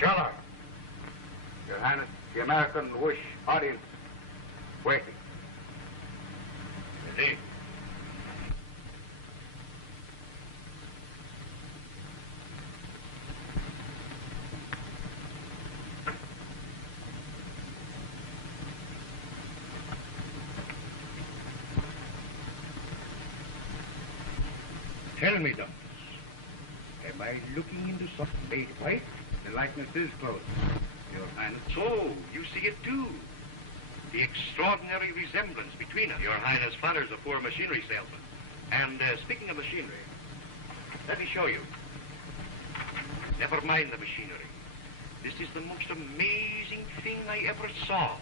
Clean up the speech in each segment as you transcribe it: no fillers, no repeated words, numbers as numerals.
Inshallah. Your Highness, the American wish audience waiting. Indeed. Tell me, Doctor, am I looking into something made white? The likeness is close, Your Highness. So, you see it too. The extraordinary resemblance between us. Your Highness, father's a poor machinery salesman. And speaking of machinery, let me show you. Never mind the machinery. This is the most amazing thing I ever saw.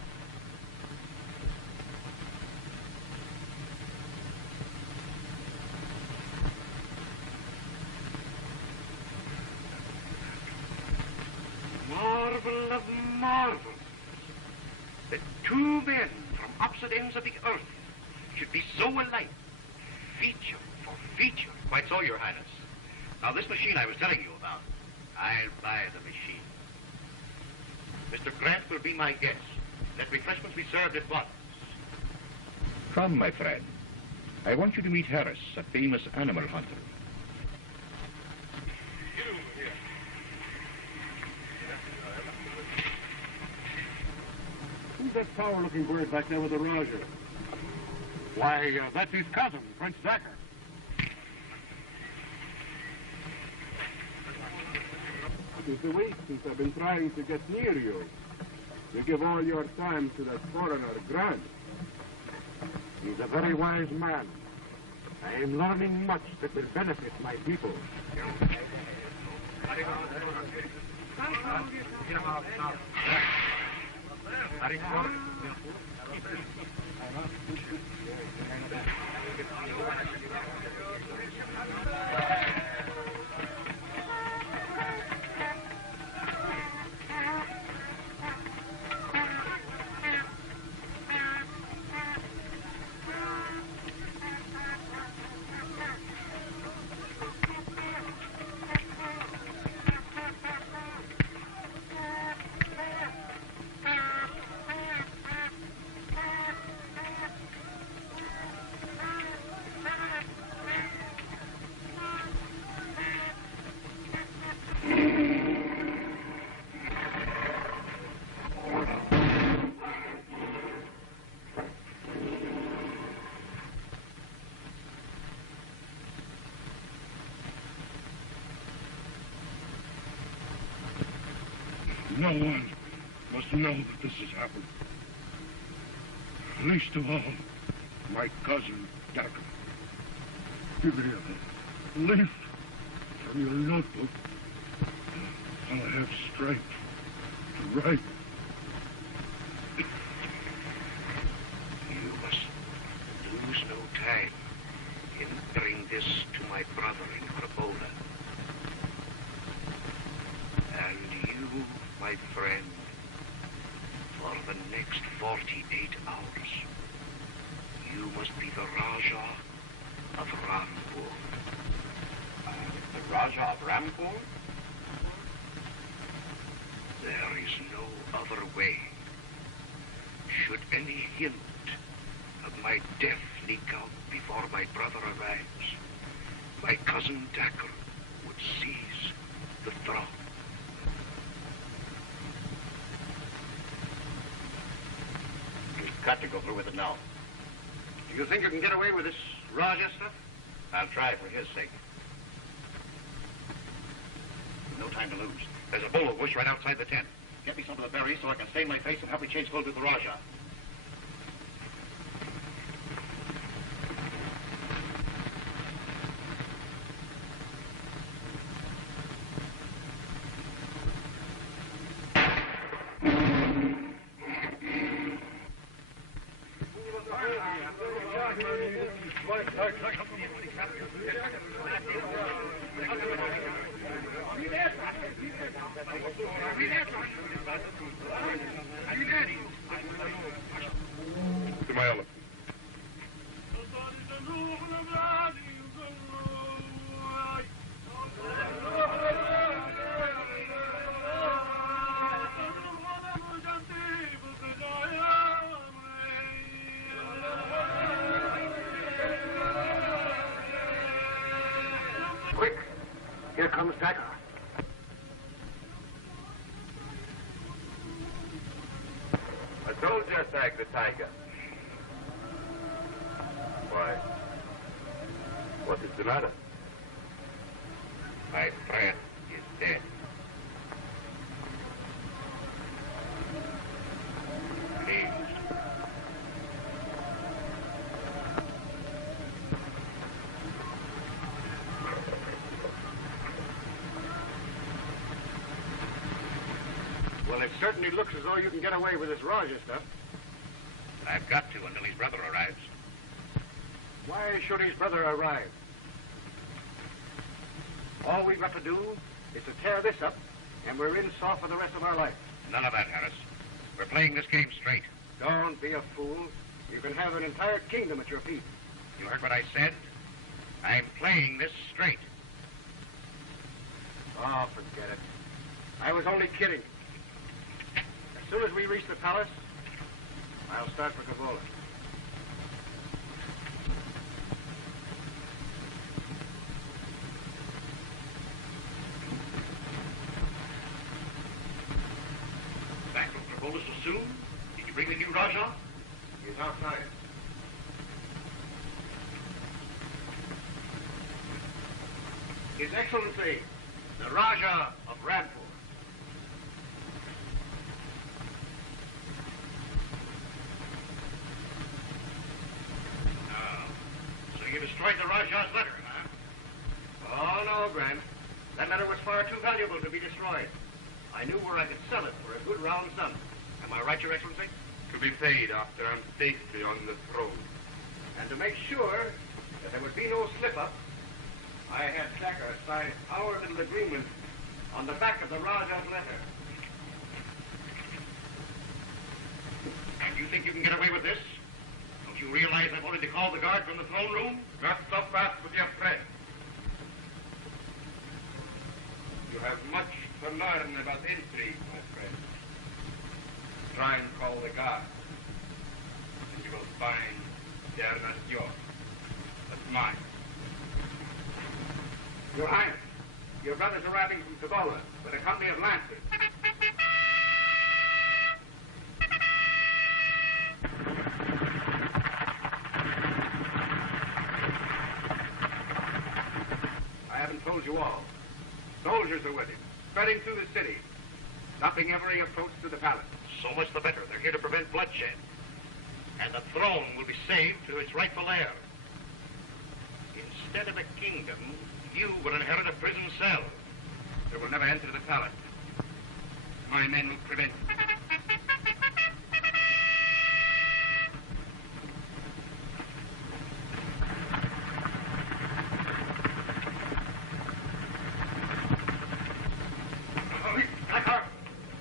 Marvel of marvels. That two men from opposite ends of the earth should be so alike, feature for feature. Quite so, Your Highness. Now, this machine I was telling you about, I'll buy the machine. Mr. Grant will be my guest. Let refreshments be served at once. Come, my friend. I want you to meet Harris, a famous animal hunter. Who's that sour-looking bird back there with the Roger? Why, that's his cousin, Prince Decker. It is a week since I've been trying to get near you. You give all your time to that foreigner, Grant. He's a very wise man. I am learning much that will benefit my people. No one must know that this has happened. Least of all, my cousin, Decker. Give me a leaf from your notebook. I'll have strength to write. You must lose no time in bringing this to my brother in Crapona. And you, my friend, for the next 48 hours, you must be the Raja of Rampur. The Raja of Rampur? There is no other way. Should any hint of my death leak out before my brother arrives, cousin Dacker would seize the throne. You've got to go through with it now. Do you think you can get away with this Raja stuff? I'll try for his sake. No time to lose. There's a bowl of bush right outside the tent. Get me some of the berries so I can stain my face and help me change clothes with the Raja. To my elephant. Quick! Here comes Dacker. A soldier tagged the tiger. Why? What is the matter? My friend is dead. Please. Well, it certainly looks as though you can get away with this Raja stuff. I've got to until his brother arrives. Why should his brother arrive? All we've got to do is to tear this up, and we're in soft for the rest of our life. None of that, Harris. We're playing this game straight. Don't be a fool. You can have an entire kingdom at your feet. You heard what I said? I'm playing this straight. Oh, forget it. I was only kidding. As soon as we reach the palace, I'll start for Kavola. Back from Karloff so soon? Did you bring the new Raja? He's outside. His Excellency, the Raja of Rampur. So you destroyed the Raja's letter, huh? Oh, no, Grant. That letter was far too valuable to be destroyed. I knew where I could sell it for a good round sum. Am I right, Your Excellency? To be paid after I'm safely on the throne. And to make sure that there would be no slip-up, I had Thacker sign our little agreement on the back of the Raja's letter. And you think you can get away with this? Don't you realize I've only to call the guard from the throne room? Not so fast with your friend. You have much to learn about intrigue, my friend. Try and call the guard, and you will find they're not yours, but mine. Your Highness, your brother's arriving from Kavola with a company of lancers. I haven't told you all. Soldiers are with him, spreading through the city, stopping every approach to the palace. So much the better. They're here to prevent bloodshed. And the throne will be saved to its rightful heir. Instead of a kingdom, you will inherit a prison cell. They will never enter the palace. My men will prevent it.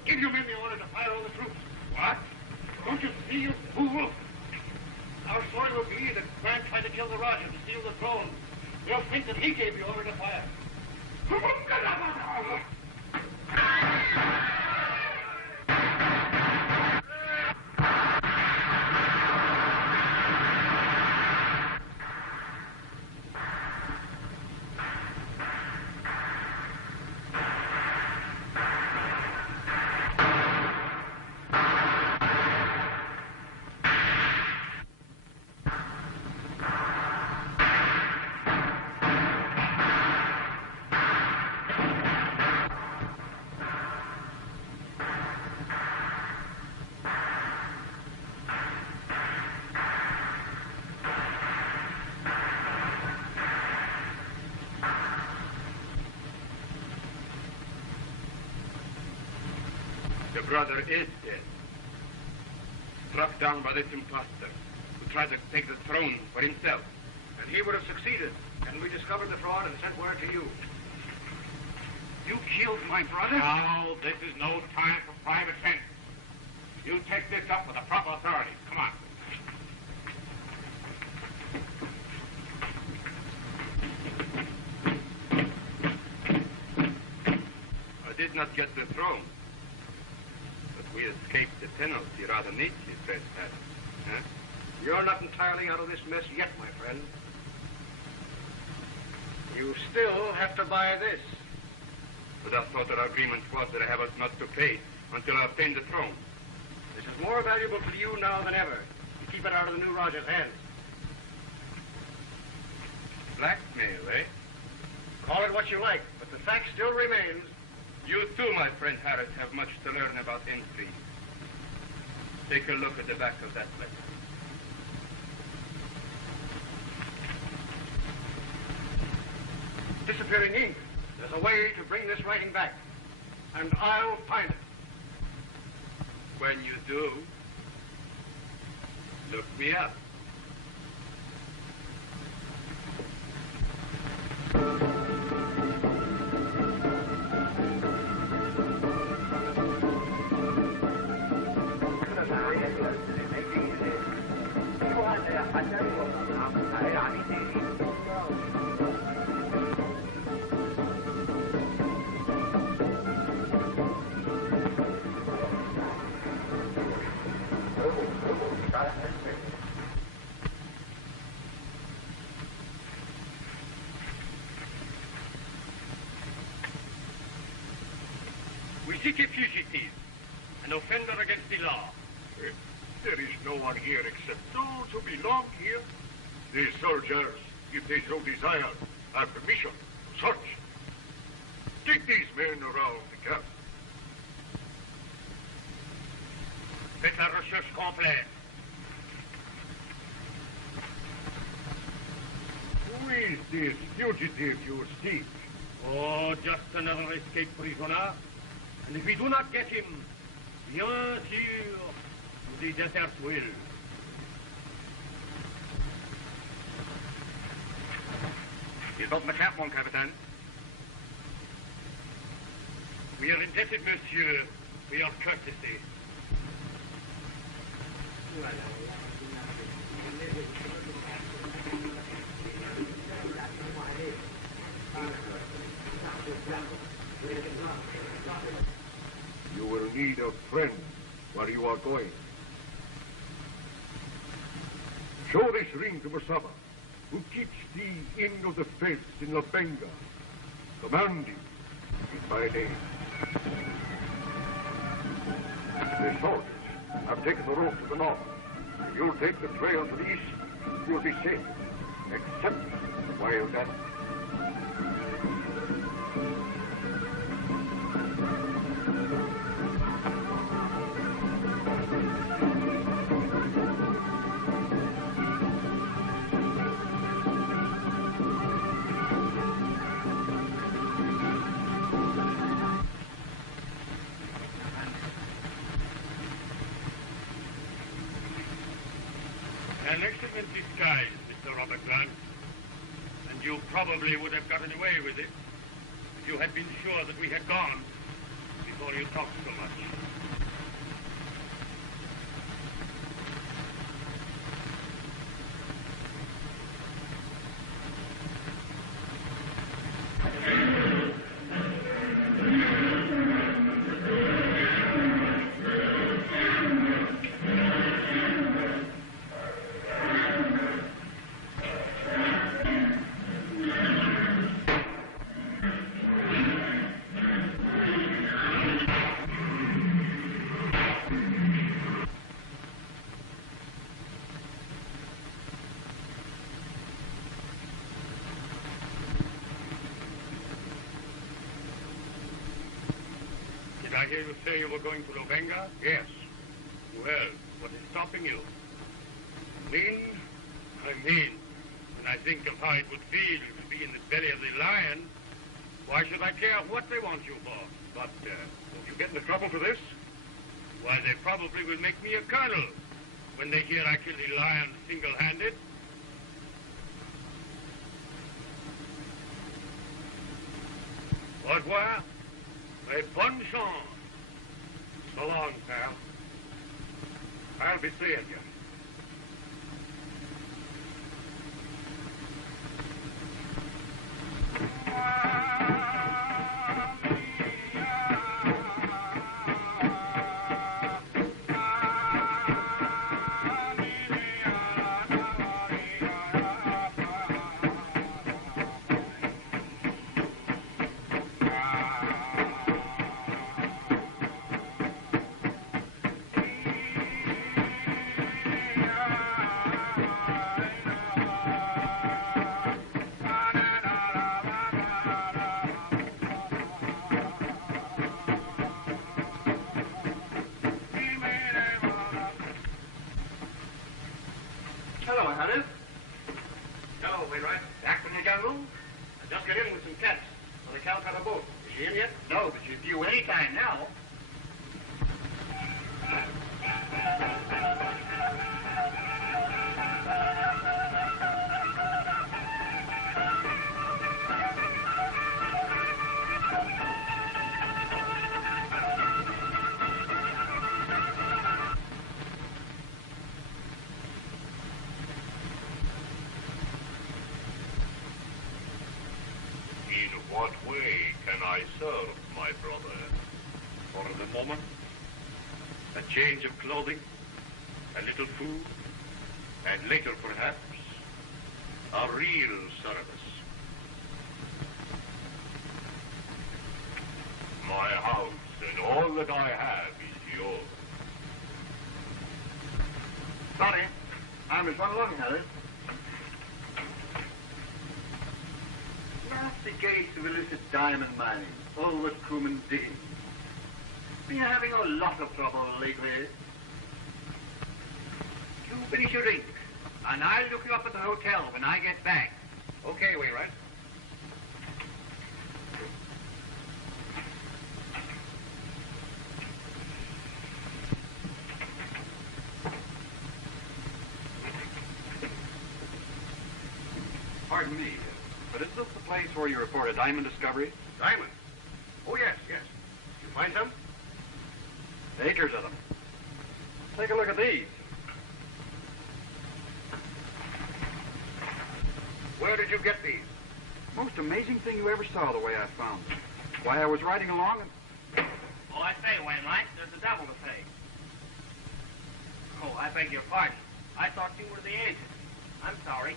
Give your men the order to fire all the troops. What? Don't you see, you fool? Our story will be that Grant tried to kill the Raja to steal the throne. They'll think that he gave the order to fire. Your brother is dead. Struck down by this impostor who tried to take the throne for himself. And he would have succeeded, and we discovered the fraud and sent word to you. You killed my brother? Now, this is no time for private sense. You take this up with the proper authorities. Come on. I did not get the throne, but we escaped the penalty rather neatly, trespass. Huh? You're not entirely out of this mess yet, my friend. You still have to buy this. But I thought our agreement was that I have not to pay until I obtain the throne. This is more valuable to you now than ever. You keep it out of the new Roger's hands. Blackmail, eh? Call it what you like, but the fact still remains. You too, my friend Harris, have much to learn about intrigue. Take a look at the back of that letter. Disappearing ink. There's a way to bring this writing back. And I'll find it. When you do, look me up. We seek a fugitive, an offender against the law. There is no one here except those who belong here. The soldiers, if they so desire, have permission to search. Take these men around the camp. Faites la recherche complète. Who is this fugitive you seek? Oh, just another escaped prisoner. And if we do not get him, bien sûr, the desert will. He's not in the camp, mon capitaine. We are indebted, monsieur, for your courtesy. You will need a friend where you are going. Show this ring to Masaba, who keeps the Inn of the Fates in La Benga. Command him in my name. The soldiers have taken the road to the north. You'll take the trail to the east. You'll be safe, except while that. An excellent disguise, Mr. Robert Grant. And you probably would have gotten away with it if you had been sure that we had gone before you talked so much. I hear you say you were going to Lovenga? Yes. Well, what is stopping you? Mean? I mean, when I think of how it would feel to be in the belly of the lion, why should I care what they want you for? But, will you get into trouble for this? Why, they probably will make me a colonel when they hear I killed the lion single-handed. Au revoir. Et bonne chance. So long, pal. I'll be seeing you. What way can I serve, my brother? For the moment, a change of clothing, a little food, and later, perhaps, a real service. My house and all that I have is yours. Sorry, I must run along, Harry. The gates of illicit diamond mining, always crewmen digging. We are having a lot of trouble lately. You finish your drink, and I'll look you up at the hotel when I get back. Okay, Wainwright. Pardon me, but is this the place where you report a diamond discovery? Diamonds? Oh, yes, yes. You find some? Acres of them. Take a look at these. Where did you get these? Most amazing thing you ever saw, the way I found them. Why, I was riding along and... Oh, I say, Wainwright, there's a devil to pay. Oh, I beg your pardon. I thought you were the agent. I'm sorry.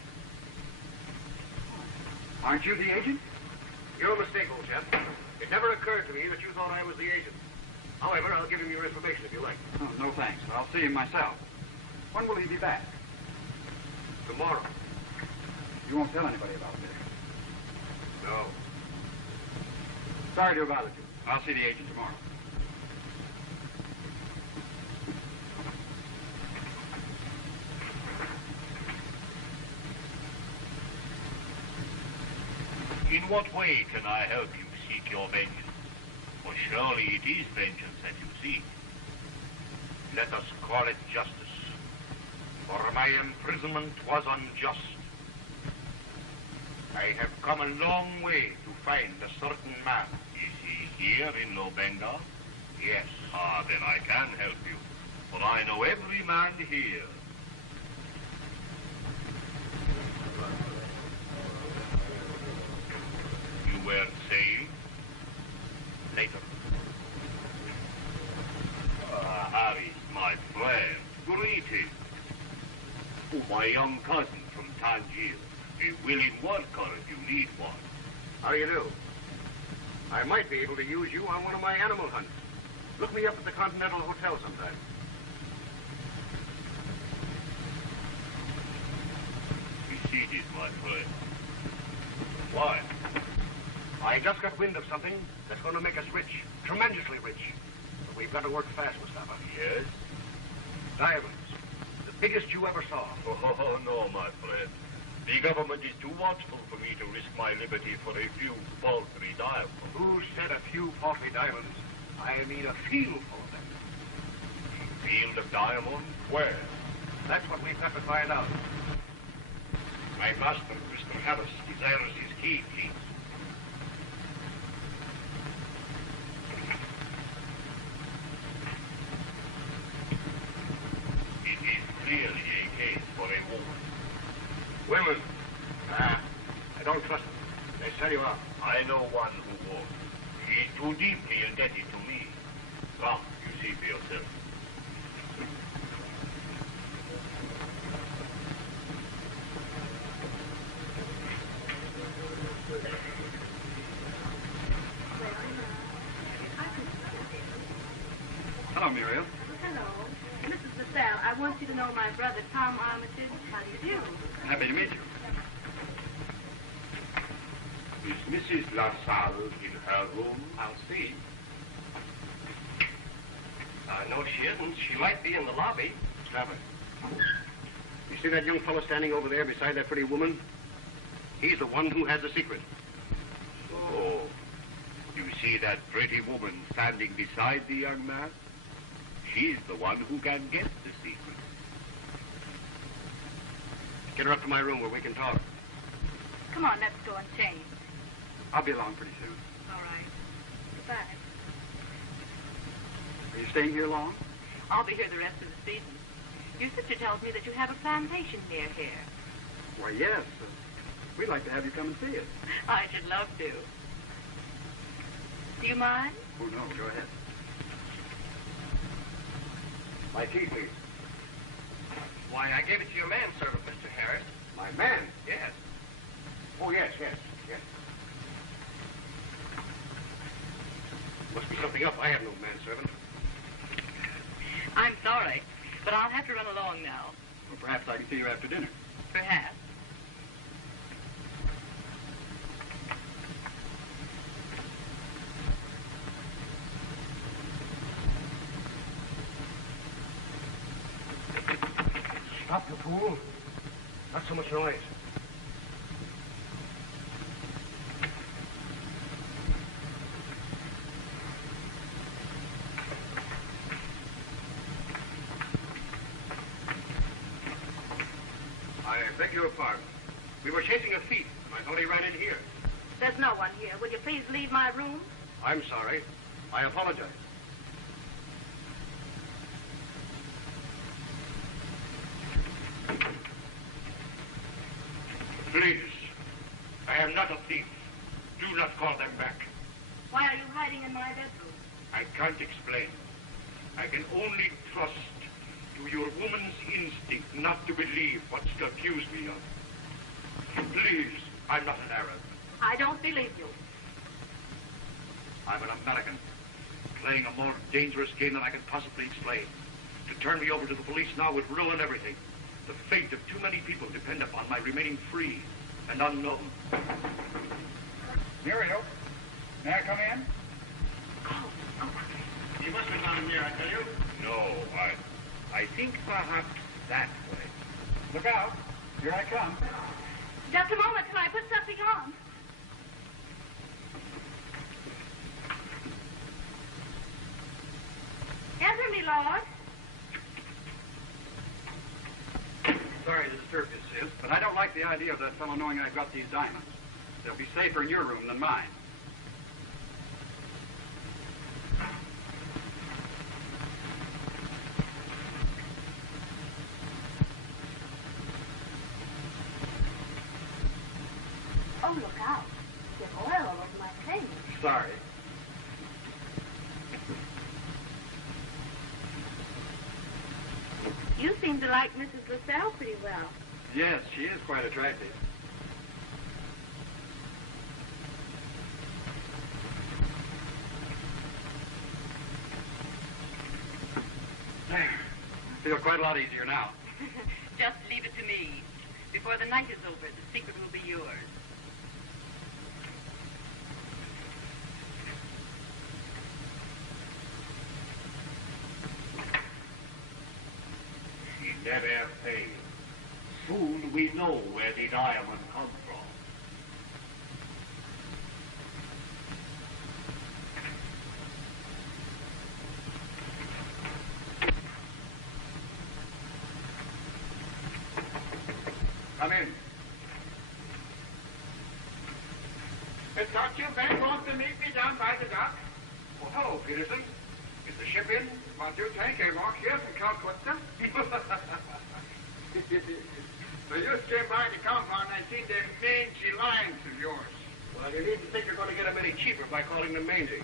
Aren't you the agent? You're a mistake, old chap. It never occurred to me that you thought I was the agent. However, I'll give him your information if you like. Oh, no thanks. I'll see him myself. When will he be back? Tomorrow. You won't tell anybody about this? No. Sorry to have bothered you. I'll see the agent tomorrow. In what way can I help you seek your vengeance? For surely it is vengeance that you seek. Let us call it justice. For my imprisonment was unjust. I have come a long way to find a certain man. Is he here in Lobenga? Yes. Ah, then I can help you. For I know every man here. You weren't saved? Later. Harry, my friend, greeting. Oh, my young cousin from Tangier. A willing worker if you need one. How do you do? I might be able to use you on one of my animal hunts. Look me up at the Continental Hotel sometime. Be seated, my friend. Why? I just got wind of something that's going to make us rich. Tremendously rich. But we've got to work fast, Mustafa. Yes? Diamonds. The biggest you ever saw. Oh, no, my friend. The government is too watchful for me to risk my liberty for a few paltry diamonds. Who said a few paltry diamonds? I mean a field full of them. Field of diamonds? Where? That's what we've got to find out. My master, Mr. Harris, desires his key, please. It is clearly a case for a woman. Women? Ah, I don't trust them. They sell you out. I know one who won't. He is too deeply indebted to me. Come, you see for yourself. Hello, Muriel. Hello. Mrs. LaSalle, I want you to know my brother, Tom Armitage. How do you do? Happy to meet you. Is Mrs. LaSalle in her room? I'll see. No, she isn't. She might be in the lobby. Have it. You see that young fellow standing over there beside that pretty woman? He's the one who has the secret. Oh, you see that pretty woman standing beside the young man? She's the one who can get the secret. Get her up to my room where we can talk. Come on, let's go and change. I'll be along pretty soon. All right. Goodbye. Are you staying here long? I'll be here the rest of the season. Your sister tells me that you have a plantation near here. Why, yes. We'd like to have you come and see it. I should love to. Do you mind? Oh, no, go ahead. My key, please. Why, I gave it to your manservant, Mr. Harris. My man? Yes. Oh, yes. Must be something up. I have no manservant. I'm sorry, but I'll have to run along now. Well, perhaps I can see you after dinner. Perhaps. Stop, you fool. Not so much noise. I beg your pardon. We were chasing a thief. I thought he ran in here. There's no one here. Will you please leave my room? I'm sorry. I apologize. Please, I am not a thief. Do not call them back. Why are you hiding in my bedroom? I can't explain. I can only trust to your woman's instinct not to believe what you accuse me of. Please, I'm not an Arab. I don't believe you. I'm an American, playing a more dangerous game than I can possibly explain. To turn me over to the police now would ruin everything. The fate of too many people depend upon my remaining free and unknown. Muriel, may I come in? You must have found him here, I tell you. No, I think perhaps that way. Look out. Here I come. Just a moment till I put something on. Enter me, Lord. Sorry to disturb you, sis, but I don't like the idea of that fellow knowing I've got these diamonds. They'll be safer in your room than mine. Oh, look out. There's oil all over my things. Sorry. You seem to like Mrs. LaSalle pretty well. Yes, she is quite attractive. There. I feel quite a lot easier now. Just leave it to me. Before the night is over, the secret will be yours. She never fails. Soon we know where the diamond comes from. Come in. I thought you men want to meet me down by the dock. Oh, hello, Peterson. Is the ship in? What do you think? I walk here from Calcutta. So you came by the compound and I seen them mangy lines of yours. Well, you needn't think you're going to get them any cheaper by calling them mangy.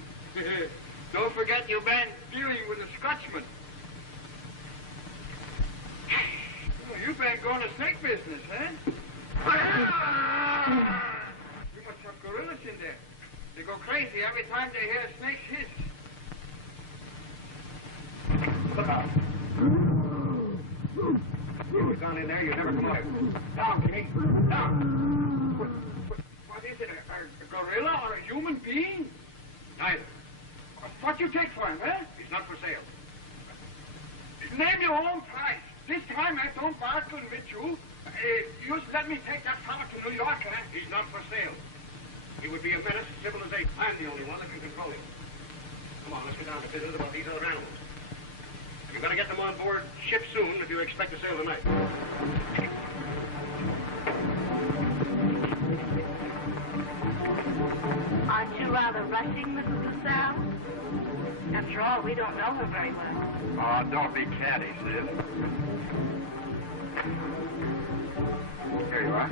Don't forget you men dealing with a Scotchman. Oh, you been going to snake business, eh? You must have gorillas in there. They go crazy every time they hear snakes hiss. Look out. You were down in there, you never come out. Down, Jimmy. Down. What is it, a gorilla or a human being? Neither. What you take for him, eh? He's not for sale. Name your own price. This time I don't bargain with you. You let me take that fella to New York, eh? He's not for sale. He would be a menace to civilization. I'm the only one that can control him. Come on, let's get down to business about these other animals. You're going to get them on board ship soon if you expect to sail tonight. Aren't you rather rushing, Mrs. LaSalle? After all, we don't know her very well. Oh, don't be catty, Sis. Here you are.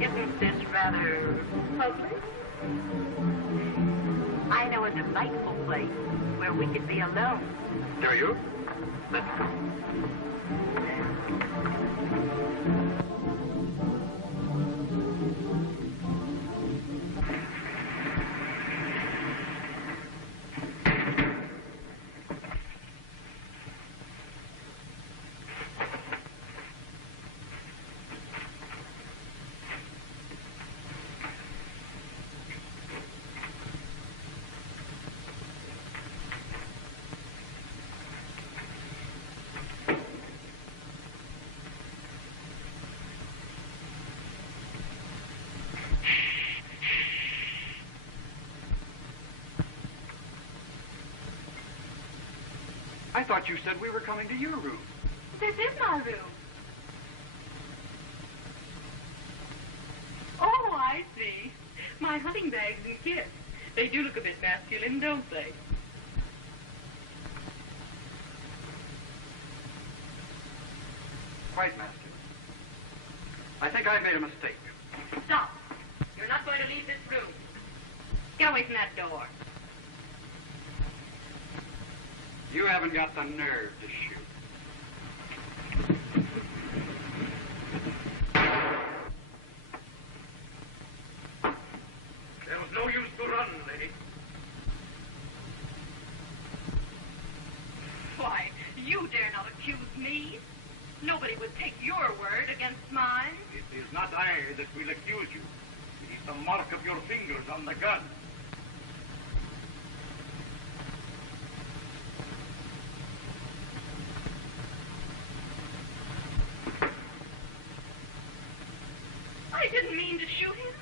Isn't this rather public? I know a delightful place where we could be alone. Do you? Let's go. I thought you said we were coming to your room. This is my room. Oh, I see. My hunting bags and kits. They do look a bit masculine, don't they? Quite masculine. I think I made a mistake. Stop. You're not going to leave this room. Get away from that door. You haven't got the nerve to shoot. There was no use to run, lady. Why, you dare not accuse me. Nobody would take your word against mine. It is not I that will accuse you. It is the mark of your fingers on the gun. I didn't mean to shoot him.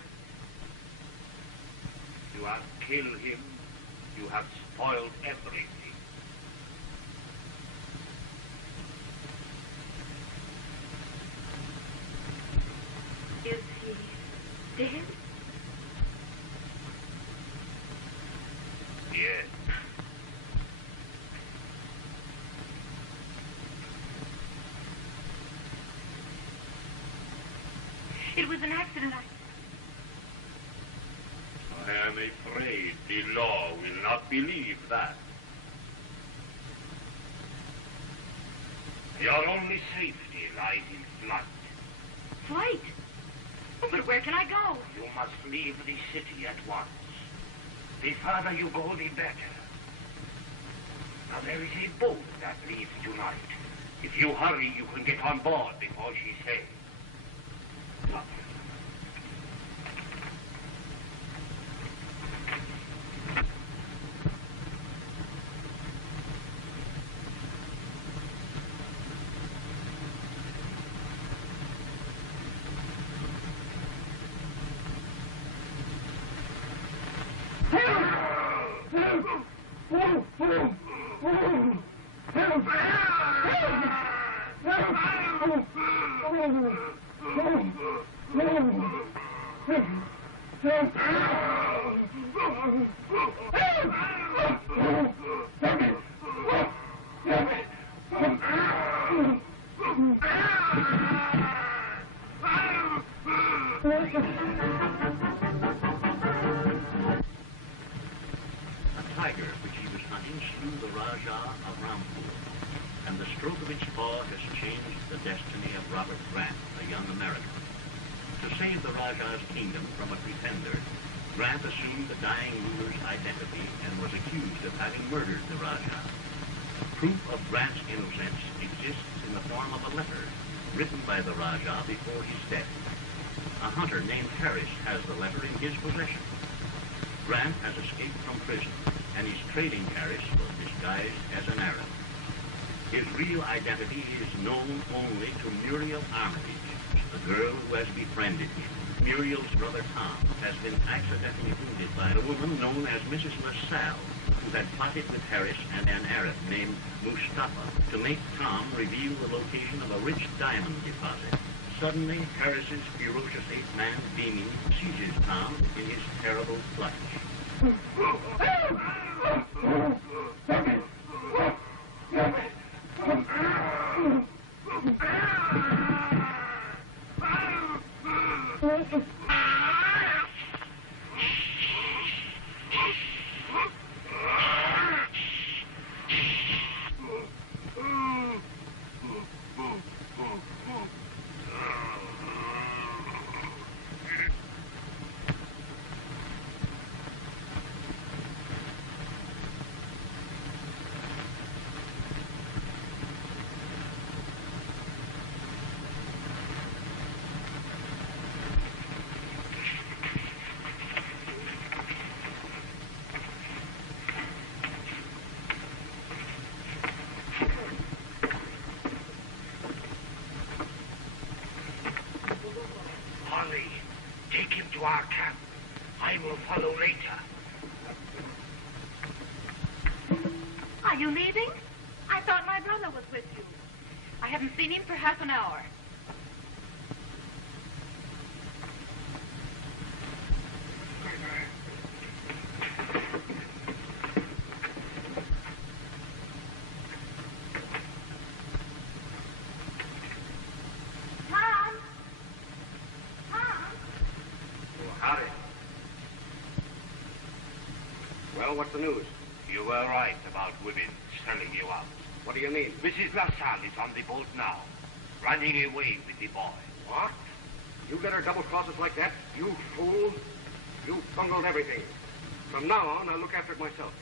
You have killed him. You have spoiled everything. Is he dead? Yes. It was an accident. I am afraid the law will not believe that. Your only safety lies in flight. Flight? Oh, but where can I go? You must leave the city at once. The farther you go, the better. Now, there is a boat that leaves tonight. If you hurry, you can get on board before she sails. tiger which he was hunting slew the Rajah of Rampur, and the stroke of its paw has changed the destiny of Robert Grant, a young American. To save the Rajah's kingdom from a pretender, Grant assumed the dying ruler's identity and was accused of having murdered the Rajah. Proof of Grant's innocence exists in the form of a letter written by the Rajah before his death. A hunter named Harris has the letter in his possession. Grant has escaped from prison and is trading Harris for disguised as an Arab. His real identity is known only to Muriel Armitage, the girl who has befriended him. Muriel's brother Tom has been accidentally wounded by a woman known as Mrs. LaSalle, who had plotted with Harris and an Arab named Mustafa to make Tom reveal the location of a rich diamond deposit. Suddenly, Harris's ferocious ape-man beaming seizes Tom in his terrible clutch. Take him to our camp. I will follow later. Are you leaving? I thought my brother was with you. I haven't seen him for half an hour. What's the news? You were right about women selling you out. What do you mean? Mrs. LaSalle is on the boat now, running away with the boy. What? You let her double-cross us like that? You fool. You bungled everything. From now on, I'll look after it myself.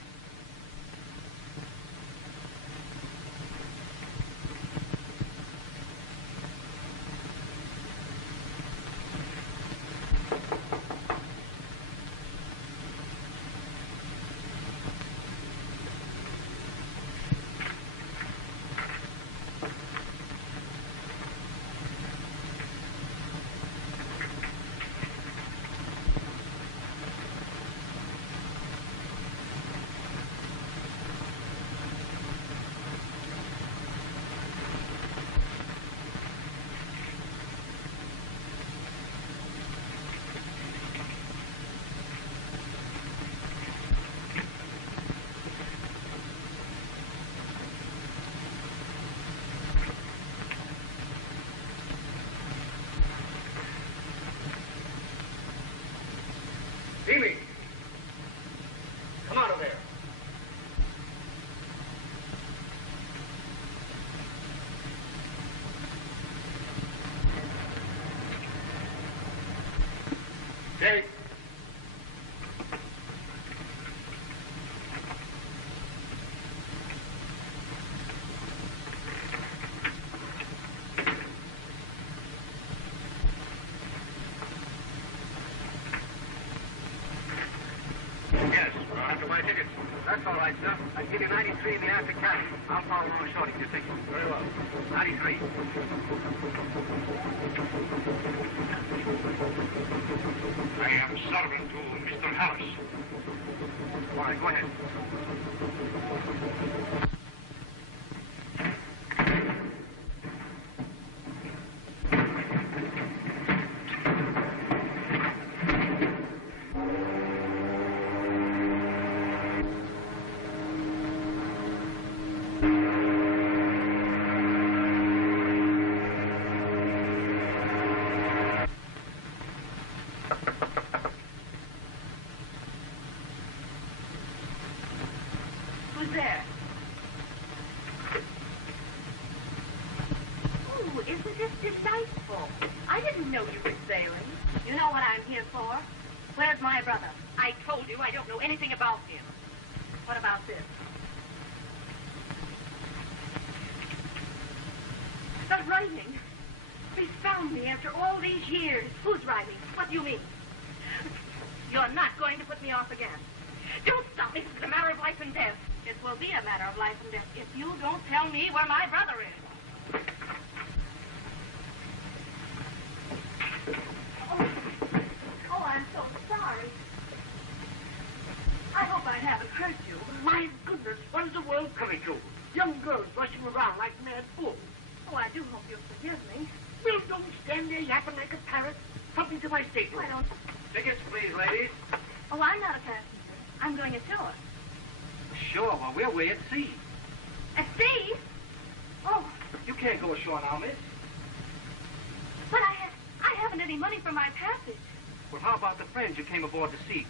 Amy! Come out of there. Take. That's all right, sir. I'll give you 93 in the after cabin. I'll follow along short if you think. Very well. 93. I am servant to Mr. Harris. All right, go ahead.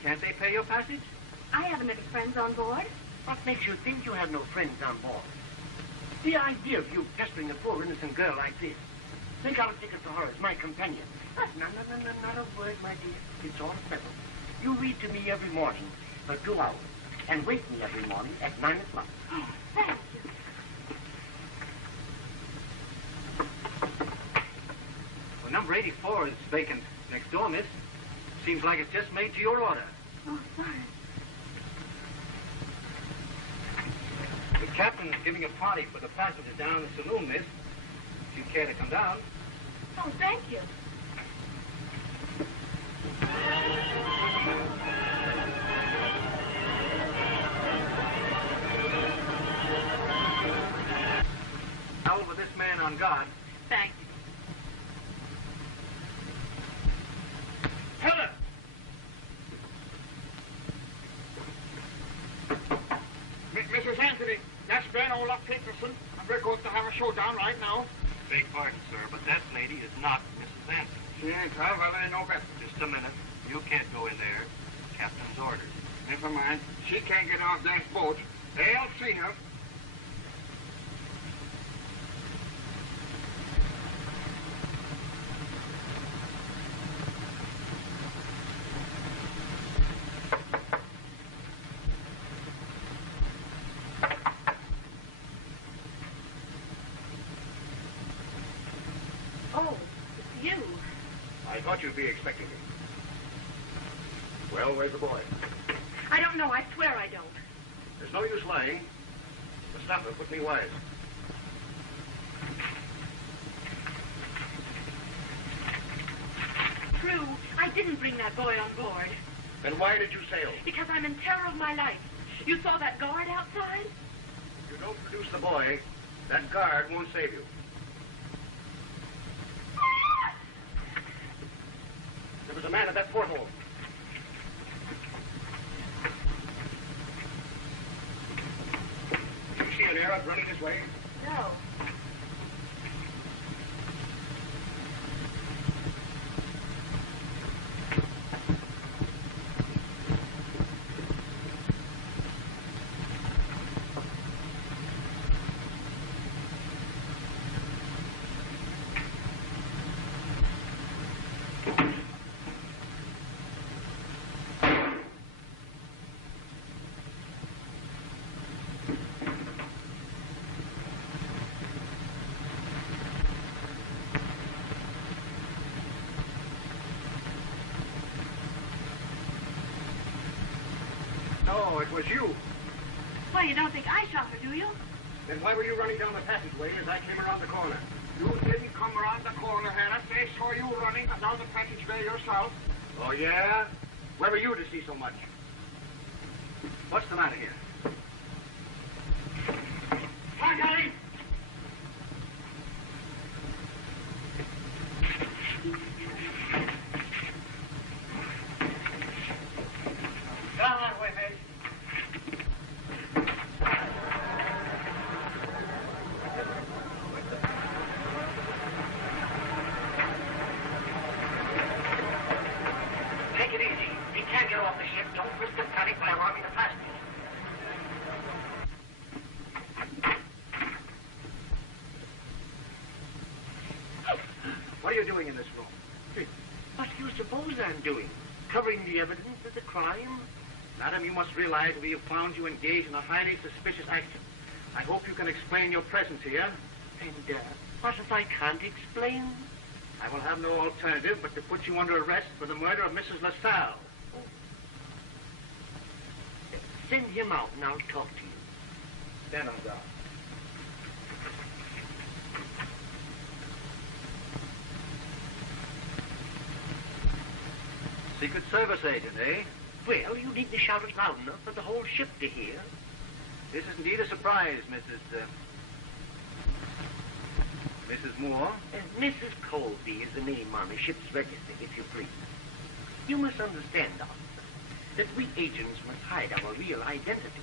Can't they pay your passage? I haven't any friends on board. What makes you think you have no friends on board? The idea of you pestering a poor innocent girl like this. Think I'll take her to her as my companion. No, not a word, my dear. It's all settled. You read to me every morning for 2 hours, and wake me every morning at 9 o'clock. Oh, thank you. Well, number 84 is vacant next door, miss. Seems like it's just made to your order. Oh, sorry. The captain's giving a party for the passengers down in the saloon, miss. If you care to come down. Oh, thank you. Out with this man on guard. Thank you. Heather! Mrs. Anthony, that's Ben Olaf Peterson, and we're going to have a showdown right now. Beg pardon, sir, but that lady is not Mrs. Anthony. She ain't her, well, I know better. Just a minute. You can't go in there. Captain's orders. Never mind. She can't get off that boat. They'll see her. You'd be expecting me. Well, where's the boy? I don't know. I swear I don't. There's no use lying. The stopper put me wise. True. I didn't bring that boy on board. Then why did you sail? Because I'm in terror of my life. You saw that guard outside? If you don't produce the boy, that guard won't save you. There was a man at that porthole. Did you see an Arab running this way? No. No, it was you. Well, you don't think I shot her, do you? Then why were you running down the passageway as I came around the corner? You didn't come around the corner, Hannah. They saw you running down the passageway yourself. Oh, yeah? Where were you to see so much? What's the matter here? Marjorie! Come on, Wayface. Take it easy. He can't get off the ship. Don't risk the panic by alarming the passengers. What are you doing in this room? What do you suppose I'm doing? Covering the evidence of the crime? Madam, you must realize we have found you engaged in a highly suspicious action. I hope you can explain your presence here. And what if I can't explain? I will have no alternative but to put you under arrest for the murder of Mrs. LaSalle. Send him out and I'll talk to you. Stand on guard. Secret Service agent, eh? Well, you need to shout it loud enough for the whole ship to hear. This is indeed a surprise, Mrs. Moore. Mrs. Colby is the name on the ship's register, if you please. You must understand, Doctor, that we agents must hide our real identity.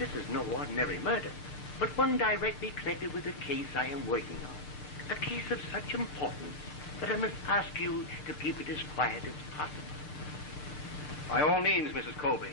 This is no ordinary murder, but one directly connected with the case I am working on. A case of such importance that I must ask you to keep it as quiet as possible. By all means, Mrs. Colby.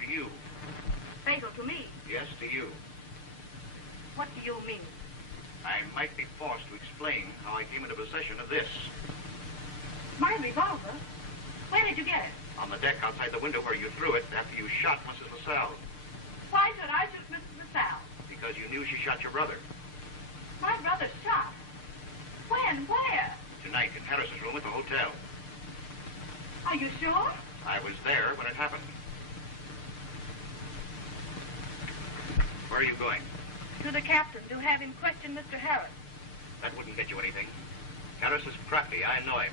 to you. Fatal to me. Yes, to you. What do you mean? I might be forced to explain how I came into possession of this. My revolver? Where did you get it? On the deck outside the window where you threw it after you shot Mrs. LaSalle. Why should I shoot Mrs. LaSalle? Because you knew she shot your brother. My brother shot? When? Where? Tonight in Harris's room at the hotel. Are you sure? I was there when it happened. Where are you going? To the captain to have him question Mr. Harris. That wouldn't get you anything. Harris is crafty. I know him.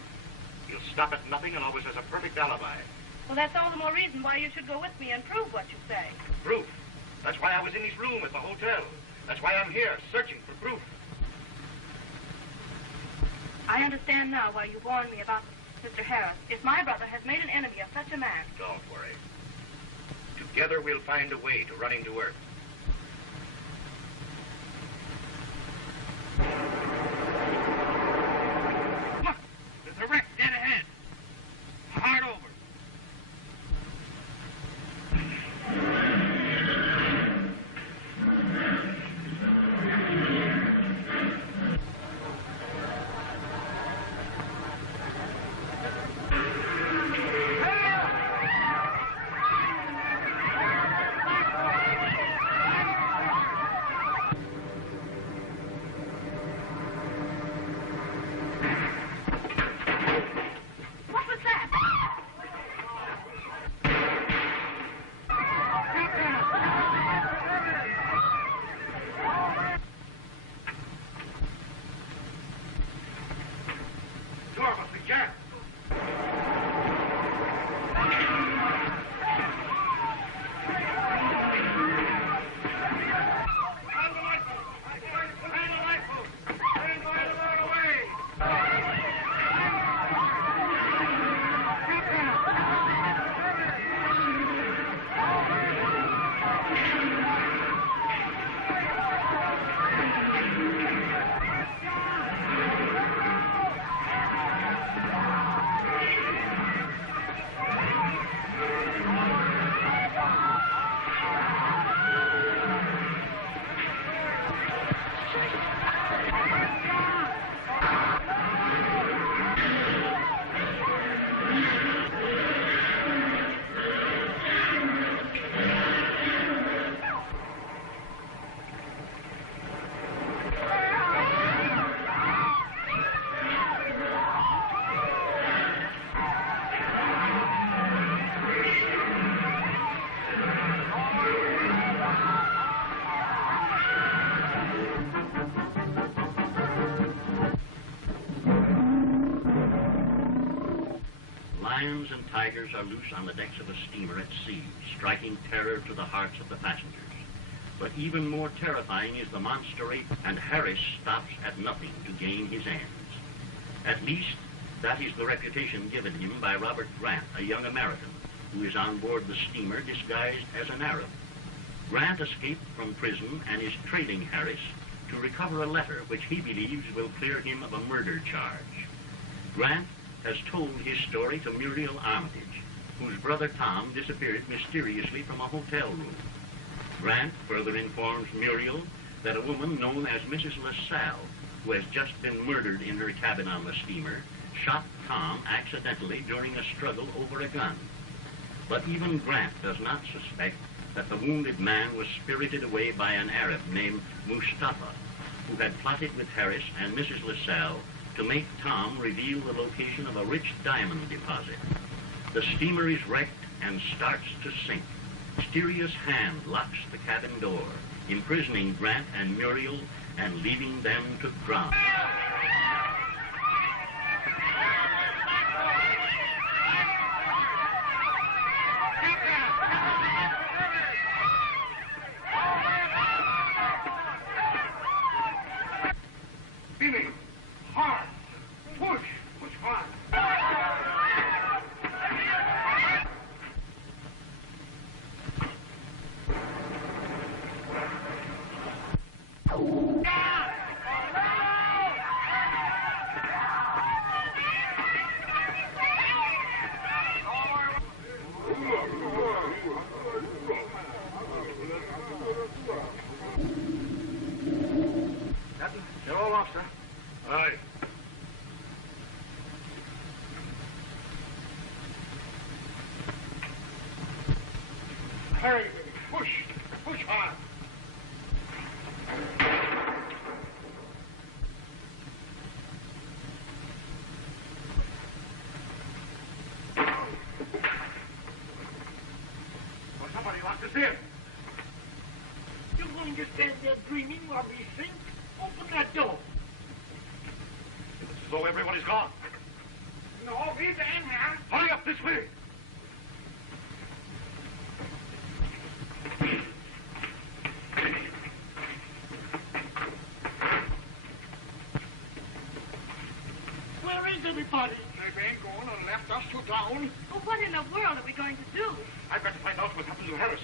He'll stop at nothing and always has a perfect alibi. Well, that's all the more reason why you should go with me and prove what you say. Proof? That's why I was in his room at the hotel. That's why I'm here, searching for proof. I understand now why you warned me about Mr. Harris. If my brother has made an enemy of such a man... Don't worry. Together we'll find a way to run him to earth. Look, there's a wreck dead ahead. Hard over. Lions and tigers are loose on the decks of a steamer at sea, striking terror to the hearts of the passengers. But even more terrifying is the monster ape, and Harris stops at nothing to gain his ends. At least, that is the reputation given him by Robert Grant, a young American, who is on board the steamer disguised as an Arab. Grant escaped from prison and is trailing Harris to recover a letter which he believes will clear him of a murder charge. Grant has told his story to Muriel Armitage, whose brother Tom disappeared mysteriously from a hotel room. Grant further informs Muriel that a woman known as Mrs. LaSalle, who has just been murdered in her cabin on the steamer, shot Tom accidentally during a struggle over a gun. But even Grant does not suspect that the wounded man was spirited away by an Arab named Mustafa, who had plotted with Harris and Mrs. LaSalle to make Tom reveal the location of a rich diamond deposit. The steamer is wrecked and starts to sink. Mysterious hand locks the cabin door, imprisoning Grant and Muriel and leaving them to drown. Feeling hard. Push. Push hard. Push! Push hard! Well, somebody locked us in. You're going to stand there dreaming while we sing? Open that door. It's as though everyone is gone. No, we're in here. Hurry up, this way. Where is everybody? They ain't going and left us to drown. Well, what in the world are we going to do? I've got to find out what happened to Harris.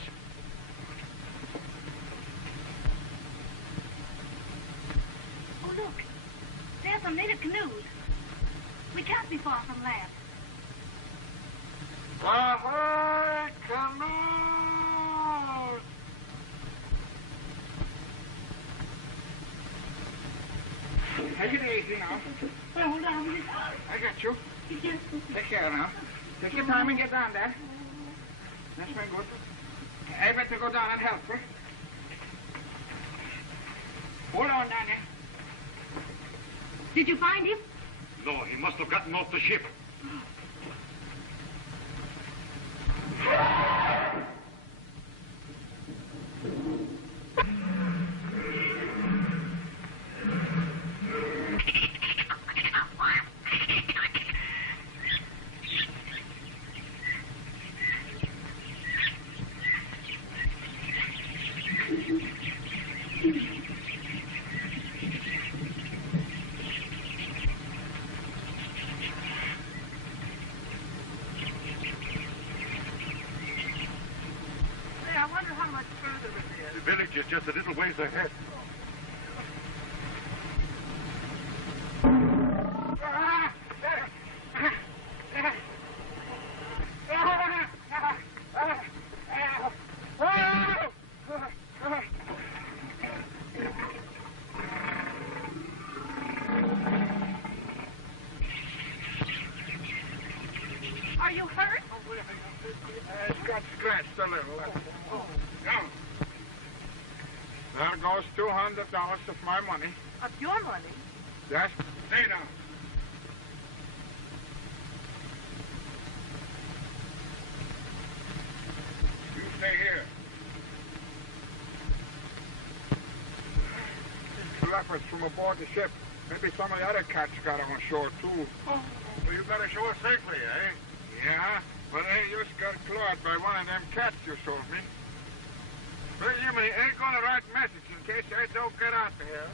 Oh, look. There's some native canoes. We can't be far from land. Ahoy, canoes! Take it easy now. Well, hold on. I got you. Take care now. Take your time and get down there. That's very good. I better go down and help her. Hold on down there. Did you find him? No, he must have gotten off the ship. The village is just a little ways ahead. Are you hurt? It's got scratched a little. Now, there goes $200 of my money. Of your money? Yes. Stay down. You stay here. These lepers from aboard the ship. Maybe some of the other cats got on shore, too. Oh, well, you got ashore safely, eh? Yeah, but they just got clawed by one of them cats you sold me. Well, you ain't gonna write message in case I don't get out of here.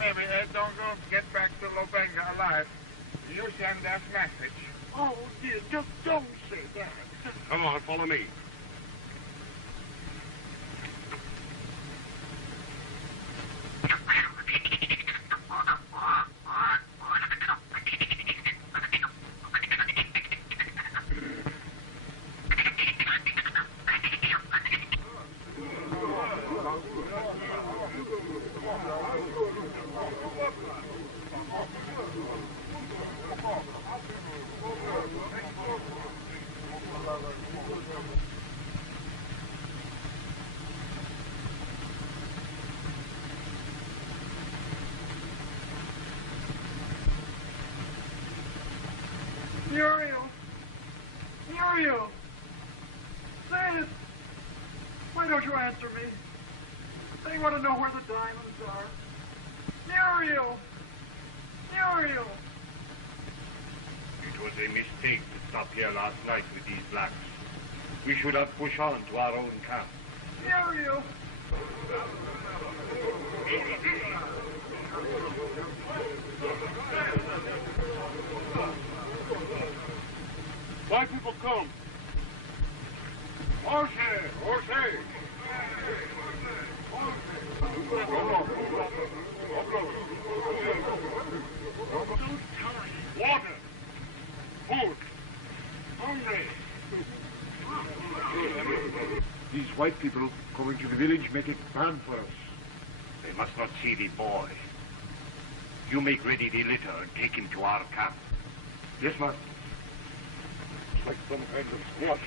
Maybe I don't go get back to Lobenga alive. You send that message. Oh, dear, just don't say that. Come on, follow me. Muriel! Muriel! Say it! Why don't you answer me? They want to know where the diamonds are. Muriel! Muriel! It was a mistake to stop here last night with these blacks. We should have pushed on to our own camp. Muriel! Why people come? Jose! Jose! white people coming to the village make it bad for us. They must not see the boy. You make ready the litter and take him to our camp. Yes, ma'am. It's like some kind of squash.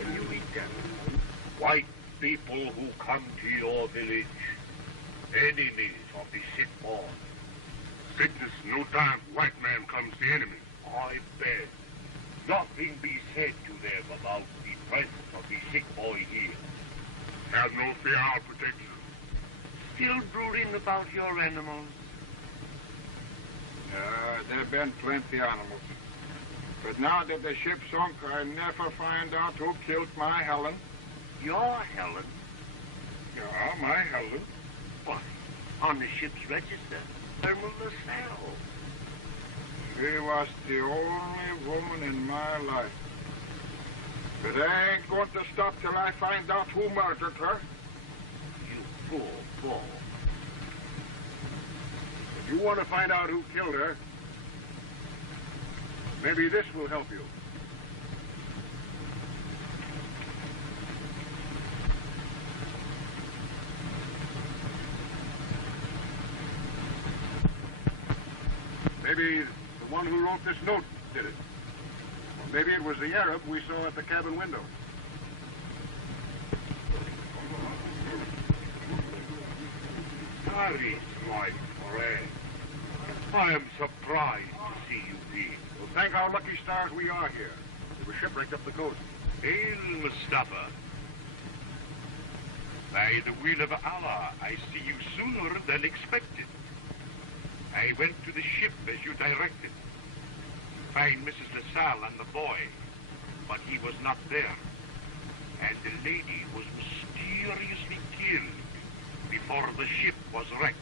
Can you eat them? White people who come to your village, enemies of the sick boy. Sickness, no time. White man comes the enemy. I beg, nothing be said to them about the presence of the sick boy here. Have no fear, I'll protect you. Still brooding about your animals? There have been plenty animals. But now that the ship sunk, I never find out who killed my Helen. Your Helen? Yeah, my Helen. What? On the ship's register? Thermal LaSalle. She was the only woman in my life. But I ain't going to stop till I find out who murdered her. You poor boy. If you want to find out who killed her, maybe this will help you. Maybe the one who wrote this note did it. Or maybe it was the Arab we saw at the cabin window. Boris, my friend. I am surprised to see you here. Well, thank our lucky stars we are here. We were shipwrecked up the coast. Hail, Mustafa. By the will of Allah, I see you sooner than expected. I went to the ship as you directed. Find Mrs. LaSalle and the boy, but he was not there. And the lady was mysteriously killed before the ship was wrecked.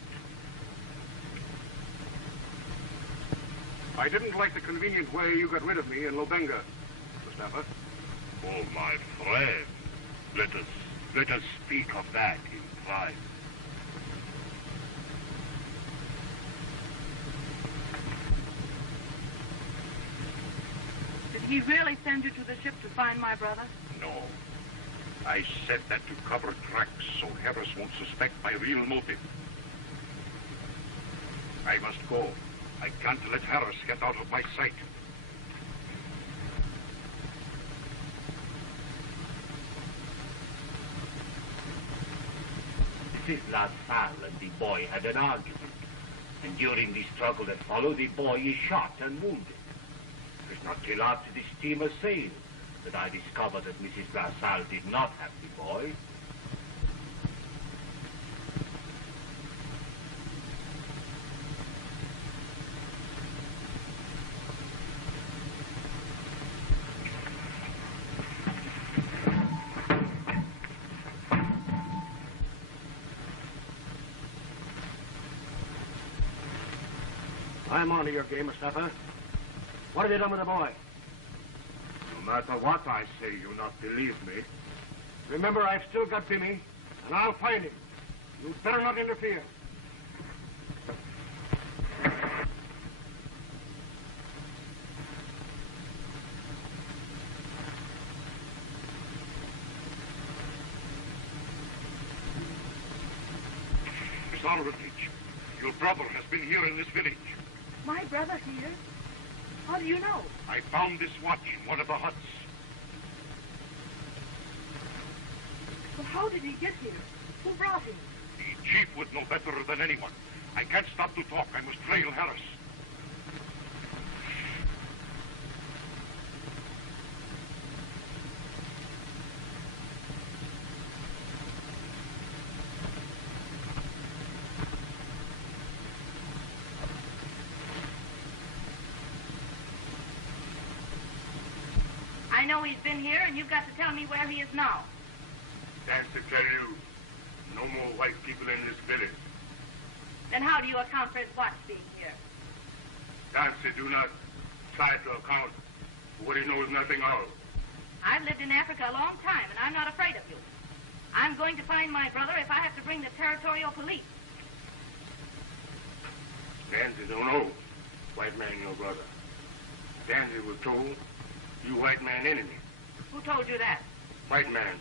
I didn't like the convenient way you got rid of me in Lobenga, Mustafa. Oh, my friend, let us speak of that in private. Did he really send you to the ship to find my brother? No. I said that to cover tracks so Harris won't suspect my real motive. I must go. I can't let Harris get out of my sight. Mrs. LaSalle and the boy had an argument. And during the struggle that followed, the boy is shot and wounded. It was not till after the steamer sailed that I discovered that Mrs. LaSalle did not have the boy. I'm on to your game, Mustafa. What have you done with the boy? No matter what I say, you'll not believe me. Remember, I've still got Timmy, and I'll find him. You'd better not interfere. Miss Armitage, your brother has been here in this village. My brother here? How do you know? I found this watch in one of the huts. But how did he get here? Who brought him? The chief would know better than anyone. I can't stop to talk. I must trail Harris. I know he's been here, and you've got to tell me where he is now. That's to tell you, no more white people in this village. Then how do you account for his watch being here? Nancy, do not try to account for what he knows nothing of. I've lived in Africa a long time, and I'm not afraid of you. I'm going to find my brother if I have to bring the territorial police. Nancy don't know white man your brother. Nancy was told You white man enemy. Who told you that? White man.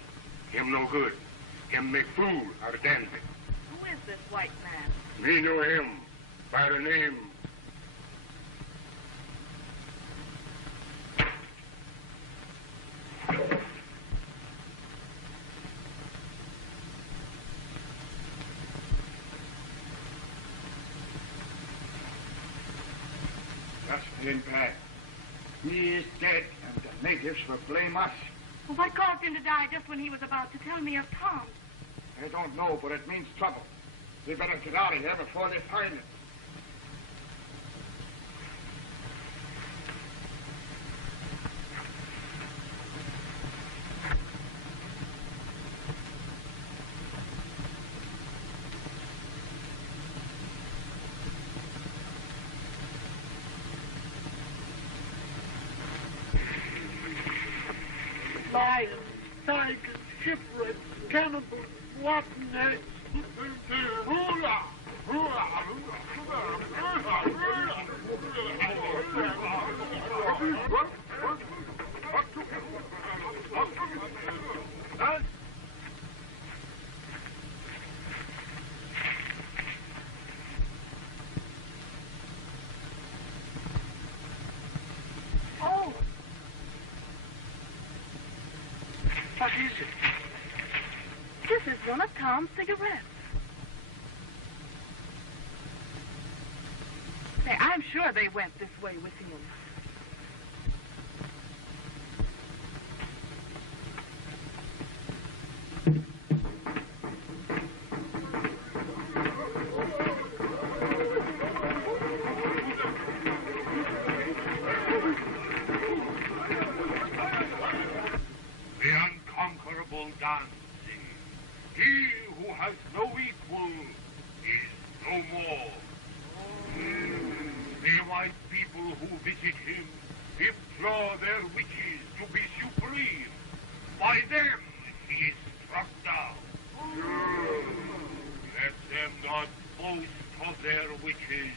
Him no good. Him make fool out of Danby. Who is this white man? Me know him by the name. Just ain't bad. He is dead, and the natives will blame us. Well, what caused him to die just when he was about to tell me of Tom? I don't know, but it means trouble. We better get out of here before they find it. Lions, tigers, shipwrecks, cannibals, rotten heads. Hurrah! Oh! What is it? This is one of Tom's cigarettes. Say, I'm sure they went this way with him. The unconquerable dancing. He who has no equal is no more. The white people who visit him implore their witches to be supreme. By them he is struck down. Let them not boast of their witches.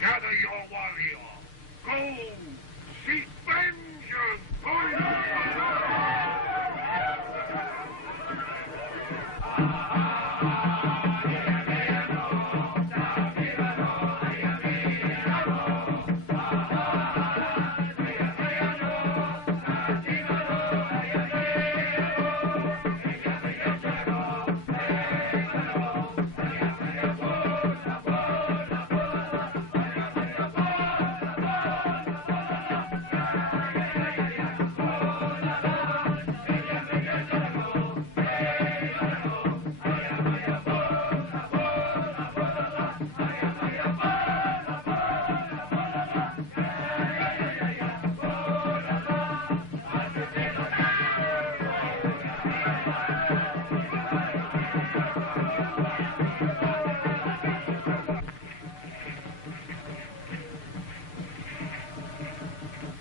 Gather your warrior. Go seek vengeance.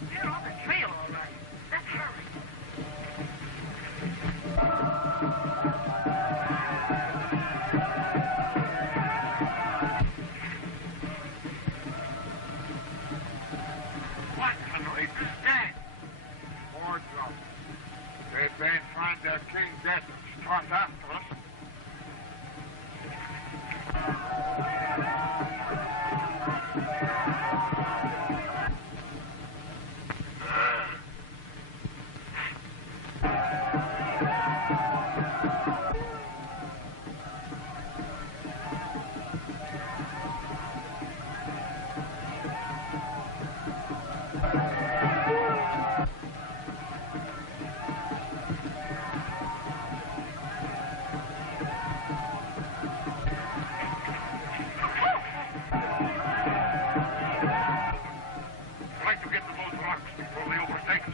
They're on the trail, all right. Let's hurry. What on earth is that? More trouble. They can't find their king dead and start after us. Try to get to those rocks before they overtake us.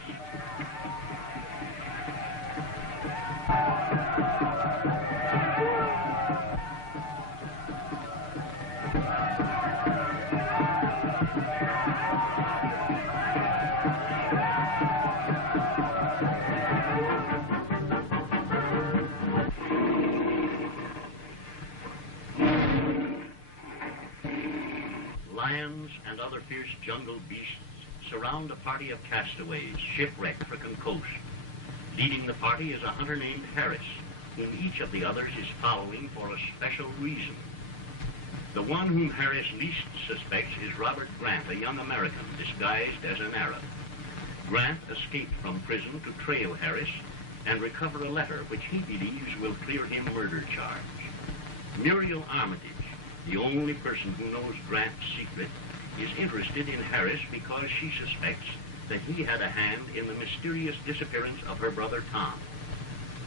Lions and other fierce jungle beasts surround a party of castaways shipwrecked for coast. Leading the party is a hunter named Harris, whom each of the others is following for a special reason. The one whom Harris least suspects is Robert Grant, a young American disguised as an Arab. Grant escaped from prison to trail Harris and recover a letter which he believes will clear him murder charge. Muriel Armitage, the only person who knows Grant's secret, is interested in Harris because she suspects that he had a hand in the mysterious disappearance of her brother Tom.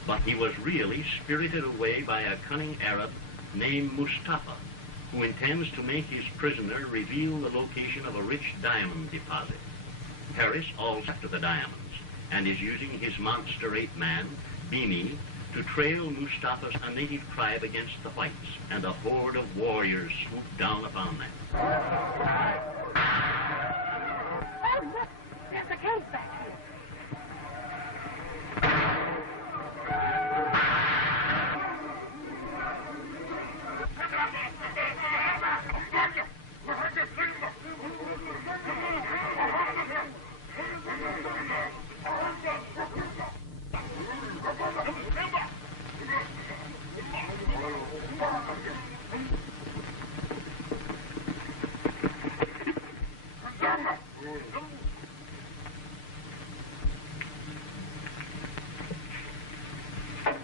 But he was really spirited away by a cunning Arab named Mustafa, who intends to make his prisoner reveal the location of a rich diamond deposit. Harris also after the diamonds and is using his monster ape-man, Bimi, to trail Mustafa's a native tribe against the whites, and a horde of warriors swoop down upon them. Oh, look! There's a cave back here.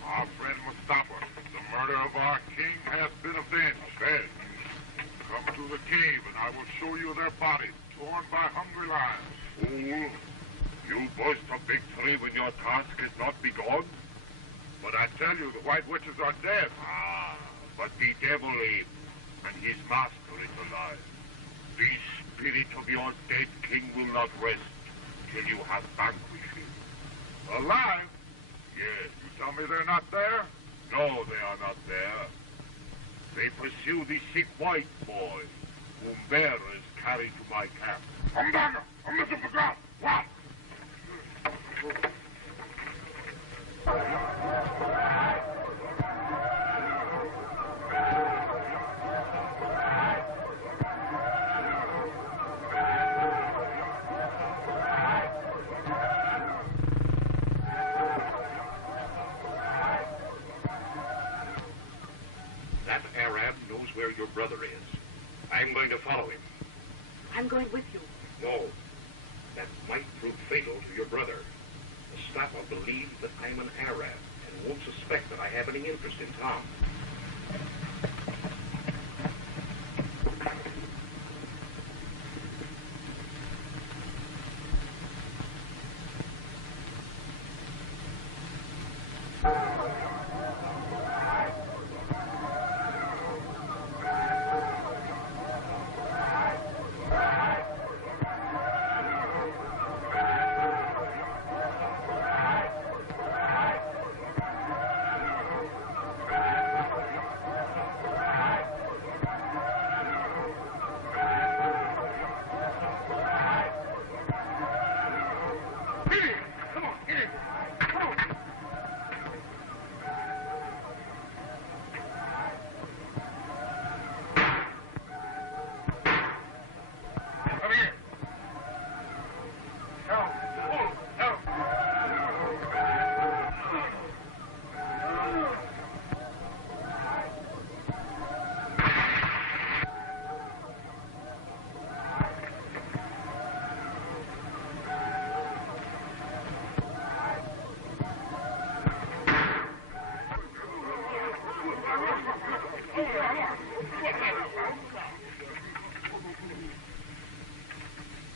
Our friend Mustafa, the murder of our king has been avenged. Come to the cave and I will show you their bodies, torn by hungry lions. Fool, you boast of victory when your task is not begun? But I tell you, the white witches are dead. But the devil Abe and his master is alive. The spirit of your dead king will not rest till you have vanquished him. Alive? Yes, you tell me they're not there? No, they are not there. They pursue the sick white boy, whom bearers carry to my camp. I'm back! I'm missing the ground! What? That Arab knows where your brother is. I'm going to follow him. I'm going with you. No, that might prove fatal to your brother. Mustafa believes that I'm an Arab and won't suspect that I have any interest in Tom.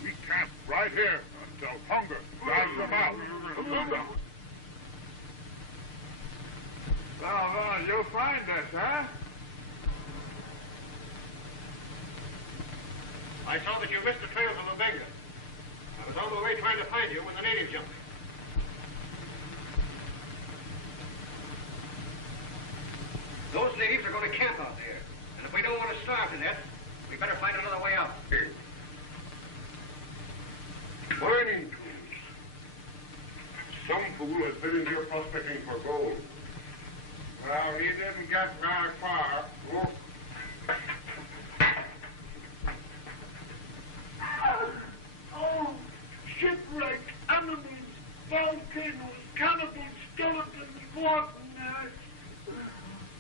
We camp right here until hunger drives them out. Well, you'll find us, huh? I saw that you missed the trail from the Benga. I was on the way trying to find you when the natives jumped me. Those natives are going to camp out there. And if we don't want to starve to death, we better find another way out. Mining tools. Some fool has been in here prospecting for gold. Well, he didn't get very far. Oh. shipwreck, animals, volcanoes, cannibals, skeletons, rotten eggs.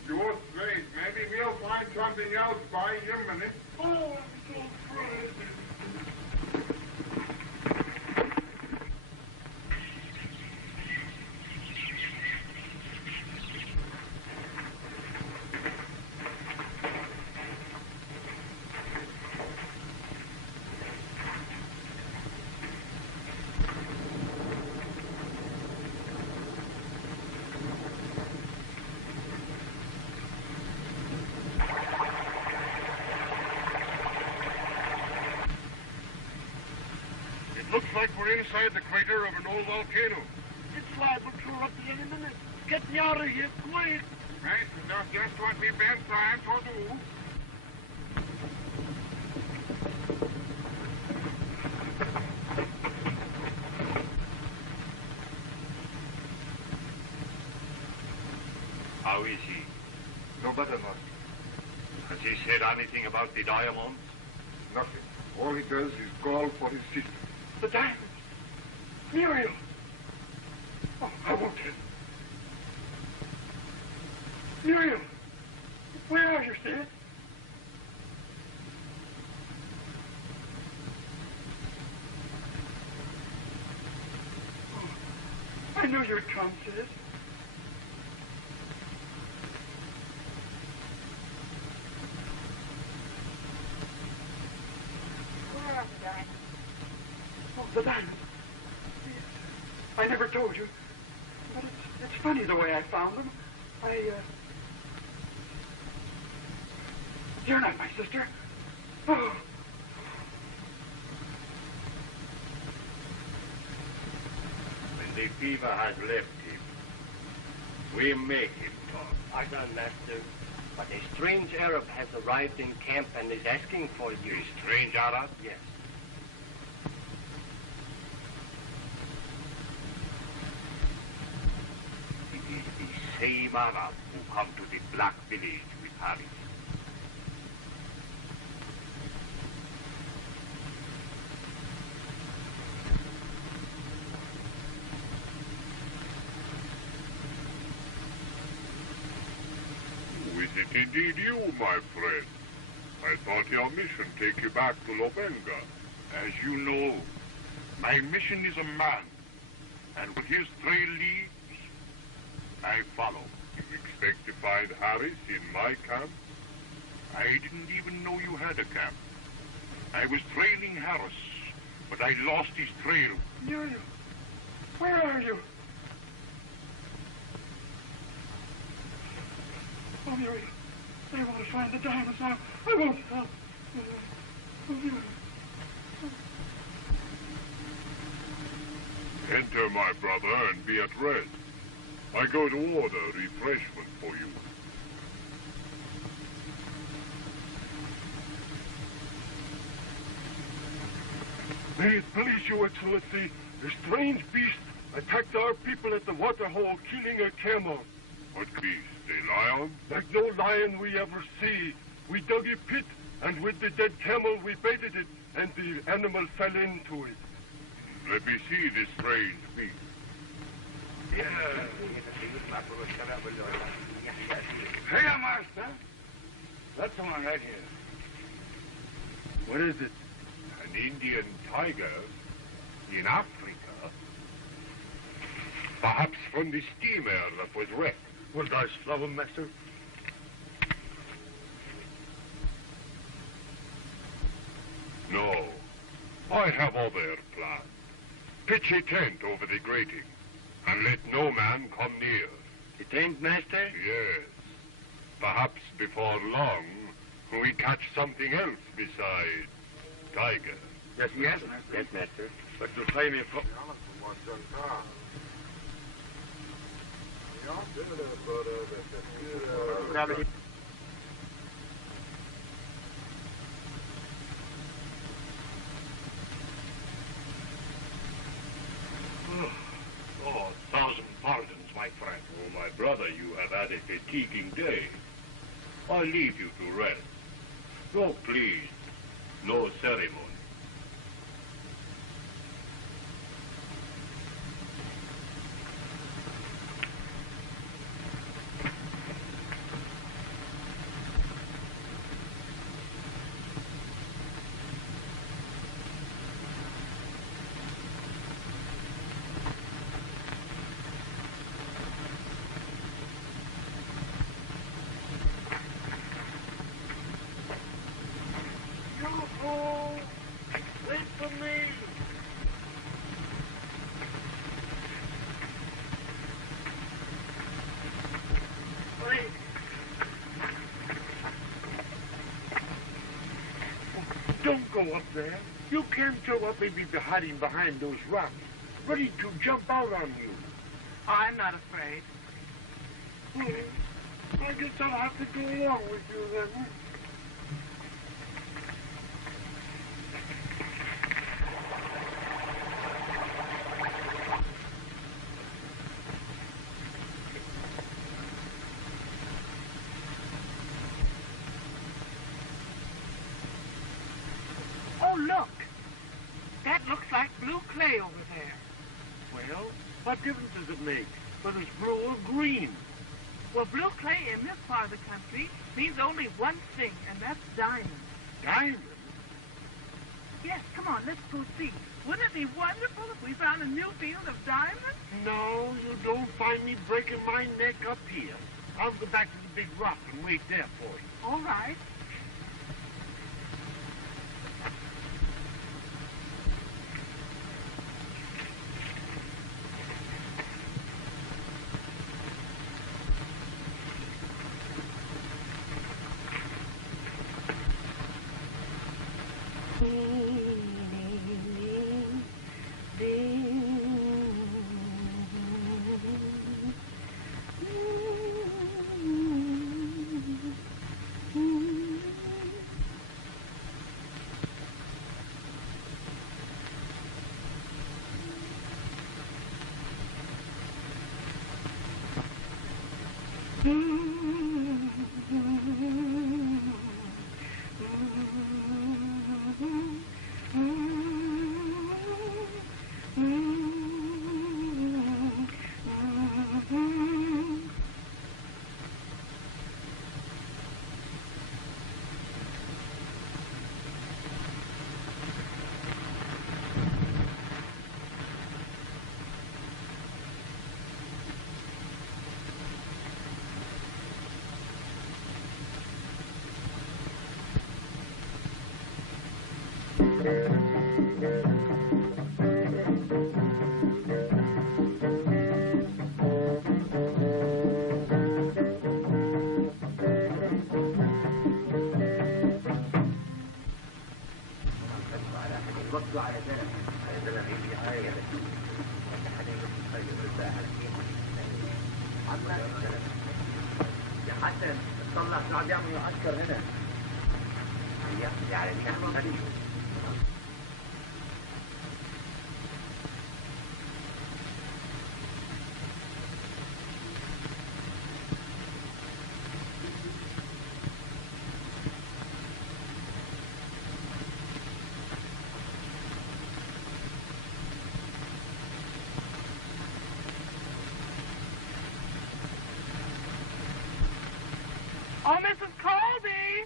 You won't wait. Maybe we'll find something else by a minute. Oh, I'm so afraid. Looks like we're inside the crater of an old volcano. It's liable to erupt at any minute. Get me out of here, quick! Right, that's just what we've been trying to do. How is he? No better, Master. Has he said anything about the diamonds? Nothing. All he does is call for his sister. The diamonds! Muriel! Oh, I won't tell. Muriel! Where are you, Sid? Oh, I knew you'd come, Sid. Where are the diamonds? Oh, the diamonds. I never told you, but it's funny the way I found them. You're not my sister. Oh. When the fever has left him, we make him talk. Pardon, Master, but a strange Arab has arrived in camp and is asking for you. A strange Arab? Yes. It is the same Arab who come to the Black Village with Harris. Is it indeed you, my friend? I thought your mission take you back to Lobenga. As you know, my mission is a man, and with his trail leads, I follow. You expect to find Harris in my camp? I didn't even know you had a camp. I was trailing Harris, but I lost his trail. Muriel, where are you? Oh, Muriel, I want to find the diamonds now. I won't stop. Oh, Muriel. Enter, my brother, and be at rest. I go to order refreshment for you. May it please you, Excellency, a strange beast attacked our people at the waterhole, killing a camel. What beast? A lion? Like no lion we ever see. We dug a pit, and with the dead camel we baited it, and the animal fell into it. Let me see this strange beast. Here, Master. That's the one right here. What is it? An Indian tiger in Africa? Perhaps from the steamer that was wrecked. Will thou slow him, Master? No. I have other plans. Pitch a tent over the grating, and let no man come near. The tent, Master? Yes. Perhaps before long, we catch something else besides tiger. Yes, Master. Yes, Master. But to find me... Oh, 1,000 pardons, my friend. Oh, my brother, you have had a fatiguing day. I leave you to rest. No, please, no ceremony. up there. You can't tell what may be hiding behind those rocks, ready to jump out on you. I'm not afraid. I guess I'll have to go along with you then. Oh, look. That looks like blue clay over there. Well, what difference does it make whether it's blue or green? Well, blue clay in this part of the country means only one thing, and that's diamonds. Diamonds? Yes, come on, let's go see. Wouldn't it be wonderful if we found a new field of diamonds? No, you don't find me breaking my neck up here. I'll go back to the big rock and wait there for you. All right. حتى تطلع صعب يعملوا عسكر هنا. يعني نحن Oh, Mrs. Colby!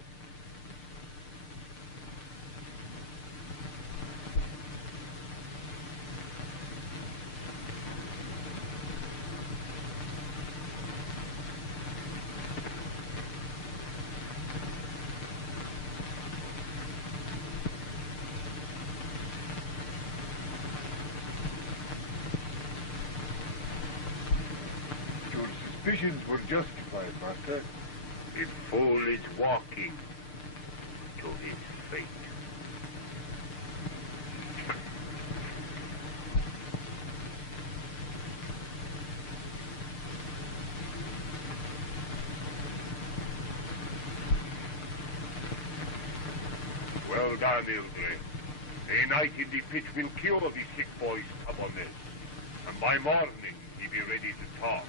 Your suspicions were justified, Master. The fool is walking to his fate. Well done, Ilgre. A night in the pit will cure the sick boy's stubbornness, and by morning he'll be ready to talk.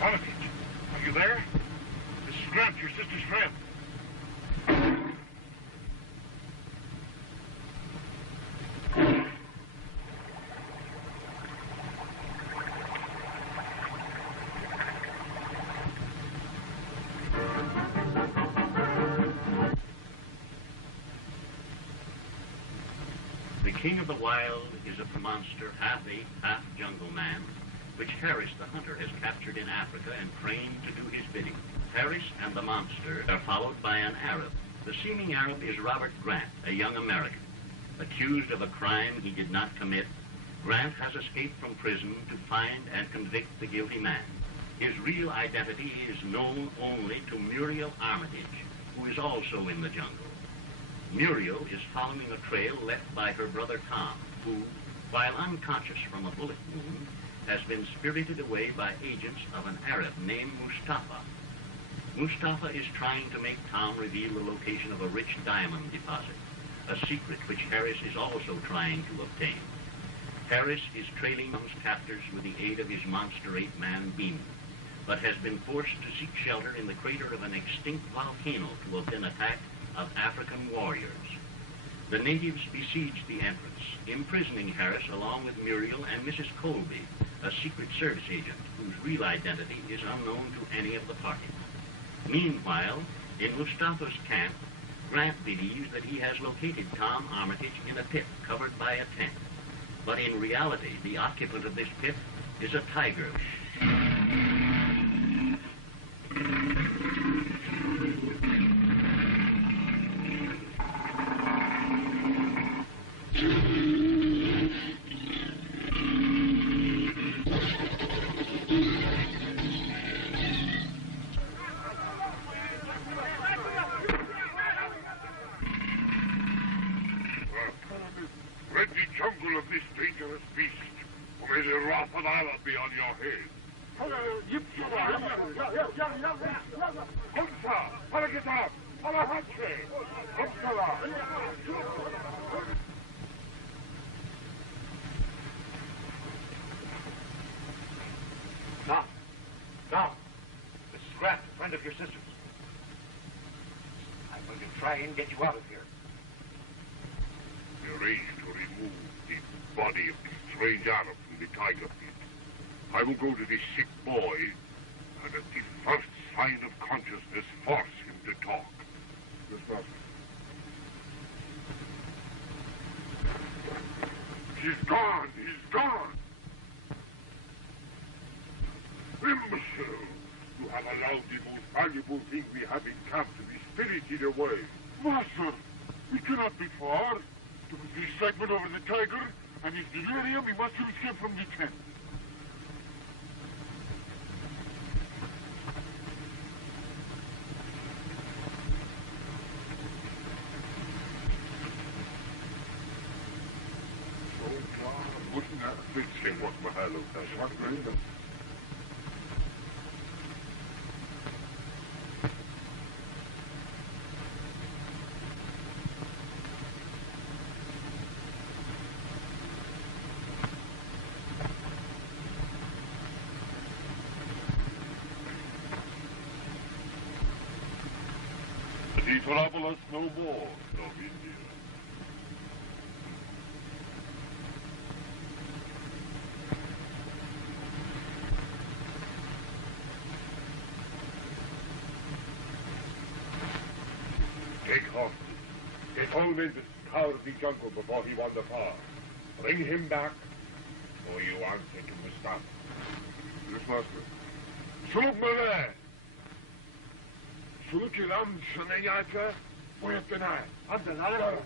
Are you there? This is Grant, your sister's friend. king of the wild is a monster, half ape, half jungle man, which Harris the hunter has captured in Africa and trained to do his bidding. Harris and the monster are followed by an Arab. The seeming Arab is Robert Grant, a young American. Accused of a crime he did not commit, Grant has escaped from prison to find and convict the guilty man. His real identity is known only to Muriel Armitage, who is also in the jungle. Muriel is following a trail left by her brother Tom, who, while unconscious from a bullet wound, has been spirited away by agents of an Arab named Mustafa. Mustafa is trying to make Tom reveal the location of a rich diamond deposit, a secret which Harris is also trying to obtain. Harris is trailing Tom's captors with the aid of his monster ape-man Bean, but has been forced to seek shelter in the crater of an extinct volcano to avoid an attack of African warriors. The natives besiege the entrance, imprisoning Harris along with Muriel and Mrs. Colby, a Secret Service agent whose real identity is unknown to any of the party. Meanwhile, in Mustafa's camp, Grant believes that he has located Tom Armitage in a pit covered by a tent. But in reality, the occupant of this pit is a tiger. Rid the jungle of this dangerous beast, or may the wrath of Allah be on your head. Tom, this is Grant, a friend of your sister's. I'm going to try and get you out of here. We arranged to remove the body of the strange Arab from the tiger pit. I will go to the sick boy, and at the first sign of consciousness, force him to talk. Yes, master. He's gone! He's gone! Imbecile! You have allowed the most valuable thing we have in camp to be spirited away. Master, we cannot be far. There was the excitement over the tiger, and his delirium, he must have escaped from the tent. Wouldn't that fixing what Mahalo does? What really? He trouble us no more, no India. Take hostage. Get all men to scour the jungle before he wander far. Bring him back, or you answer to Mustafa. Yes, master. Suluk mele! Suluk ilam sanayaka, boyatanay. Abdallah.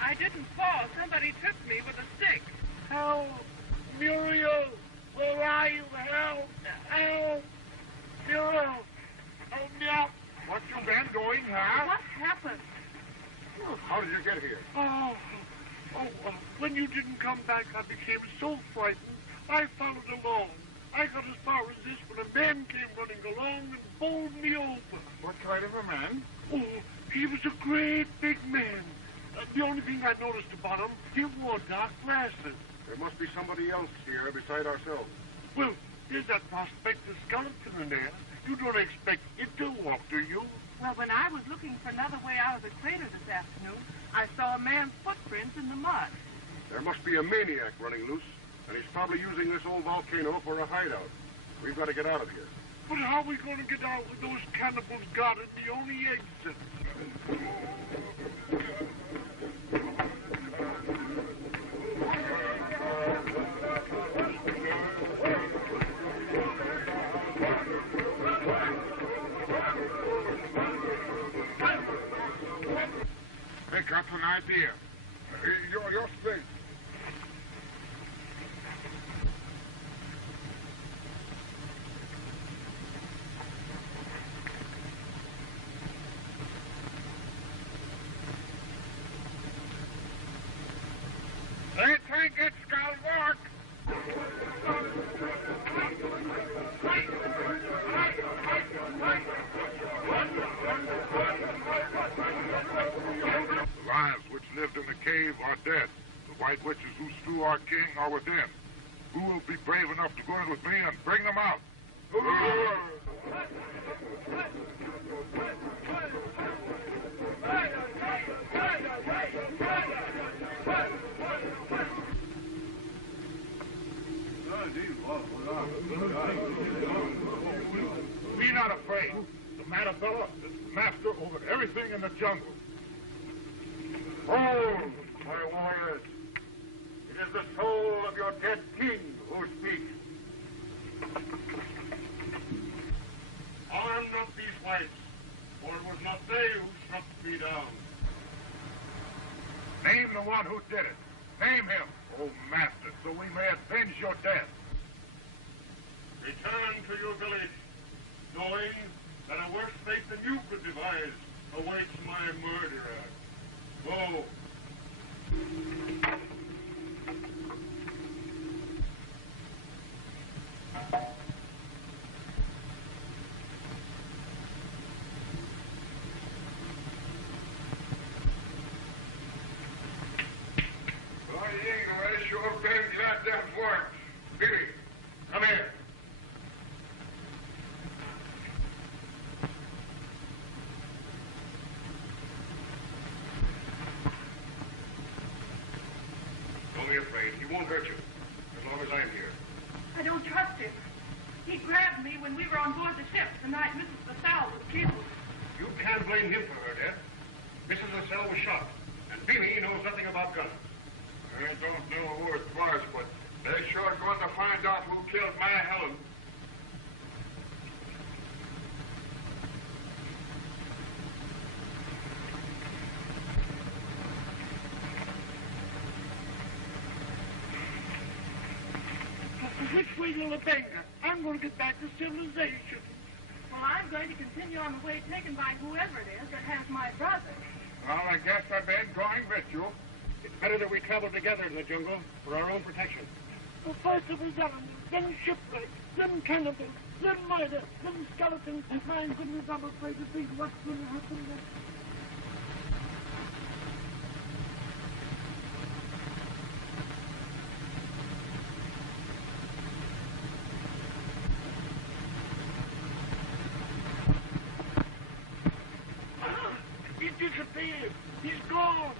I didn't fall. Somebody took me with a stick. Help! Muriel! Where are you? Help! Help! Muriel! Help me out! What you been doing, huh? What happened? How did you get here? When you didn't come back, I became so frightened, I followed along. I got as far as this when a man came running along and bowled me over. What kind of a man? Oh, he was a great big man. The only thing I noticed about him, he wore dark glasses. There must be somebody else here beside ourselves. Well, There's that prospector skeleton in there. You don't expect it to walk, do you? Well, when I was looking for another way out of the crater this afternoon, I saw a man's footprints in the mud. There must be a maniac running loose, and he's probably using this old volcano for a hideout. We've got to get out of here. But how are we going to get out with those cannibals guarding the only exit? I got an idea. Your space. I think it's gonna work. The lions which lived in the cave are dead. The white witches who slew our king are within. Who will be brave enough to go in with me and bring them out? Be not afraid. The Manabella is master over everything in the jungle. Oh, my warriors, it is the soul of your dead king who speaks. Harm not these whites, for it was not they who struck me down. Name the one who did it. Name him, O master, so we may avenge your death. Return to your village, knowing that a worse fate than you could devise awaits my murderer. Go. Sure been goddamn for it. Billy, come here. Don't be afraid. He won't hurt you, as long as I'm here. I don't trust him. He grabbed me when we were on board the ship the night Mrs. LaSalle was killed. You can't blame him for her death. Mrs. LaSalle was shot, and Beanie knows nothing about guns. I don't know who it was, but they're sure going to find out who killed my Helen. Which way will it bring her? I'm going to get back to civilization. Well, I'm going to continue on the way taken by whoever it is that has my brother. Well, I guess I been going with you. It's better that we travel together in the jungle for our own protection. Well, first it was animals, then shipwreck, then cannibals, then murder, then skeletons. My goodness, I'm afraid to think what's going to happen next. He disappeared. He's gone.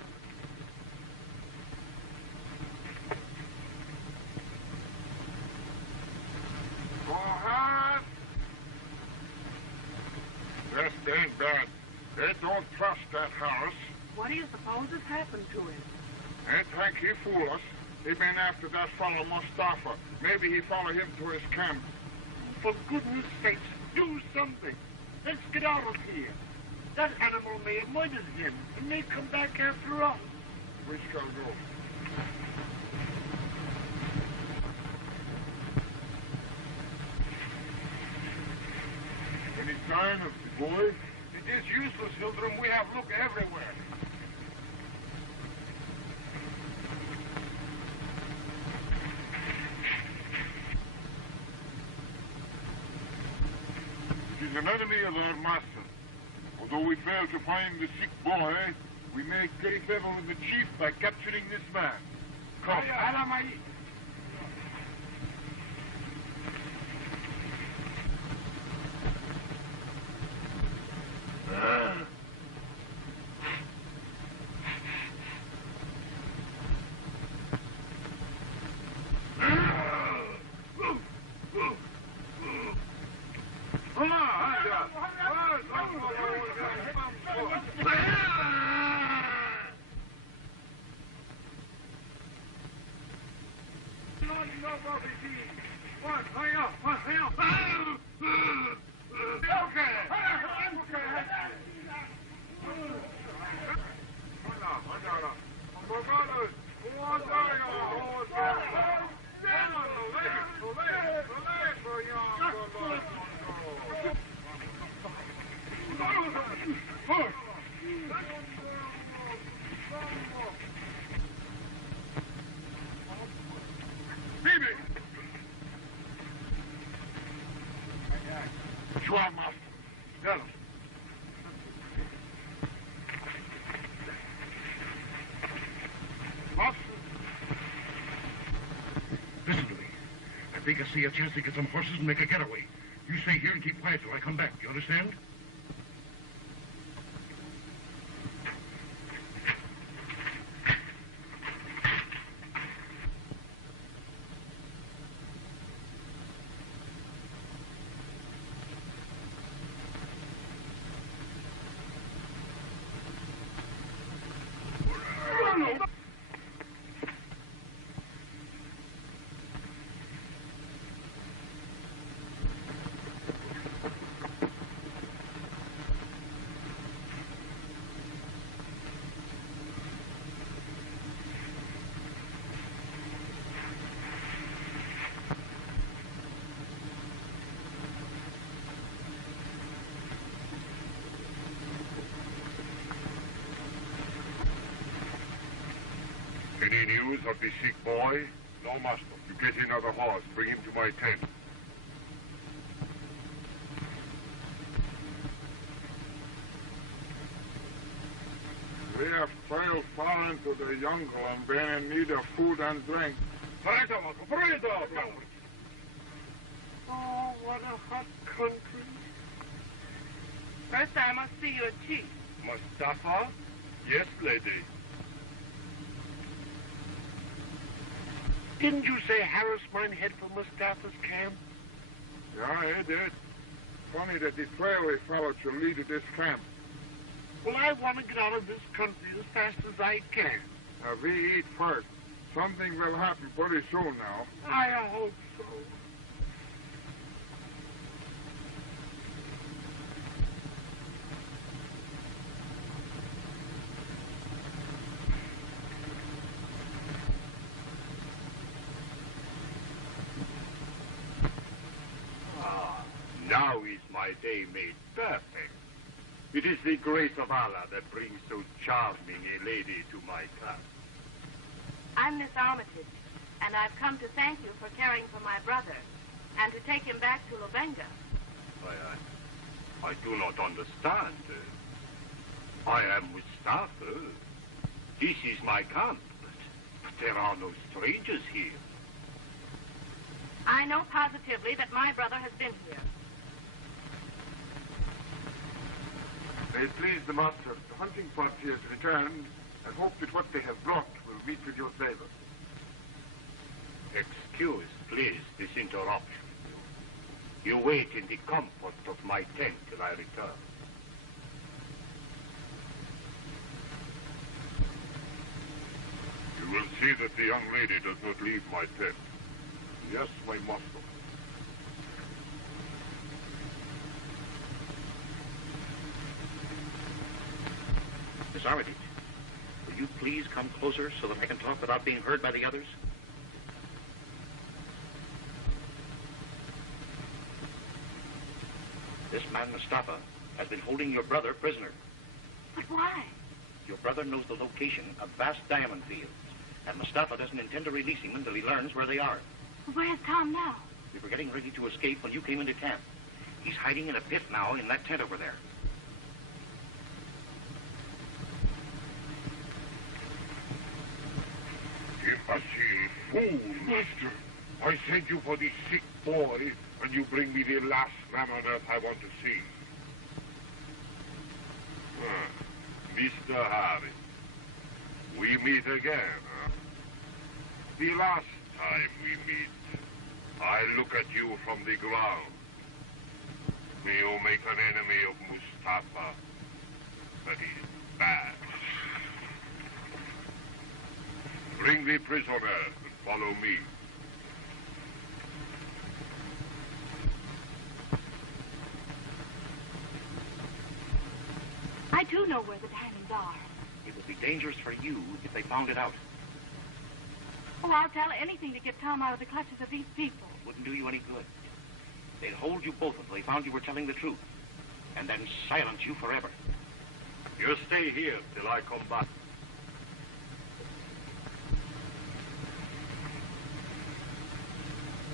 Go ahead. This ain't bad. They don't trust that Harris. What do you suppose has happened to him? They think he fool us. He been after that fellow Mustafa. Maybe he follow him to his camp. For goodness sakes, do something. Let's get out of here. That animal may have murdered him. He may come back after us. We shall go. Any sign of the boy? It is useless, Hildrum. We have looked everywhere. It is an enemy of our master. Although we fail to find the sick boy, we may carry favor with the chief by capturing this man. Come. Listen to me. I think I see a chance to get some horses and make a getaway. You stay here and keep quiet till I come back. You understand? Any news of the sick boy? No, master. You get another horse. Bring him to my tent. We have trailed far into the jungle and been in need of food and drink. Oh, what a hot country. First, I must see your chief. Mustafa? Yes, lady. Didn't you say Harris might head for Mustafa's camp? Yeah, he did. Funny that the trail we followed should lead to this camp. Well, I want to get out of this country as fast as I can. Now, we eat first. Something will happen pretty soon now. I hope so. Now is my day made perfect. It is the grace of Allah that brings so charming a lady to my camp. I'm Miss Armitage, and I've come to thank you for caring for my brother and to take him back to Lubenga. I do not understand. I am Mustafa. This is my camp, but there are no strangers here. I know positively that my brother has been here. May it please the master, the hunting party has returned, and hope that what they have brought will meet with your favor. Excuse, please, this interruption. You wait in the comfort of my tent till I return. You will see that the young lady does not leave my tent. Yes, my master. Miss Armitage, will you please come closer so that I can talk without being heard by the others? This man, Mustafa, has been holding your brother prisoner. But why? Your brother knows the location of vast diamond fields, and Mustafa doesn't intend to release him until he learns where they are. Where's Tom now? We were getting ready to escape when you came into camp. He's hiding in a pit now in that tent over there. Imbecile fool, master. I sent you for the sick boy, and you bring me the last man on earth I want to see. Mr. Harris, we meet again, huh? The last time we meet, I look at you from the ground. May you make an enemy of Mustafa. Mustafa. That is bad. Bring the prisoner and follow me. I do know where the diamonds are. It would be dangerous for you if they found it out. Oh, I'll tell anything to get Tom out of the clutches of these people. It wouldn't do you any good. They'd hold you both until they found you were telling the truth, and then silence you forever. You stay here till I come back.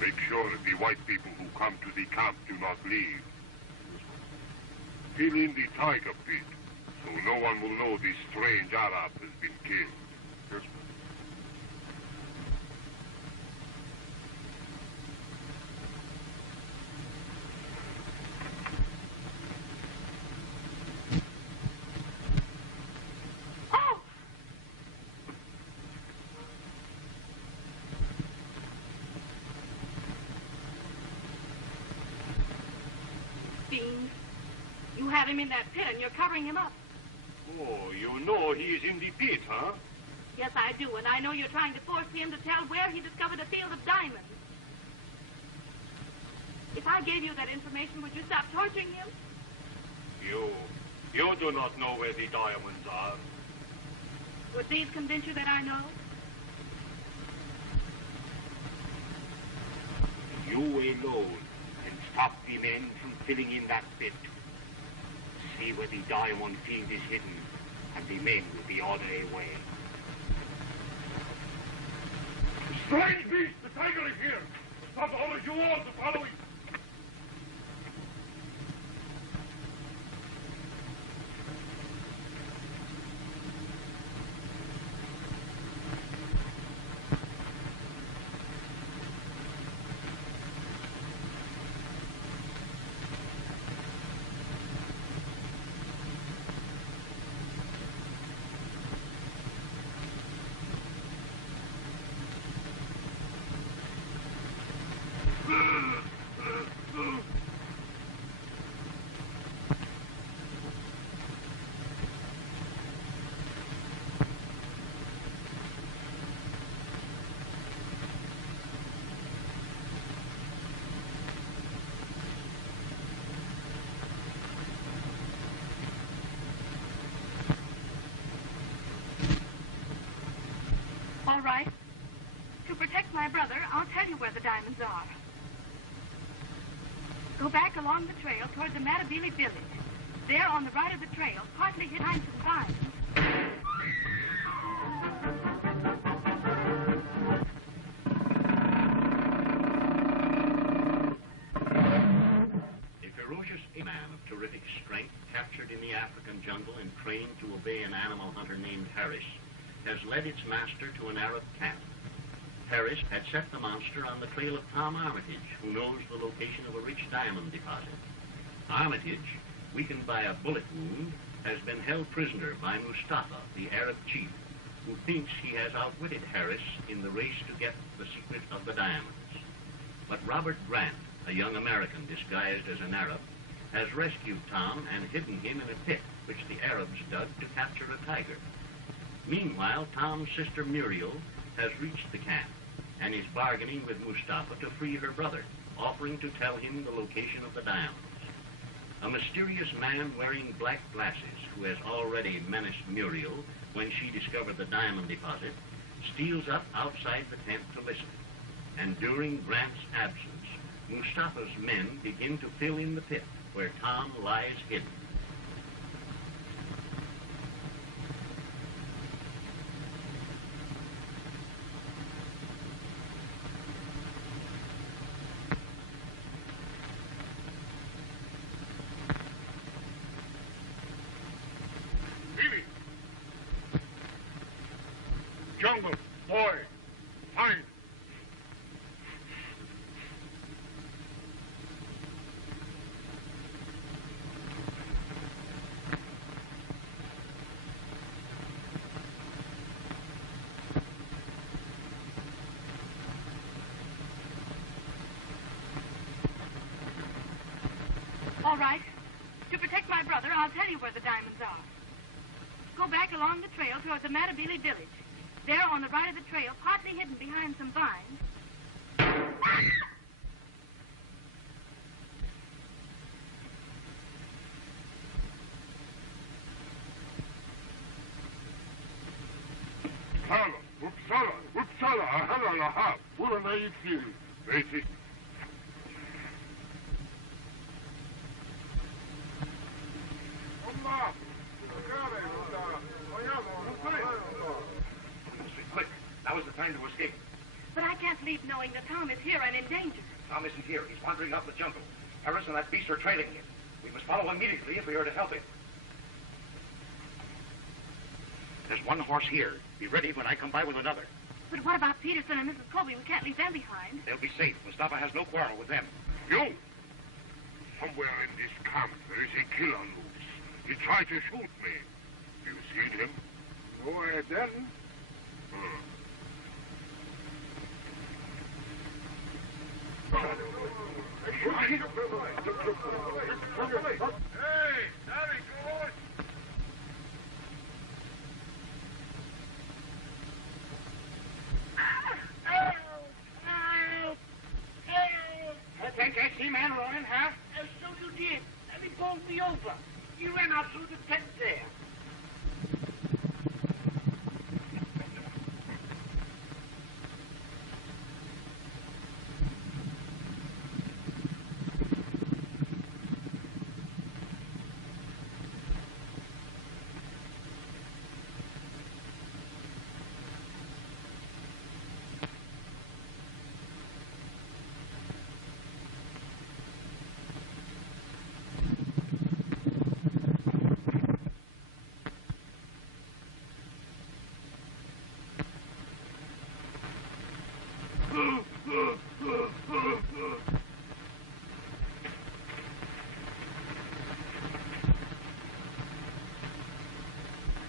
Make sure that the white people who come to the camp do not leave. Fill in the tiger pit, so no one will know this strange Arab has been killed. Yes, Oh! Fiend, you have him in that pit and you're covering him up. Oh, you know he is in the pit, huh? Yes, I do, and I know you're trying to force him to tell where he discovered a field of diamonds. If I gave you that information, would you stop torturing him? You do not know where the diamonds are. Would these convince you that I know? You alone can stop the men from filling in that pit. See where the diamond field is hidden, and the men will be on their way. Strange beast! The tiger is here! Stop all of you all to follow him! All right. To protect my brother, I'll tell you where the diamonds are. Go back along the trail toward the Matabili village. There on the right of the trail, partly hid behind some vines. A ferocious man of terrific strength, captured in the African jungle and trained to obey an animal hunter named Harris, has led its master to an Arab camp. Harris had set the monster on the trail of Tom Armitage, who knows the location of a rich diamond deposit. Armitage, weakened by a bullet wound, has been held prisoner by Mustafa, the Arab chief, who thinks he has outwitted Harris in the race to get the secret of the diamonds. But Robert Grant, a young American disguised as an Arab, has rescued Tom and hidden him in a pit which the Arabs dug to capture a tiger. Meanwhile, Tom's sister Muriel has reached the camp and is bargaining with Mustafa to free her brother, offering to tell him the location of the diamonds. A mysterious man wearing black glasses, who has already menaced Muriel when she discovered the diamond deposit, steals up outside the tent to listen. And during Grant's absence, Mustafa's men begin to fill in the pit where Tom lies hidden. Jungle, boy, find. All right. To protect my brother, I'll tell you where the diamonds are. Go back along the trail toward the Matabele village. There, on the right of the trail, partly hidden behind some vines. Uppsala, halalaha, burada yıksın. Neyse. Quick, now is the time to escape. But I can't leave knowing that Tom is here and in danger. Tom isn't here. He's wandering out in the jungle. Harris and that beast are trailing him. We must follow immediately if we are to help him. There's one horse here. Be ready when I come by with another. But what about Peterson and Mrs. Colby? We can't leave them behind. They'll be safe. Mustafa has no quarrel with them. You! Somewhere in this camp, there is a killer loose. He tried to shoot me. You see him? No, I didn't. Hey, there he goes! I think I see man running, huh? So you did. And he pulled me over. You ran out through the tent there.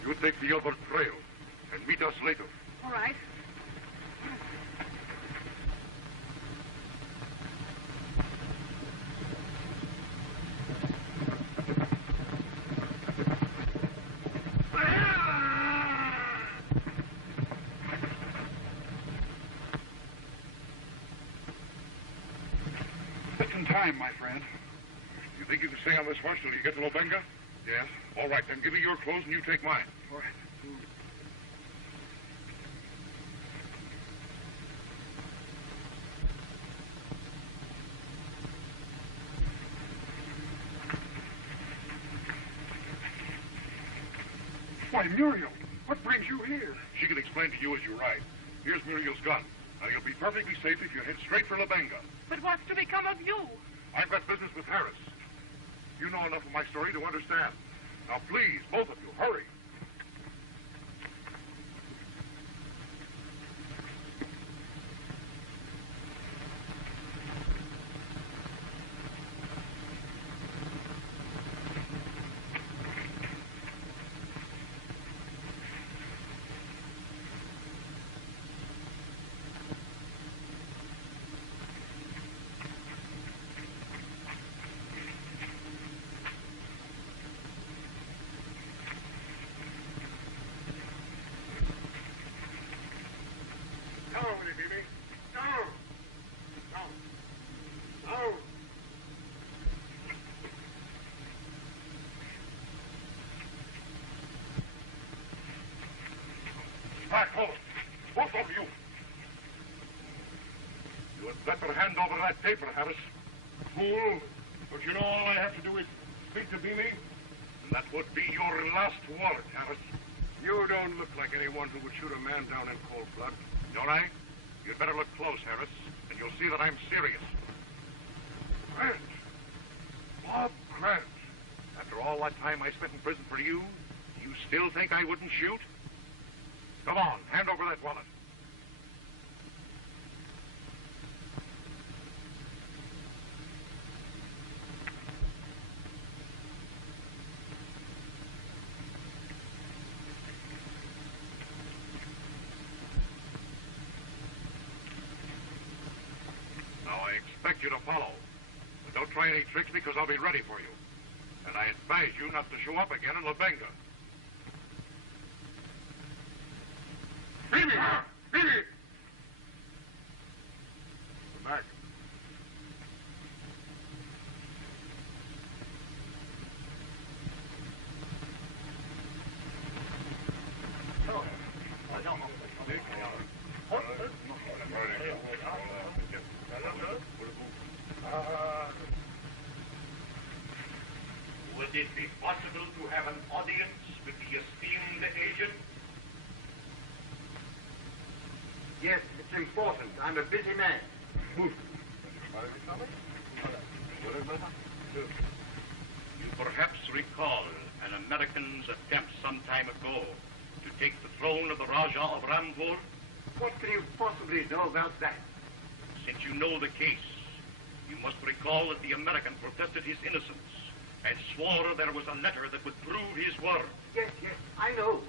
You take the other trail and meet us later. All right. Just in time, my friend. You think you can stay on this horse till you get to Lobenga? Yes? All right, then give me your clothes and you take mine. All right. Why, Muriel, what brings you here? She can explain to you as you ride. Here's Muriel's gun. Now, you'll be perfectly safe if you head straight for Lobenga. But what's to become of you? I've got business with Harris. You know enough of my story to understand. Now, please, both of you, hurry. Back home. Both of you. You had better hand over that paper, Harris. Fool. Don't you know all I have to do is speak to Beamy? And that would be your last word, Harris. You don't look like anyone who would shoot a man down in cold blood. Don't I? You'd better look close, Harris, and you'll see that I'm serious. Grant. Bob Grant. After all that time I spent in prison for you, you still think I wouldn't shoot? Come on, hand over that wallet. Now, I expect you to follow. But don't try any tricks because I'll be ready for you. And I advise you not to show up again in La Benga. Phoebe! Phoebe! Come back. Would it be possible to have an audience with the esteemed agent? Yes, it's important. I'm a busy man. You perhaps recall an American's attempt some time ago to take the throne of the Raja of Rampur? What can you possibly know about that? Since you know the case, you must recall that the American protested his innocence and swore there was a letter that would prove his word. Yes, yes, I know.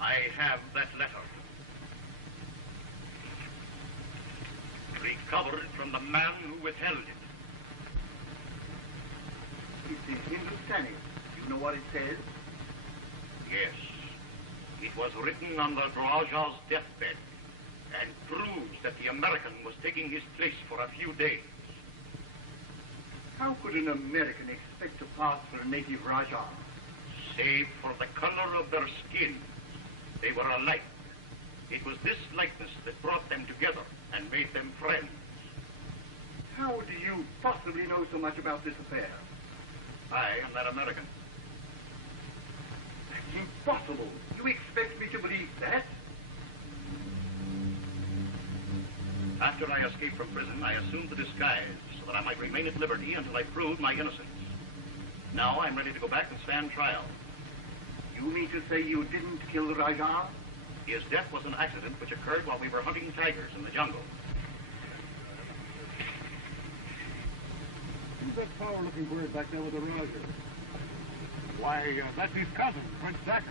I have that letter. Recovered from the man who withheld it. It's in Hindustani. You know what it says? Yes. It was written on the Raja's deathbed and proves that the American was taking his place for a few days. How could an American expect to pass for a native Raja? Save for the color of their skin, they were alike. It was this likeness that brought them together and made them friends. How do you possibly know so much about this affair? I am that American. That's impossible. You expect me to believe that? After I escaped from prison, I assumed the disguise so that I might remain at liberty until I proved my innocence. Now I'm ready to go back and stand trial. You mean to say you didn't kill the Raja? His death was an accident which occurred while we were hunting tigers in the jungle. Who's that power-looking bird back there with the Raja? Why, that's his cousin, Prince Decker.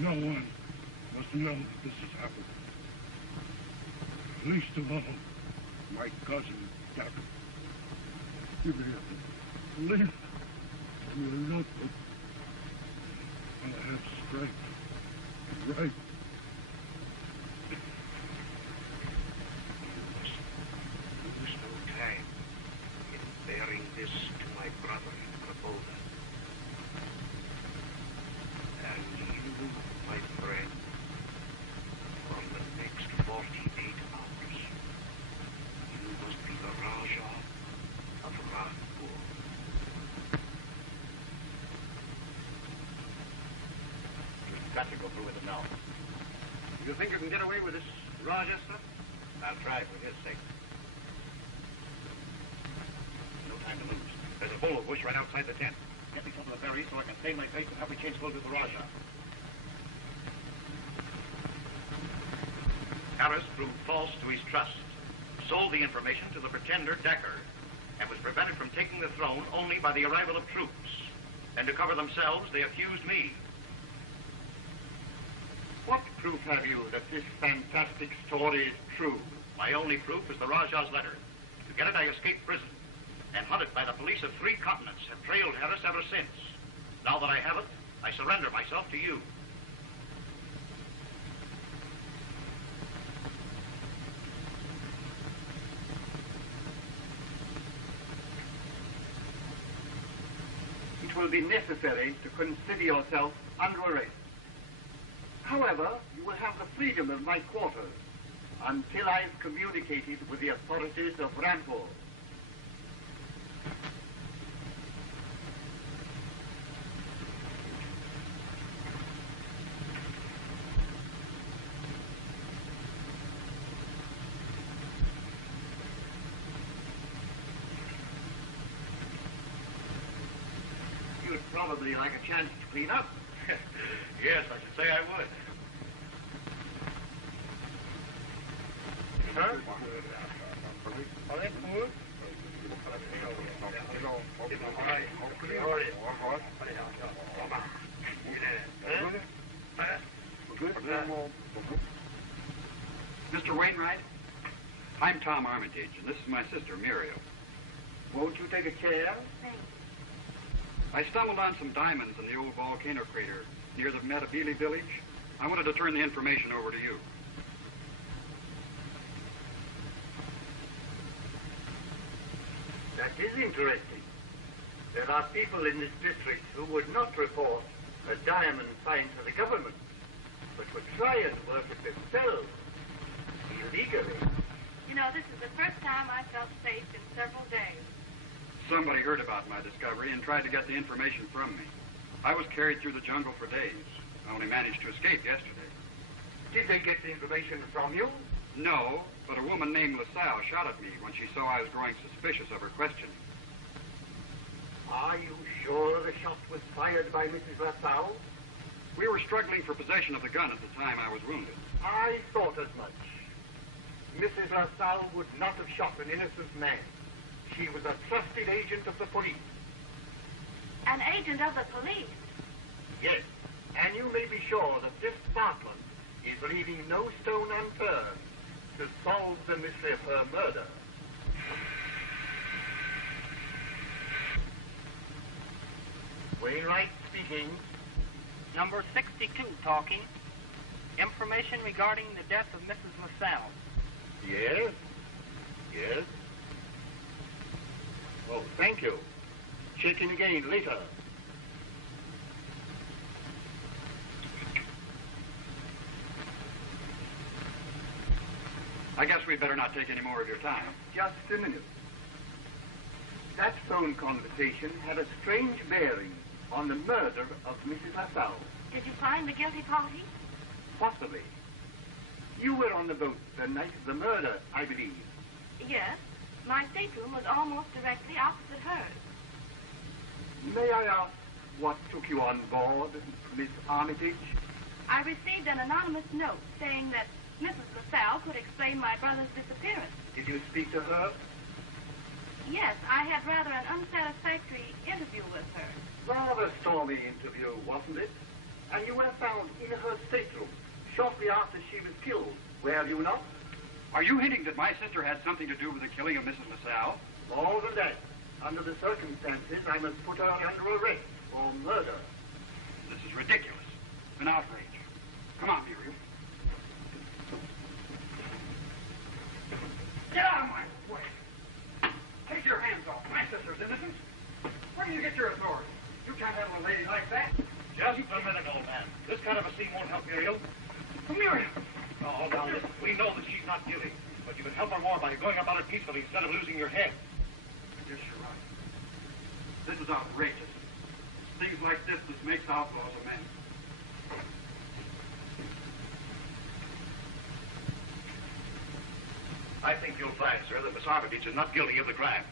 No one must know that this has happened. Least of all, my cousin, Decker. Give me a leaf from your notebook. I'll have strength to write. Lose no time in bearing this to my brother in Raboda. And you, my friend, from the next 48 hours, you must be the Raja of Rampur. You've got to go through with it now. You think you can get away with this Raja stuff? I'll try for his sake. No time to lose. There's a bull bush right outside the tent. Get me some of the berries so I can stain my face and have me change clothes with the Raja. Harris proved false to his trust, sold the information to the pretender Decker, and was prevented from taking the throne only by the arrival of troops. And to cover themselves, they accused me. What proof have you that this fantastic story is true? My only proof is the Raja's letter. To get it, I escaped prison, and hunted by the police of 3 continents, have trailed Harris ever since. Now that I have it, I surrender myself to you. It will be necessary to consider yourself under arrest. However, you will have the freedom of my quarters until I've communicated with the authorities of Rampur. You'd probably like a chance to clean up. Yes, I should say I would. Huh? Mr. Wainwright, I'm Tom Armitage, and this is my sister, Muriel. Won't you take a chair? Thanks. I stumbled on some diamonds in the old volcano crater near the Metabili village. I wanted to turn the information over to you. That is interesting. There are people in this district who would not report a diamond find to the government, but would try and work it themselves, illegally. You know, this is the first time I felt safe in several days. Somebody heard about my discovery and tried to get the information from me. I was carried through the jungle for days. I only managed to escape yesterday. Did they get the information from you? No, but a woman named LaSalle shot at me when she saw I was growing suspicious of her questioning. Are you sure the shot was fired by Mrs. LaSalle? We were struggling for possession of the gun at the time I was wounded. I thought as much. Mrs. LaSalle would not have shot an innocent man. She was a trusted agent of the police. An agent of the police? Yes, and you may be sure that this department is leaving no stone unturned to solve the mystery of her murder. Wainwright speaking. Number 62 talking. Information regarding the death of Mrs. LaSalle. Yes? Yes? Oh, thank you. Check in again later. I guess we'd better not take any more of your time. Just a minute. That phone conversation had a strange bearing on the murder of Mrs. LaSalle. Did you find the guilty party? Possibly. You were on the boat the night of the murder, I believe. Yes. My stateroom was almost directly opposite hers. May I ask what took you on board, Miss Armitage? I received an anonymous note saying that Mrs. LaSalle could explain my brother's disappearance. Did you speak to her? Yes, I had rather an unsatisfactory interview with her. Rather stormy interview, wasn't it? And you were found in her stateroom shortly after she was killed, were you not? Are you hinting that my sister had something to do with the killing of Mrs. LaSalle? More than that. Under the circumstances, I must put her under arrest for murder. This is ridiculous. An outrage. Come on, Muriel. Get out of my way! Take your hands off. My sister's innocent. Where do you get your authority? You can't handle a lady like that. Just a minute, old man. This kind of a scene won't help Muriel. Muriel! Oh, now listen. We know that she's not guilty, but you can help her more by going about it peacefully instead of losing your head. Yes, you're right. This is outrageous. Things like this makes outlaws of men. I think you'll find, sir, that Miss Armitage is not guilty of the crime.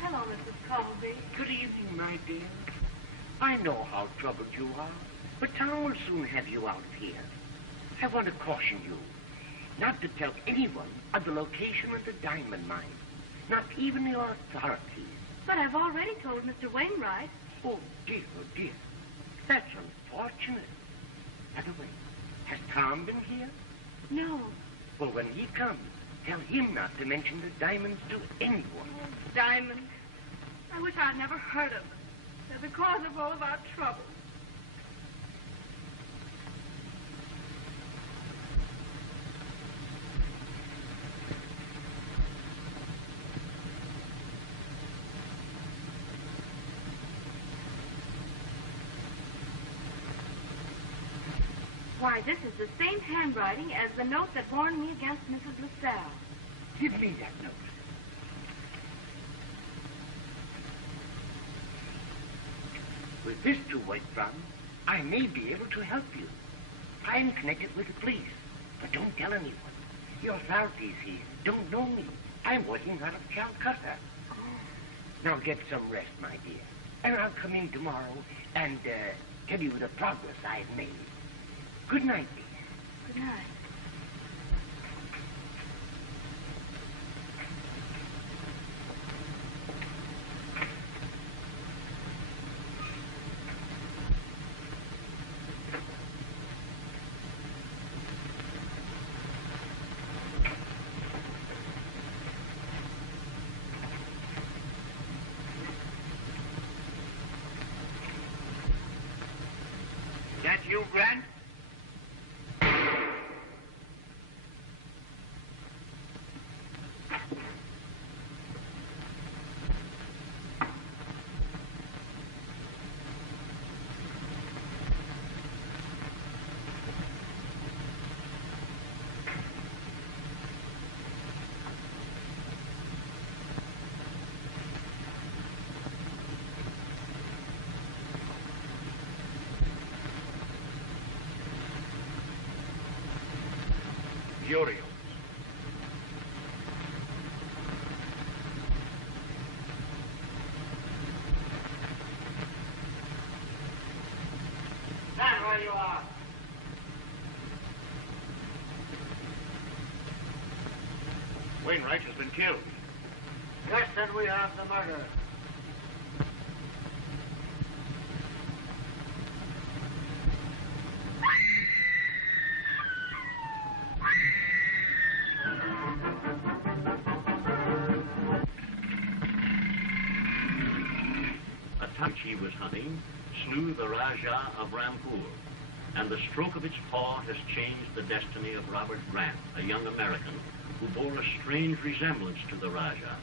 Hello, Mrs. Colby. Good evening, my dear. I know how troubled you are, but Tom will soon have you out of here. I want to caution you not to tell anyone of the location of the diamond mine, not even your authorities. But I've already told Mr. Wainwright. Oh, dear. That's unfortunate. By the way, has Tom been here? No. Well, when he comes, Tell him not to mention the diamonds to anyone. Oh, diamonds. I wish I'd never heard of them. They're the cause of all of our trouble. Why, this is the same handwriting as the note that warned me against Mrs. LaSalle. Give me that note. With this to work from, I may be able to help you. I'm connected with the police, but don't tell anyone. The authorities here don't know me. I'm working out of Calcutta. Now get some rest, my dear. And I'll come in tomorrow and tell you the progress I've made. Good night, dear. Good night. That you, Grant? Muriel. Stand where you are. Wainwright has been killed. Yes, and we have the murderer. He was hunting, slew the Rajah of Rampur, and the stroke of its paw has changed the destiny of Robert Grant, a young American who bore a strange resemblance to the Rajah.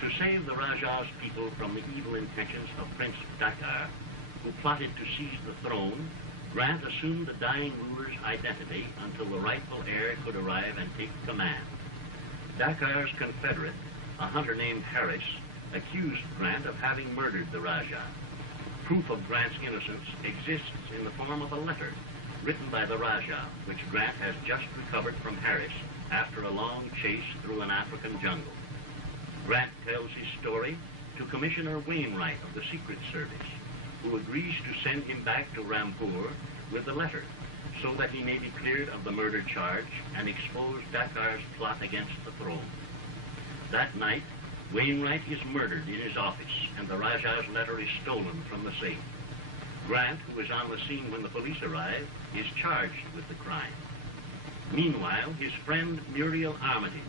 To save the Rajah's people from the evil intentions of Prince Dakar, who plotted to seize the throne, Grant assumed the dying ruler's identity until the rightful heir could arrive and take command. Dakar's confederate, a hunter named Harris, accused Grant of having murdered the Rajah. Proof of Grant's innocence exists in the form of a letter written by the Rajah, which Grant has just recovered from Harris after a long chase through an African jungle. Grant tells his story to Commissioner Wainwright of the Secret Service, who agrees to send him back to Rampur with the letter so that he may be cleared of the murder charge and expose Dakar's plot against the throne. That night, Wainwright is murdered in his office, and the Rajah's letter is stolen from the safe. Grant, who is on the scene when the police arrive, is charged with the crime. Meanwhile, his friend Muriel Armitage,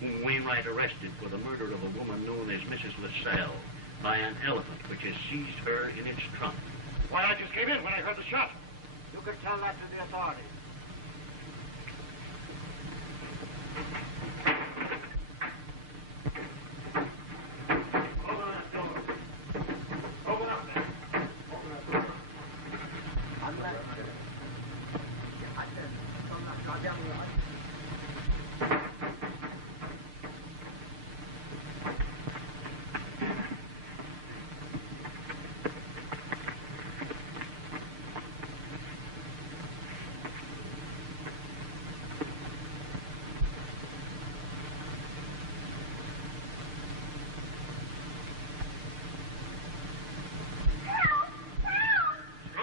whom Wainwright arrested for the murder of a woman known as Mrs. LaSalle by an elephant which has seized her in its trunk. Why, I just came in when I heard the shot. You could tell that to the authorities.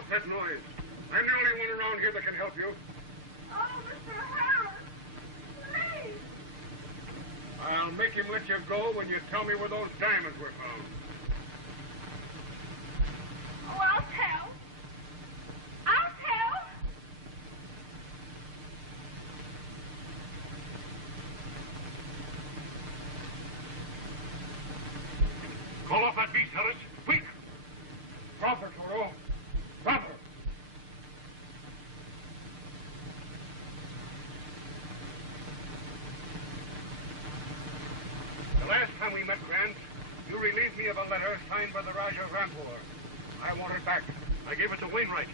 That noise. I'm the only one around here that can help you. Oh, Mr. Harris, please. I'll make him let you go when you tell me where those diamonds were found. Oh, I'll tell. I'll tell. that beast, Harris. Quick! Proper, Toro. Proper. The last time we met, Grant, you relieved me of a letter signed by the Rajah of Rampur. I want it back. I gave it to Wainwright.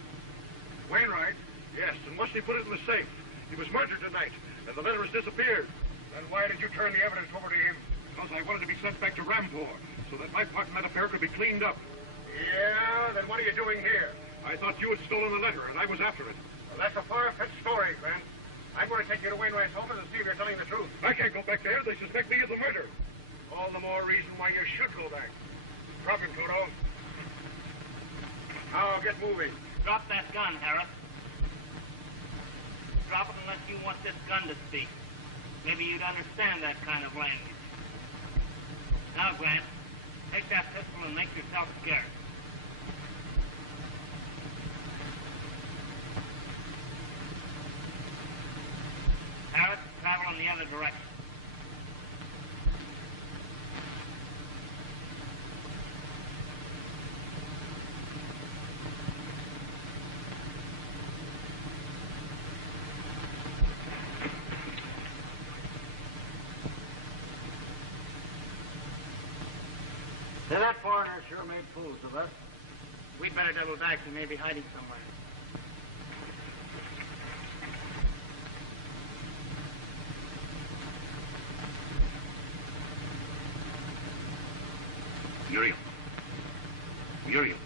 Wainwright? Yes, and once they put it in the safe. He was murdered tonight, and the letter has disappeared. Then why did you turn the evidence over to him? Because I wanted to be sent back to Rampur, so that my part in that affair could be cleaned up. Yeah, then what are you doing here? I thought you had stolen the letter, and I was after it. Well, that's a far-fetched story, Grant. I'm going to take you to Wainwright's office and see if you're telling the truth. I can't go back there. They suspect me of the murder. All the more reason why you should go back. Drop him, Toro. Now, get moving. Drop that gun, Harris. Drop it unless you want this gun to speak. Maybe you'd understand that kind of language. Now, Grant, take that pistol and make yourself scarce. Harris, travel in the other direction. That foreigner sure made fools of us. We'd better double back. He may be hiding somewhere. Muriel. Muriel.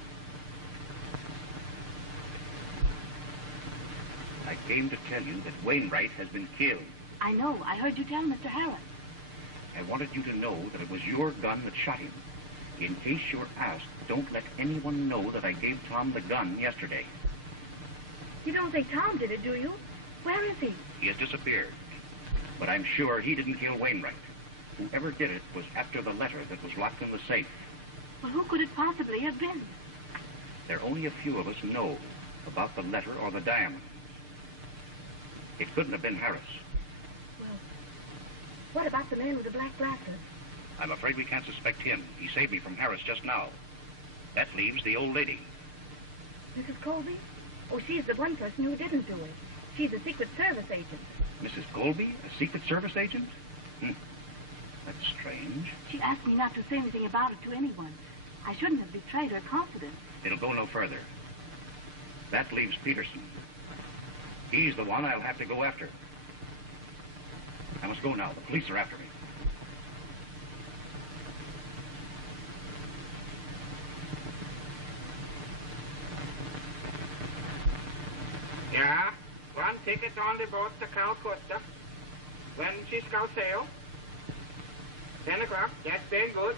I came to tell you that Wainwright has been killed. I know. I heard you tell Mr. Harris. I wanted you to know that it was your gun that shot him. In case you're asked, don't let anyone know that I gave Tom the gun yesterday. You don't think Tom did it, do you? Where is he? He has disappeared. But I'm sure he didn't kill Wainwright. Whoever did it was after the letter that was locked in the safe. Well, who could it possibly have been? There are only a few of us know about the letter or the diamonds. It couldn't have been Harris. Well, what about the man with the black glasses? I'm afraid we can't suspect him. He saved me from Harris just now. That leaves the old lady. Mrs. Colby? Oh, she's the one person who didn't do it. She's a Secret Service agent. Mrs. Colby, a Secret Service agent? That's strange. She asked me not to say anything about it to anyone. I shouldn't have betrayed her confidence. It'll go no further. That leaves Peterson. He's the one I'll have to go after. I must go now. The police are after me. Yeah, one ticket on the boat to Calcutta. When she shall sail? 10 o'clock, that's very good.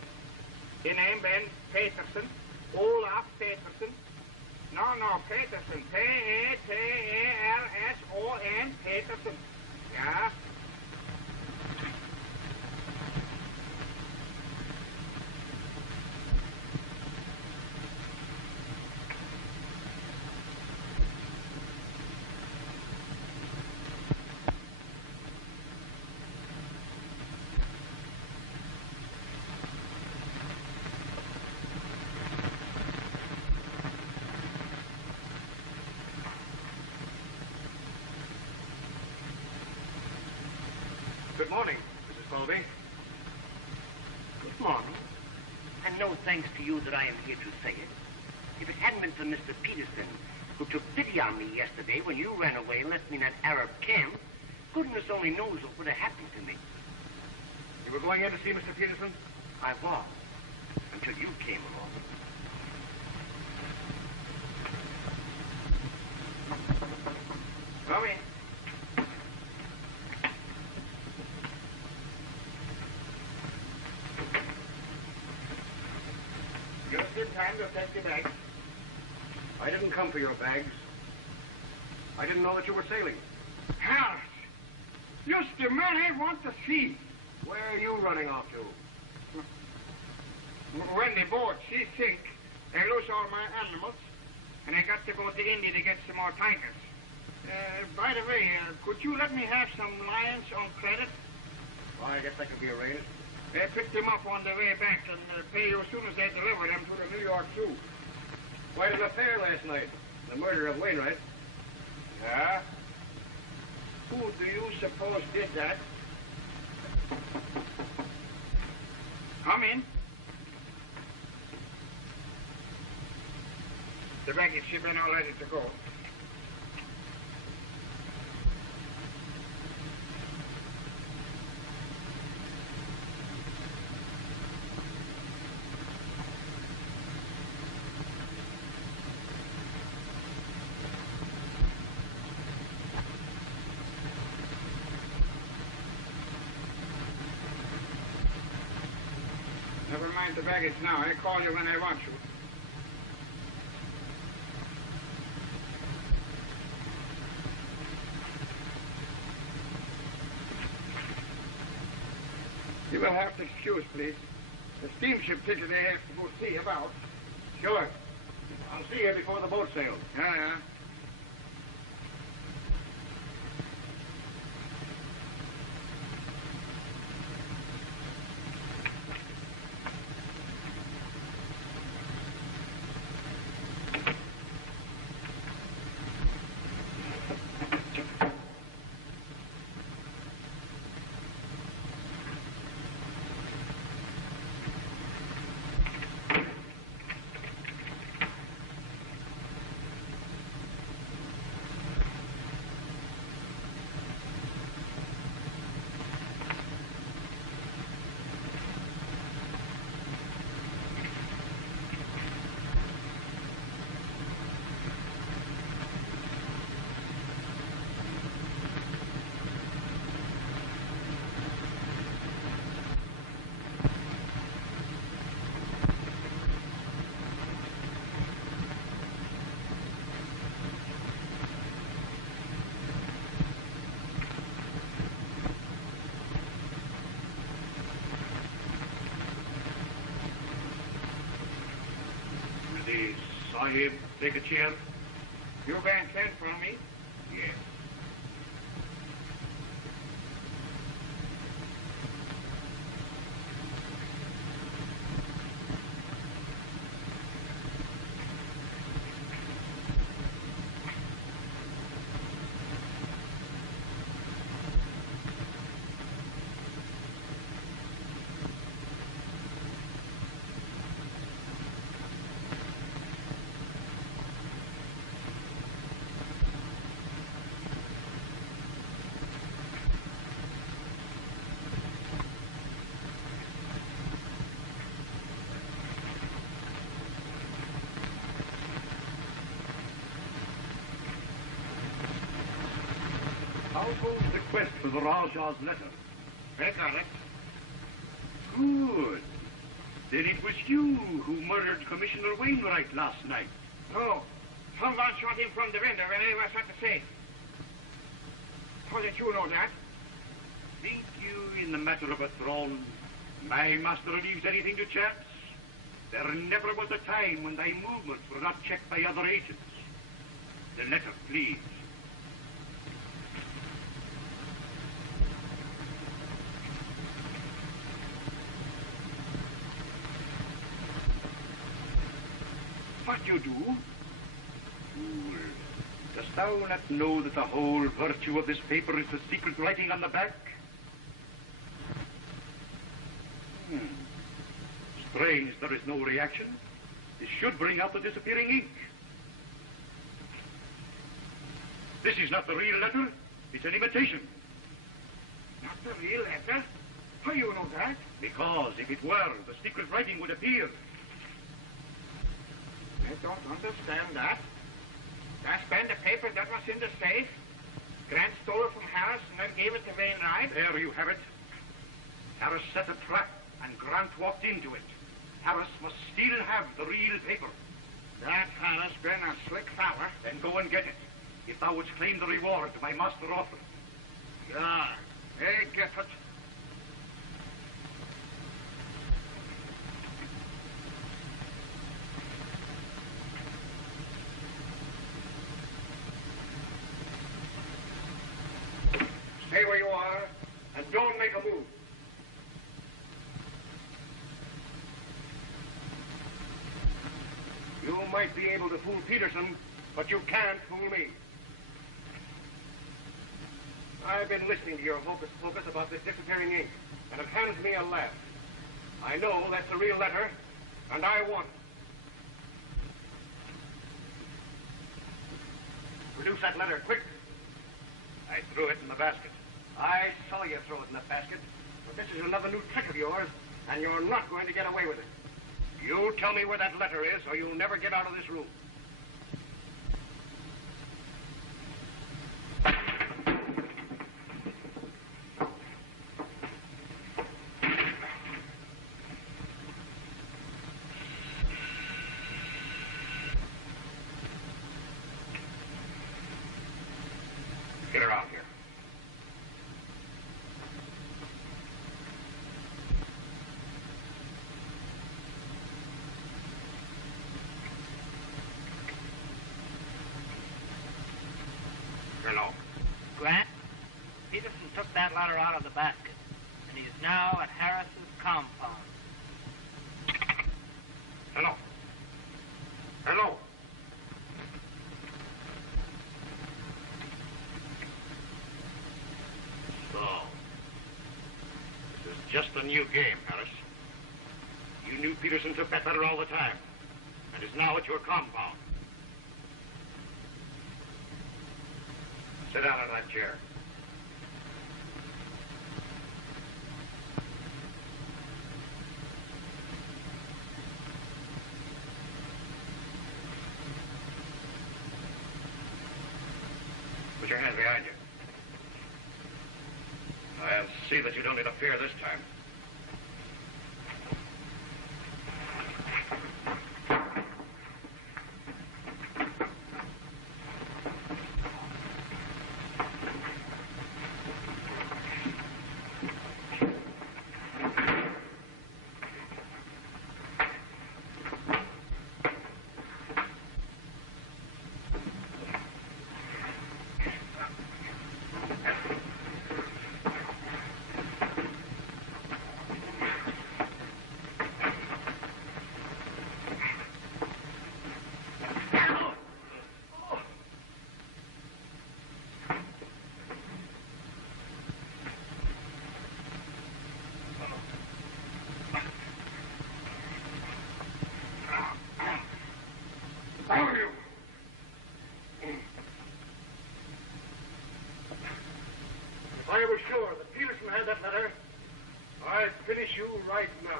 The name Ben Peterson. Olaf Peterson. No, Peterson. P-E-T-E-R-S-O-N. Peterson. Yeah. Good morning, Mrs. Colby. Good morning. And no thanks to you that I am here to say it. If it hadn't been for Mr. Peterson, who took pity on me yesterday when you ran away and left me in that Arab camp, goodness only knows what would have happened to me. You were going in to see Mr. Peterson? I was, until you came along. Come in. Just in time to take your bags. I didn't come for your bags. I didn't know that you were sailing. Harris, just the man I want to see. Where are you running off to? When the boat, she sink, I lose all my animals, and I got to go to India to get some more tankers. By the way, could you let me have some lions on credit? Well, I guess that could be arranged. They picked them up on their way back and pay you as soon as they deliver them to the New York Zoo. Quite an affair last night. The murder of Wainwright. Yeah? Who do you suppose did that? Come in. The baggage shipment all ready to go. Never mind the baggage now. I call you when I want you. You will have to excuse, please. The steamship ticket they have to go see about. Sure. I'll see you before the boat sails. Yeah. Sahib, take a chair. You can send for me? Yes. How goes the quest for the Rajah's letter? I got it. Good. Then it was you who murdered Commissioner Wainwright last night. No. Someone shot him from the window when I was at the safe. How did you know that? Think you, in the matter of a throne, my master leaves anything to chance? There never was a time when thy movements were not checked by other agents. The letter, please. What you do? Fool. Dost thou not know that the whole virtue of this paper is the secret writing on the back? Strange there is no reaction. This should bring out the disappearing ink. This is not the real letter. It's an imitation. Not the real letter? How do you know that? Because if it were, the secret writing would appear. I don't understand that. I spent the paper that was in the safe. Grant stole it from Harris and then gave it to Wainwright. There you have it. Harris set a trap and Grant walked into it. Harris must still have the real paper. That Harris been a slick fella. Then go and get it. If thou wouldst claim the reward my master offered. Yeah, I get it. Stay where you are and don't make a move. might be able to fool Peterson, but you can't fool me. I've been listening to your hocus-pocus about this disappearing ink, and it hands me a laugh. I know that's a real letter, and I want it. Produce that letter, quick. I threw it in the basket. I saw you throw it in the basket, but this is another new trick of yours, and you're not going to get away with it. You tell me where that letter is, or you'll never get out of this room. Get her out here. Karloff. Grant, Peterson took that letter out of the basket, and he's now at Harris's compound. Hello. Hello. So, this is just a new game, Harris. You knew Peterson took that letter all the time, and is now at your compound. Sit down in that chair. Put your hands behind you. I'll see that you don't interfere this time. If I was sure that Peterson had that letter, I'd finish you right now.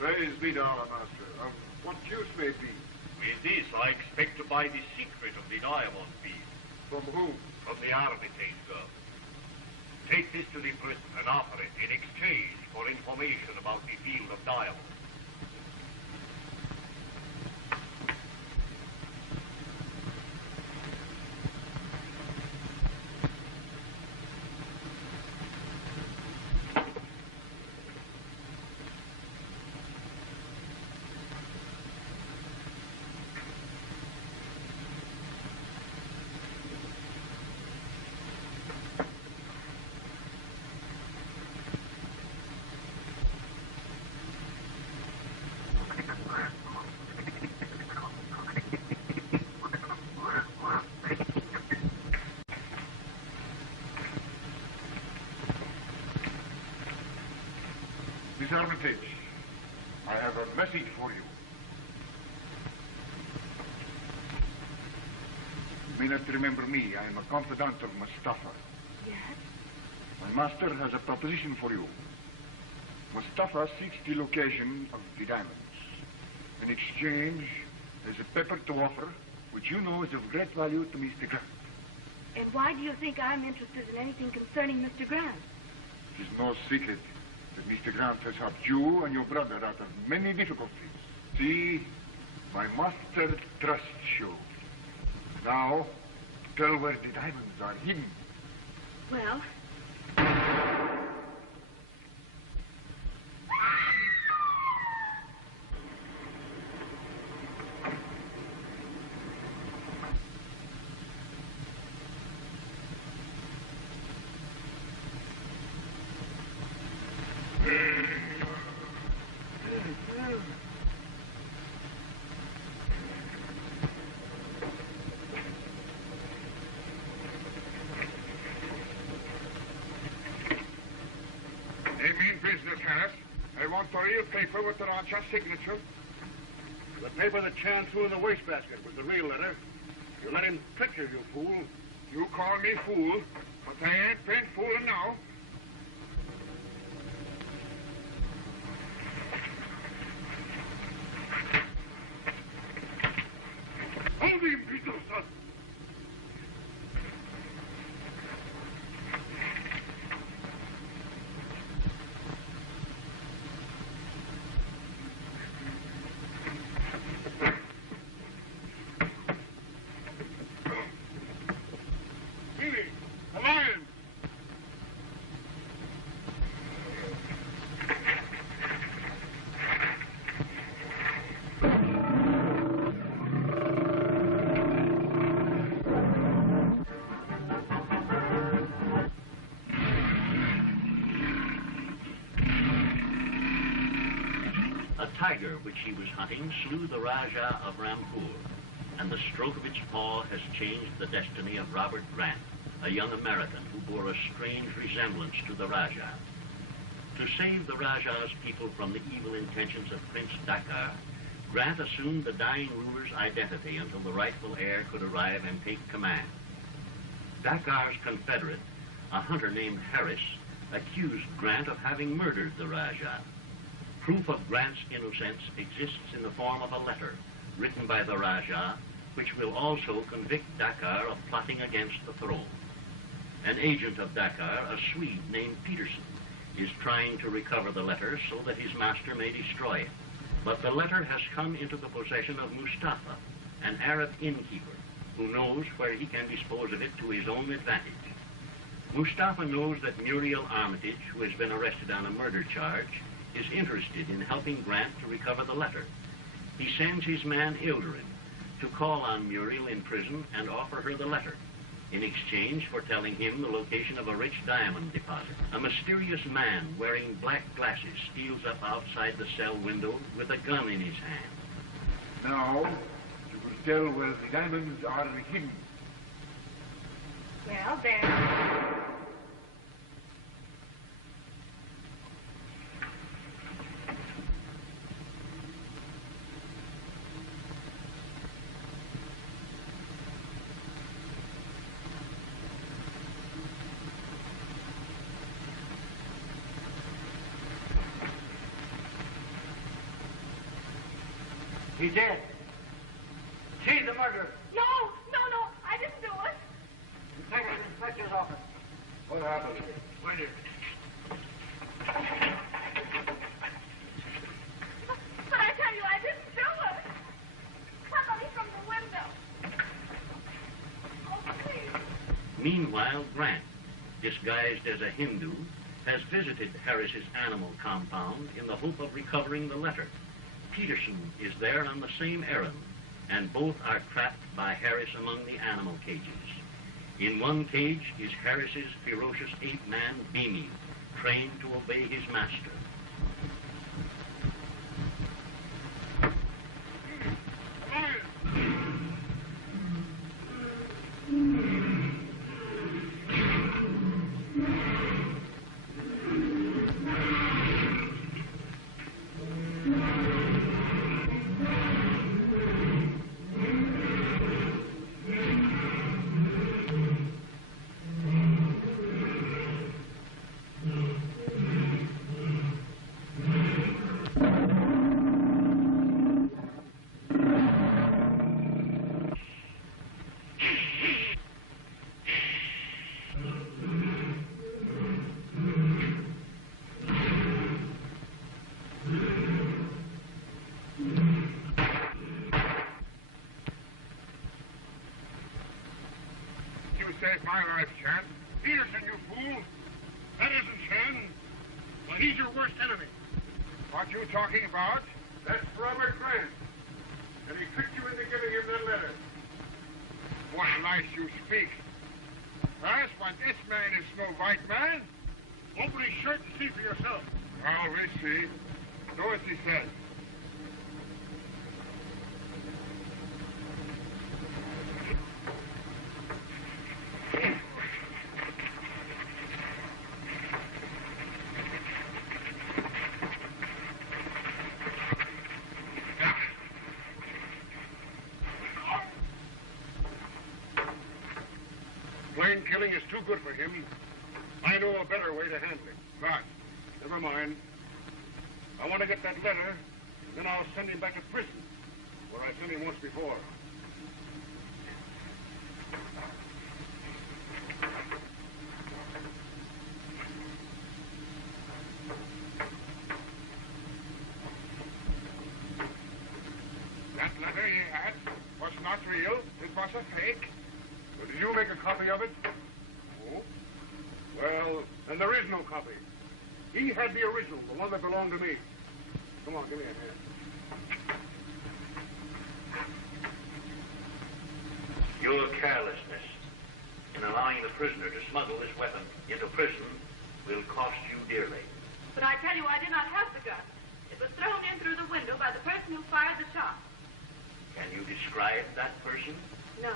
Praise be to Allah, Master. Of what use may it be? With this, I expect to buy the secret of the diamond field. From whom? From the Armitage girl. Take this to the prison and offer it in exchange for information about the field of diamonds. Miss Armitage, I have a message for you. You may not remember me. I am a confidant of Mustafa. Yes? My master has a proposition for you. Mustafa seeks the location of the diamonds. In exchange, there's a paper to offer, which you know is of great value to Mr. Grant. And why do you think I'm interested in anything concerning Mr. Grant? It is no secret that Mr. Grant has helped you and your brother out of many difficulties. See, my master trusts you. Now, tell where the diamonds are hidden. Well, Paper with the Rancher's signature. The paper that Chan threw in the wastebasket was the real letter. You let him trick you, you fool. You call me fool, but I ain't been fooling now. Hold him, Peterson! tiger which he was hunting slew the Rajah of Rampur, and the stroke of its paw has changed the destiny of Robert Grant, a young American who bore a strange resemblance to the Rajah. To save the Rajah's people from the evil intentions of Prince Dakar, Grant assumed the dying ruler's identity until the rightful heir could arrive and take command. Dakar's confederate, a hunter named Harris, accused Grant of having murdered the Rajah. Proof of Grant's innocence exists in the form of a letter written by the Rajah, which will also convict Dakar of plotting against the throne. An agent of Dakar, a Swede named Peterson, is trying to recover the letter so that his master may destroy it. But the letter has come into the possession of Mustafa, an Arab innkeeper, who knows where he can dispose of it to his own advantage. Mustafa knows that Muriel Armitage, who has been arrested on a murder charge, is interested in helping Grant to recover the letter. He sends his man Ilderin to call on Muriel in prison and offer her the letter, in exchange for telling him the location of a rich diamond deposit. A mysterious man wearing black glasses steals up outside the cell window with a gun in his hand. Now, you will tell where the diamonds are hidden. Well, then... He did. She's the murderer. No, I didn't do it. Take her to the inspector's office. What happened? Where did? But I tell you, I didn't do it. Somebody from the window. Oh, please. Meanwhile, Grant, disguised as a Hindu, has visited Harris's animal compound in the hope of recovering the letter. Peterson is there on the same errand, and both are trapped by Harris among the animal cages. In one cage is Harris's ferocious ape-man, Beamy, trained to obey his master. save my life, Chan. Peterson, you fool. That isn't Chan. Well, he's your worst enemy. What you talking about? That's Robert Grant. And he tricked you into giving him that letter. What lies you speak. First, but this man is no white man. Open his shirt and see for yourself. Oh, we see. Do as he says. Plain killing is too good for him. I know a better way to handle it. But, never mind. I want to get that letter, then I'll send him back to prison, where I sent him once before. That letter he had was not real. It was a fake. But did you make a copy of it? No. Well, then there is no copy. He had the original, the one that belonged to me. Come on, give me a hand. Your carelessness in allowing the prisoner to smuggle this weapon into prison will cost you dearly. But I tell you, I did not have the gun. It was thrown in through the window by the person who fired the shot. Can you describe that person? No.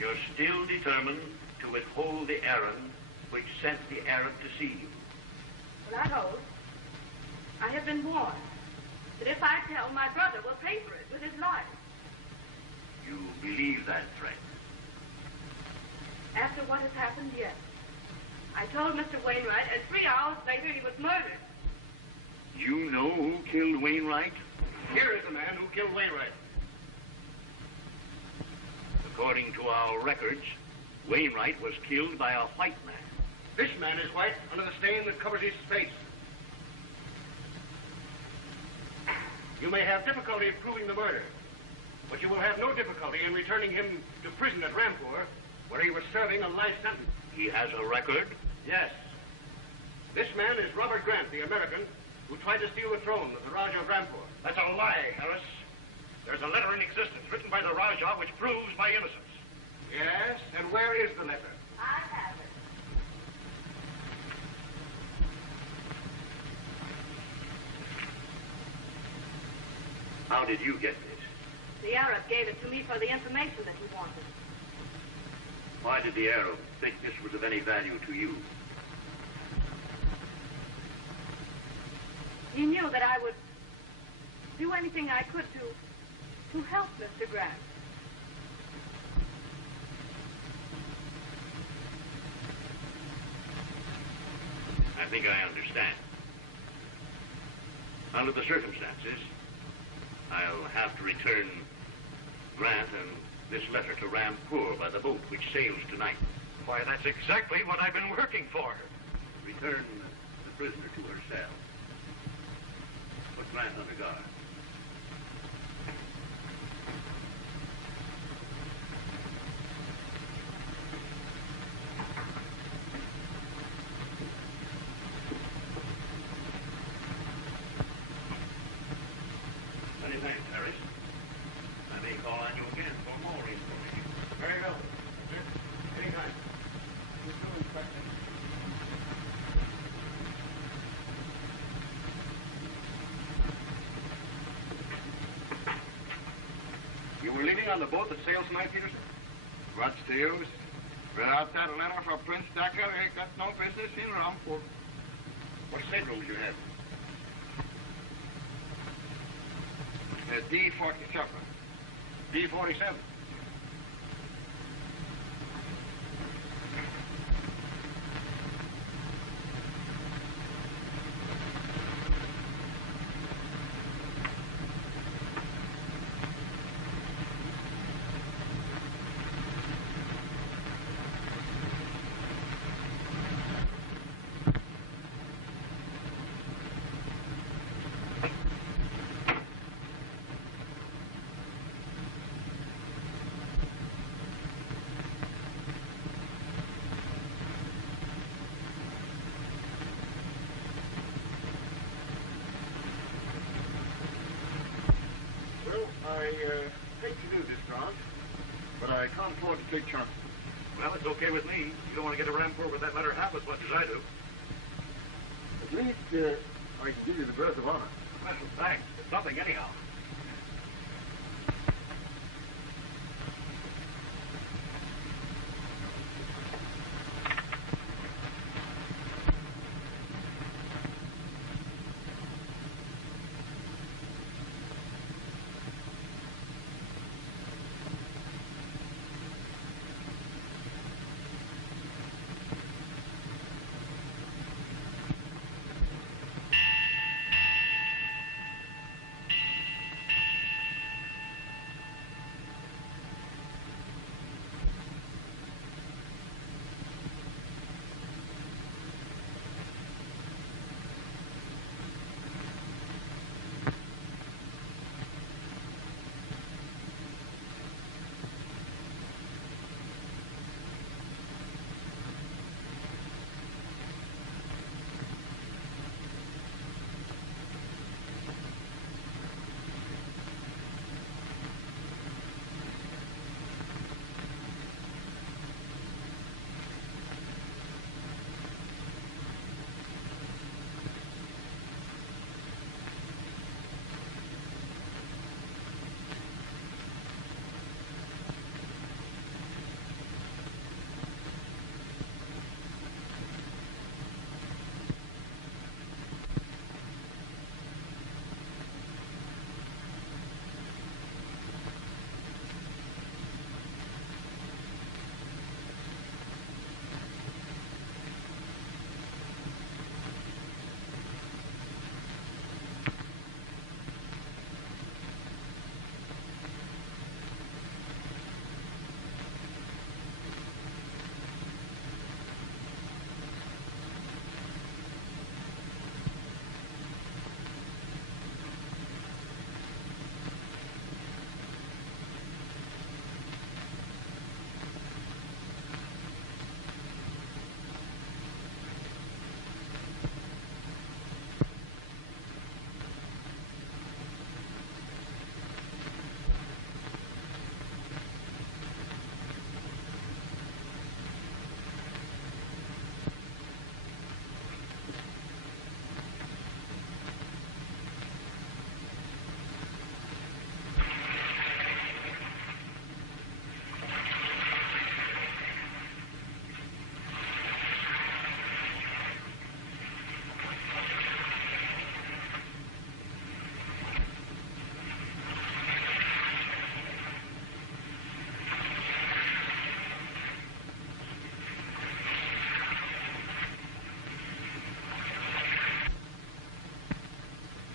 You're still determined to withhold the errand which sent the Arab to see you. Well, I hold. I have been warned that if I tell, my brother will pay for it with his life. You believe that threat? After what has happened, yes. I told Mr. Wainwright, and 3 hours later he was murdered. You know who killed Wainwright? Here is the man who killed Wainwright. According to our records, Wainwright was killed by a white man. This man is white under the stain that covers his face. You may have difficulty in proving the murder, but you will have no difficulty in returning him to prison at Rampur, where he was serving a life sentence. He has a record? Yes. This man is Robert Grant, the American, who tried to steal the throne of the Rajah of Rampur. That's a lie, Harris. There's a letter in existence written by the Rajah which proves my innocence. Yes? And where is the letter? I have it. How did you get this? The Arab gave it to me for the information that he wanted. Why did the Arab think this was of any value to you? He knew that I would do anything I could to help Mr. Grant. I think I understand. Under the circumstances, I'll have to return Grant and this letter to Rampur by the boat which sails tonight. Why, that's exactly what I've been working for. Return the prisoner to her cell. Put Grant under guard. Many thanks, Harris. I may call on you again for more information. Very well. Anytime. You too, Inspector. You were leaving on the boat that sails tonight, Peterson? What's the use? Without that letter for Prince Decker, I ain't got no business in Rampur. What stateroom did you have? D-47. D-47. hate to do this, Grant, but I can't afford to take chances. Well, it's okay with me. You don't want to get a Rampur with that letter half as much as I do. At least, I can give you the berth of honor. Well, thanks. It's something anyhow.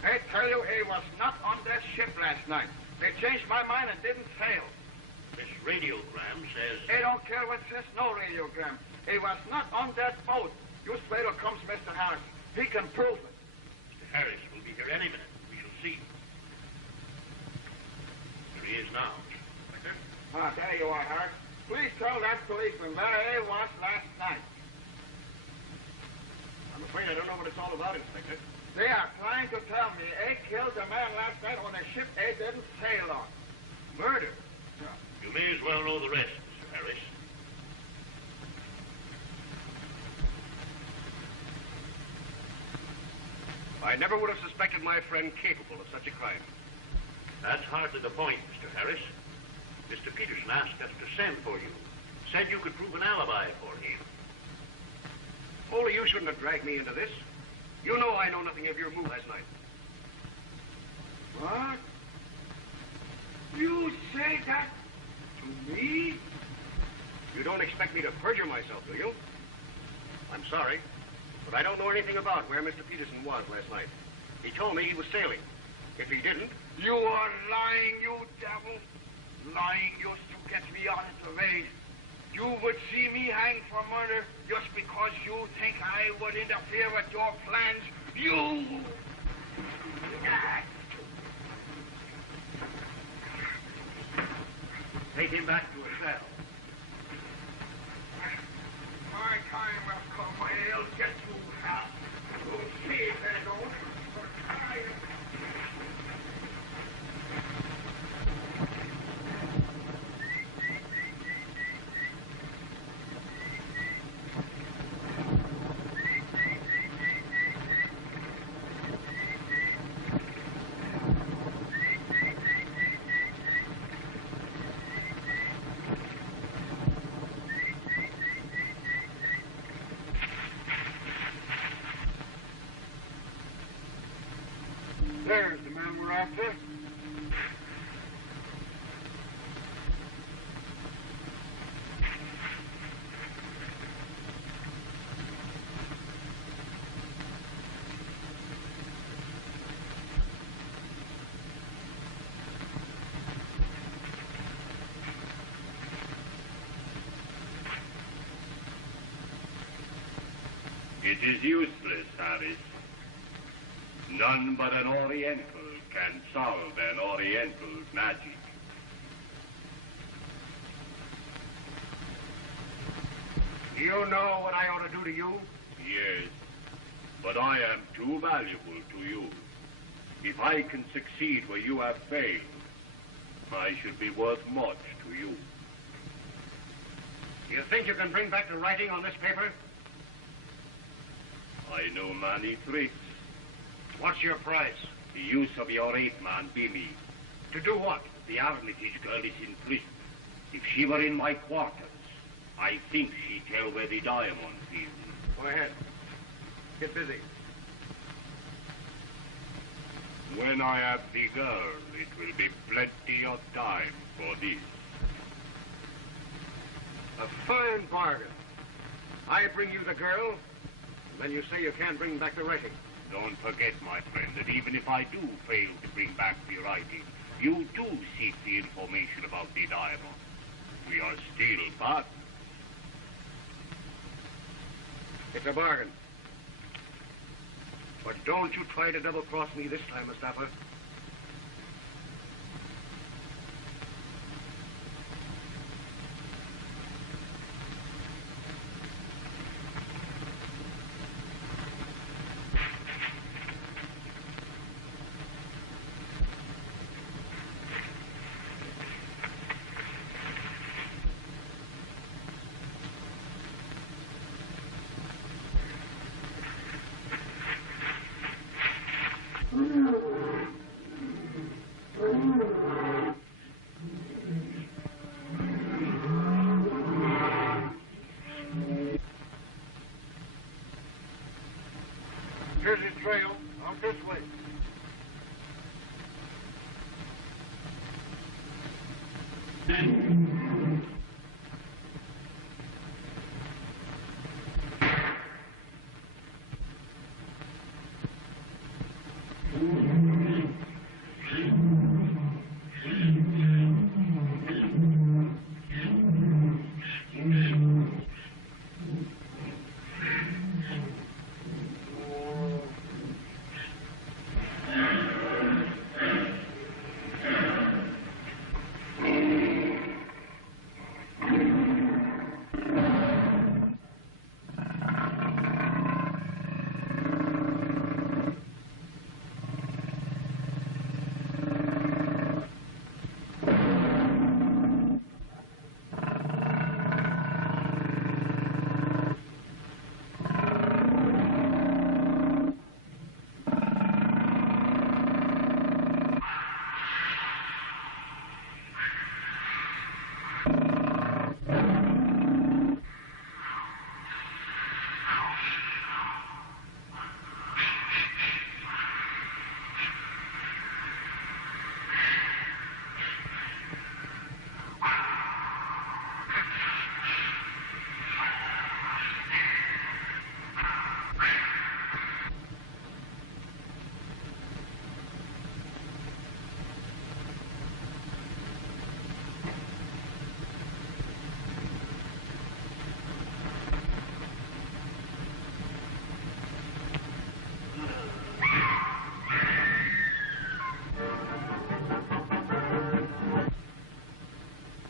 I tell you, he was not on that ship last night. They changed my mind and didn't sail. This radiogram says... I don't care what says no radiogram. He was not on that boat. You wait till comes Mr. Harris. He can prove it. Mr. Harris will be here any minute. We shall see. Here he is now. Ah, there you are, Harris. Please tell that policeman where he was last night. I'm afraid I don't know what it's all about, Inspector. They are trying to tell me they killed a man last night on a ship they didn't sail on. Murder. Yeah. You may as well know the rest, Mr. Harris. I never would have suspected my friend capable of such a crime. That's hardly the point, Mr. Harris. Mr. Peterson asked us to send for you. Said you could prove an alibi for him. Only you shouldn't have dragged me into this. You know I know nothing of your move last night. What? You say that to me? You don't expect me to perjure myself, do you? I'm sorry, but I don't know anything about where Mr. Peterson was last night. He told me he was sailing. If he didn't... You are lying, you devil. Lying used to get me out of the raid. You would see me hanged for murder just because you think I would interfere with your plans. You! Take him back to his cell. My time will come when he'll get you out. You'll see if they don't. There's the man we're after. It is useless, Harris. None but an Oriental can solve an Oriental's magic. You know what I ought to do to you? Yes, but I am too valuable to you. If I can succeed where you have failed, I should be worth much to you. You think you can bring back the writing on this paper? I know many tricks. What's your price? The use of your eight-man Bimmy. To do what? The Armitage girl is in prison. If she were in my quarters, I think she'd tell where the diamond is. Go ahead. Get busy. When I have the girl, it will be plenty of time for this. A fine bargain. I bring you the girl, and then you say you can't bring back the writing. Don't forget, my friend, that even if I do fail to bring back the writing, you do seek the information about the diamond. We are still partners. It's a bargain. But don't you try to double-cross me this time, Mustafa. Here's his trail. Out this way.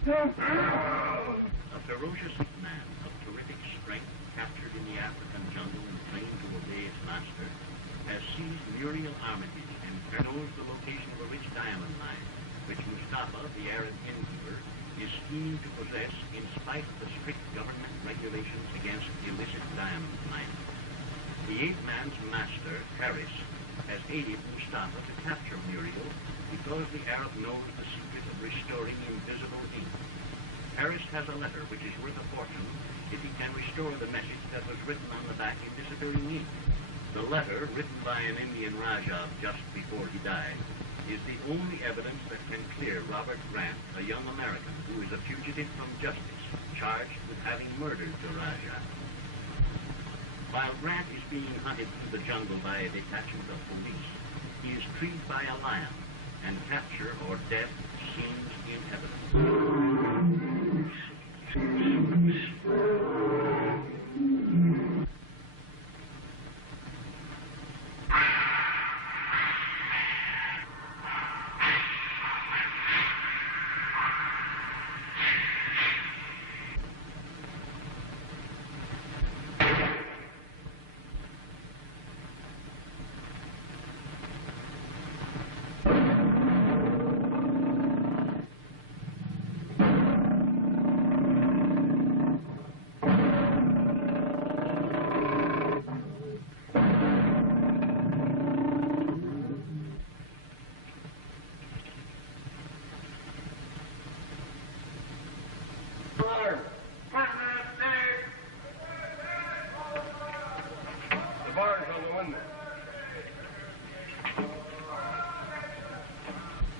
A ferocious man of terrific strength, captured in the African jungle and trained to obey its master, has seized Muriel Armitage and knows the location of a rich diamond mine, which Mustafa, the Arab innkeeper, is scheming to possess in spite of the strict government regulations against illicit diamond mining. The ape-man's master, Harris, has aided Mustafa to capture Muriel because the Arab knows the secret of restoring invisible ink. Harris has a letter which is worth a fortune if he can restore the message that was written on the back in disappearing ink. The letter, written by an Indian Rajah just before he died, is the only evidence that can clear Robert Grant, a young American who is a fugitive from justice, charged with having murdered the Rajah. While Grant is being hunted through the jungle by a detachment of police, he is treed by a lion, and capture or death seems inevitable.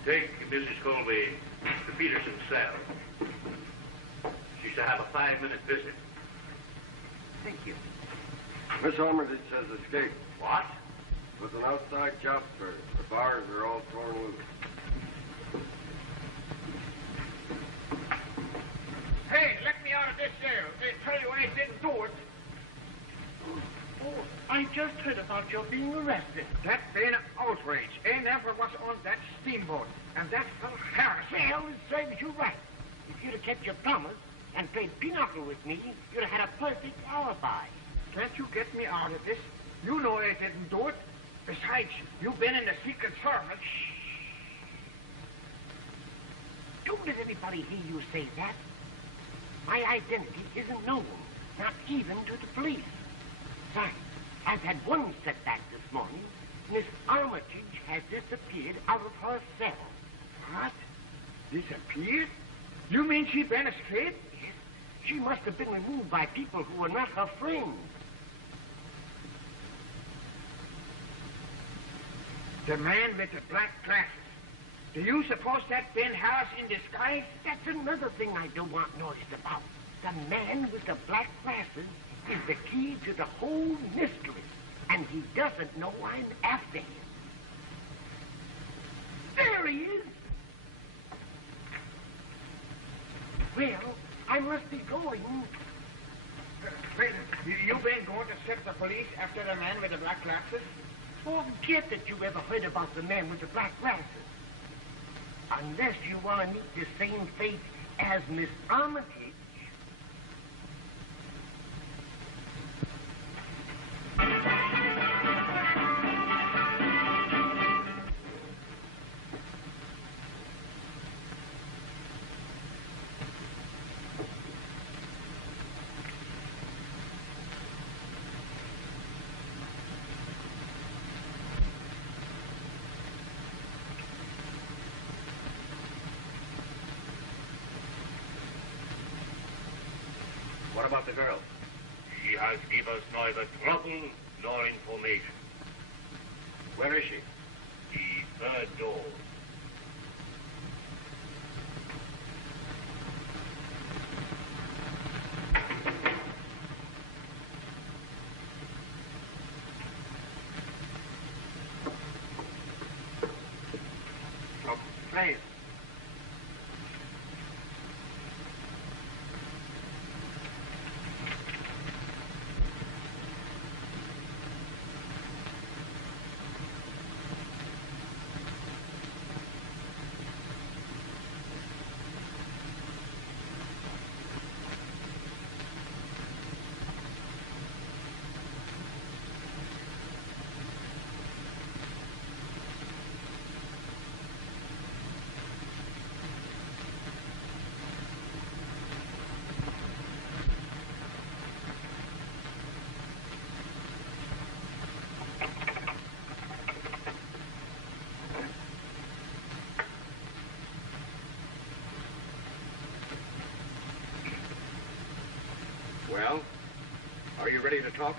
Take Mrs. Colby to Peterson's cell. She's to have a 5-minute visit. Thank you. Miss Armitage says escape. What? It was an outside job fair. The bars are all torn loose. Hey, let me out of this cell. They tell you I didn't do it. Oh, I just heard about your being arrested. That been an outrage. I never was on that steamboat. And that fellow Harris. Well, it serves you right. If you'd have kept your promise and played pinochle with me, you'd have had a perfect alibi. Can't you get me out of this? You know I didn't do it. Besides, you've been in the Secret Service. Don't let anybody hear you say that. My identity isn't known, not even to the police. Besides, I've had one setback this morning. Miss Armitage has disappeared out of her cell. What? Disappeared? You mean she been escaped? Yes. She must have been removed by people who were not her friends. The man with the black glasses. Do you suppose that been Harris in disguise? That's another thing I don't want noticed about. The man with the black glasses is the key to the whole mystery, and he doesn't know I'm after him. There he is! Well, I must be going. Wait, you been going to set the police after the man with the black glasses? Forget that you ever heard about the man with the black glasses. Unless you want to meet the same fate as Miss Armitage. What about the girl? She has given us neither trouble nor information. Where is she? The third door. Please. Well, are you ready to talk?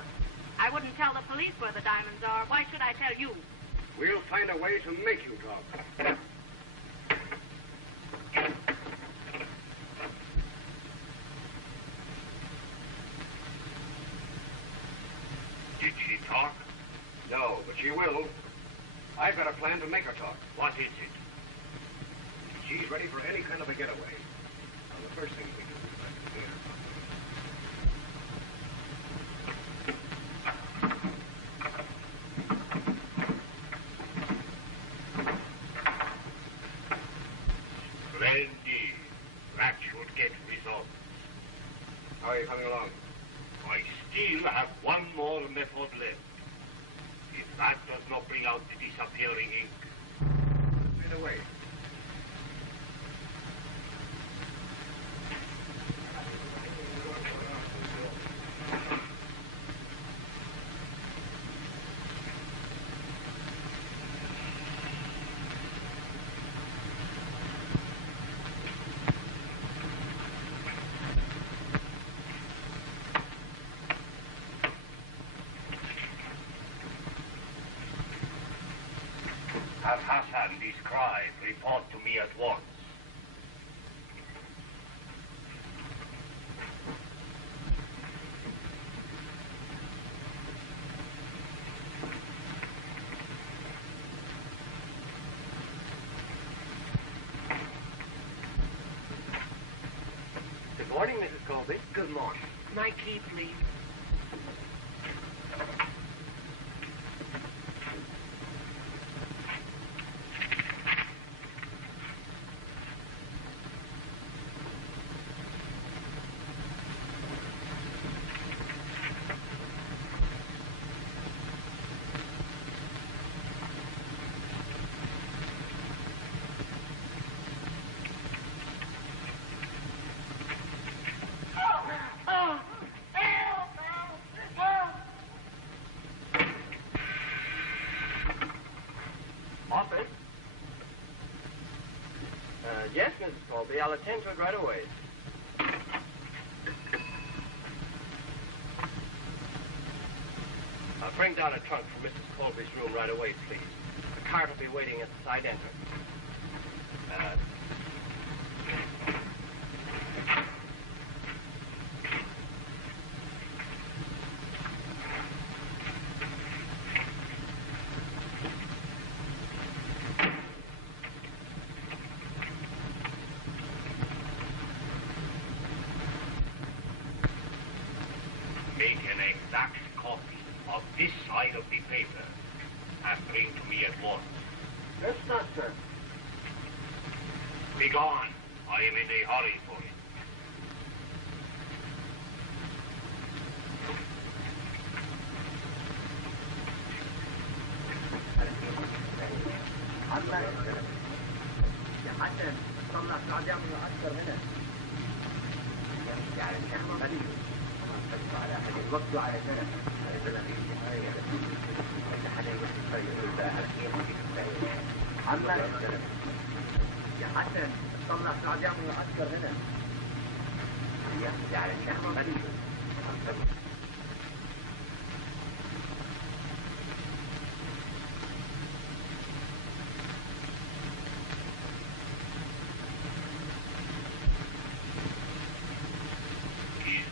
I wouldn't tell the police where the diamonds are. Why should I tell you? We'll find a way to make you talk. Did she talk? No, but she will. I've got a plan to make her talk. What is it? She's ready for any kind of a getaway. Now, the first thing we do is let her hear. Splendid. That should get results. How are you coming along? I still have one more method left. If that does not bring out the disappearing ink. Right away. Have Hassan described, report to me at once. Good morning, Mrs. Colby. Good morning. My key, please. Yes, Mrs. Colby. I'll attend to it right away. Bring down a trunk for Mrs. Colby's room right away, please. The cart will be waiting at the side entrance. Make an exact copy of this side of the paper and bring to me at once. Yes, sir. Be gone. I am in a hurry for it.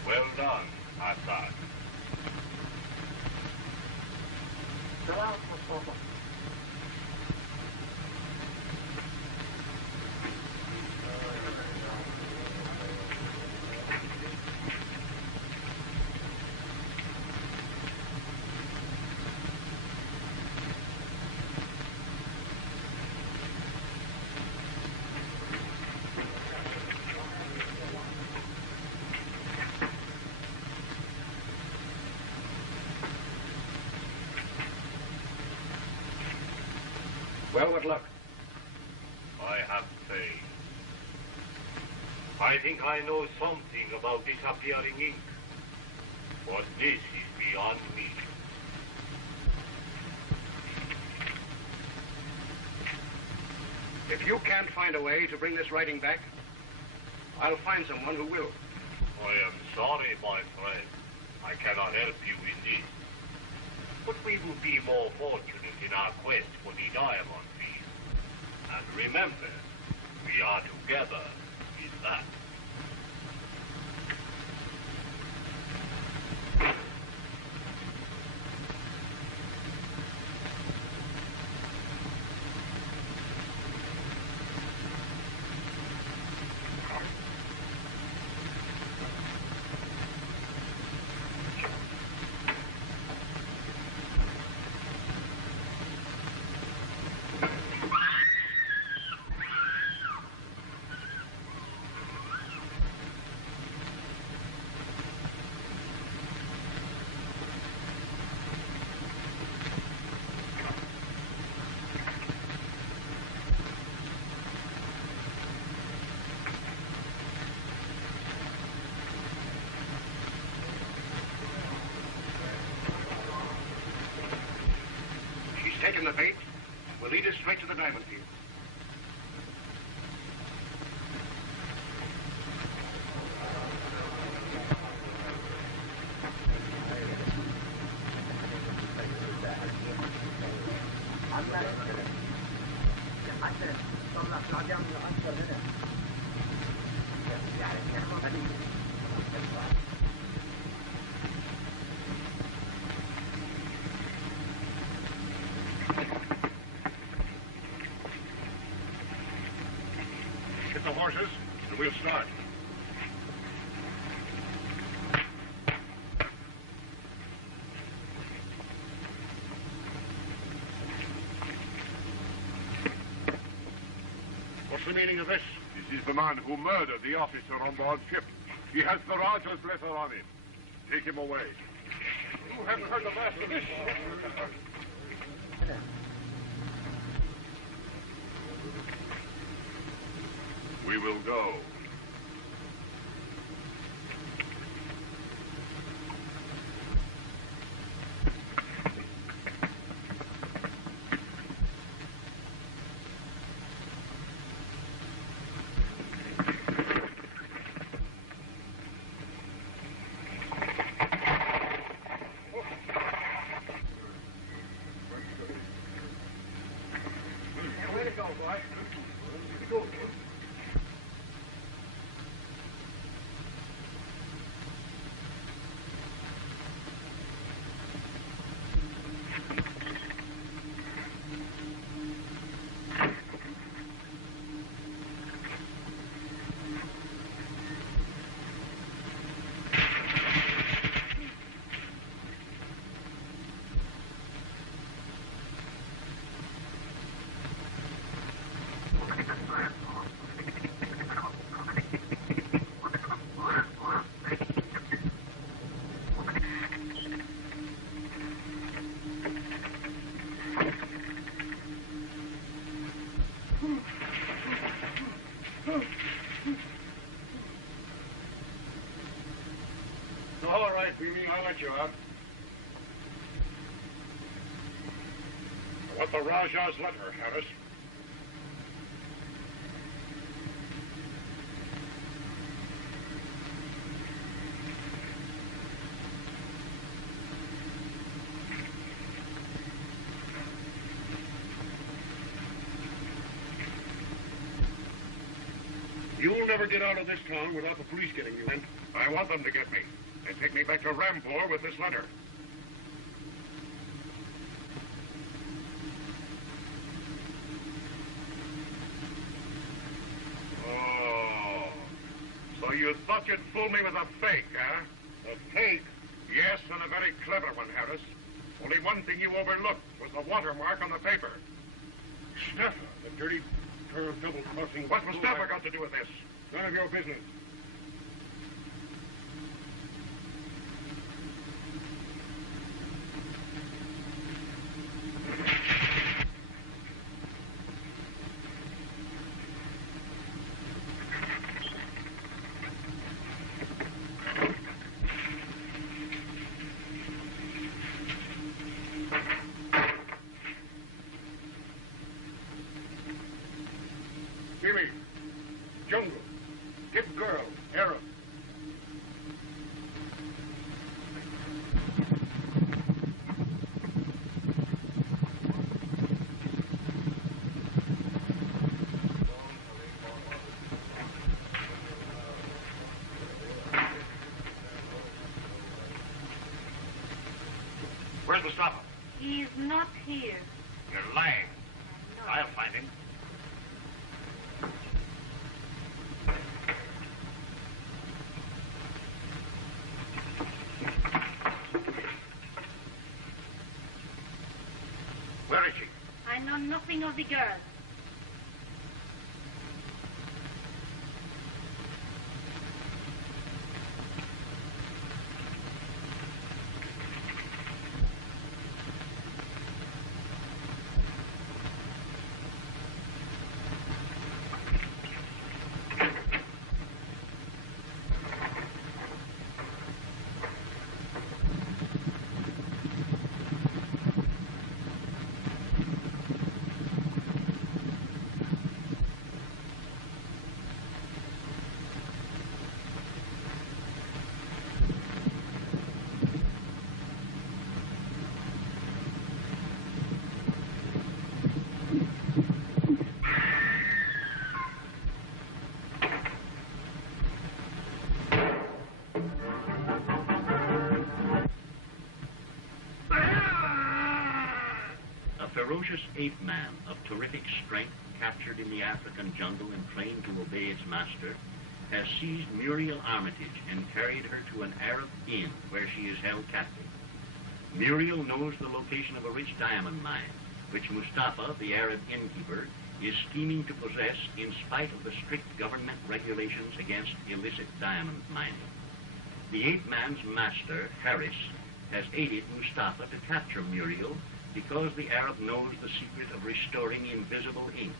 Well done, Hassan. Well, what luck? I have faith. I think I know something about disappearing ink. But this is beyond me. If you can't find a way to bring this writing back, I'll find someone who will. I am sorry, my friend. I cannot help you in this. But we will be more fortunate in our quest for the diamond field. And remember, we are together in that. Taking the bait will lead us straight to the diamond field. Get the horses, and we'll start. What's the meaning of this? This is the man who murdered the officer on board ship. He has the Raja's letter on him. Take him away. You haven't heard the last of this. We will go. Way to go, boy. All right, Beamy, I'll let you out. I want the Raja's letter, Harris. You'll never get out of this town without the police getting you in. I want them to get me and take me back to Rampur with this letter. Oh, so you thought you'd fool me with a fake, huh? A fake? Yes, and a very clever one, Harris. Only one thing you overlooked was the watermark on the paper. Steffa, the dirty pair of double-crossing... What's Mustafa got to do with this? None of your business. Jimmy, jungle, get girl. Where's Mustafa? He's not here. You're lying. I'll find him. Where is she? I know nothing of the girl. Ferocious ape man of terrific strength, captured in the African jungle and trained to obey its master, has seized Muriel Armitage and carried her to an Arab inn where she is held captive. Muriel knows the location of a rich diamond mine, which Mustafa, the Arab innkeeper, is scheming to possess in spite of the strict government regulations against illicit diamond mining. The ape man's master, Harris, has aided Mustafa to capture Muriel because the Arab knows the secret of restoring invisible ink.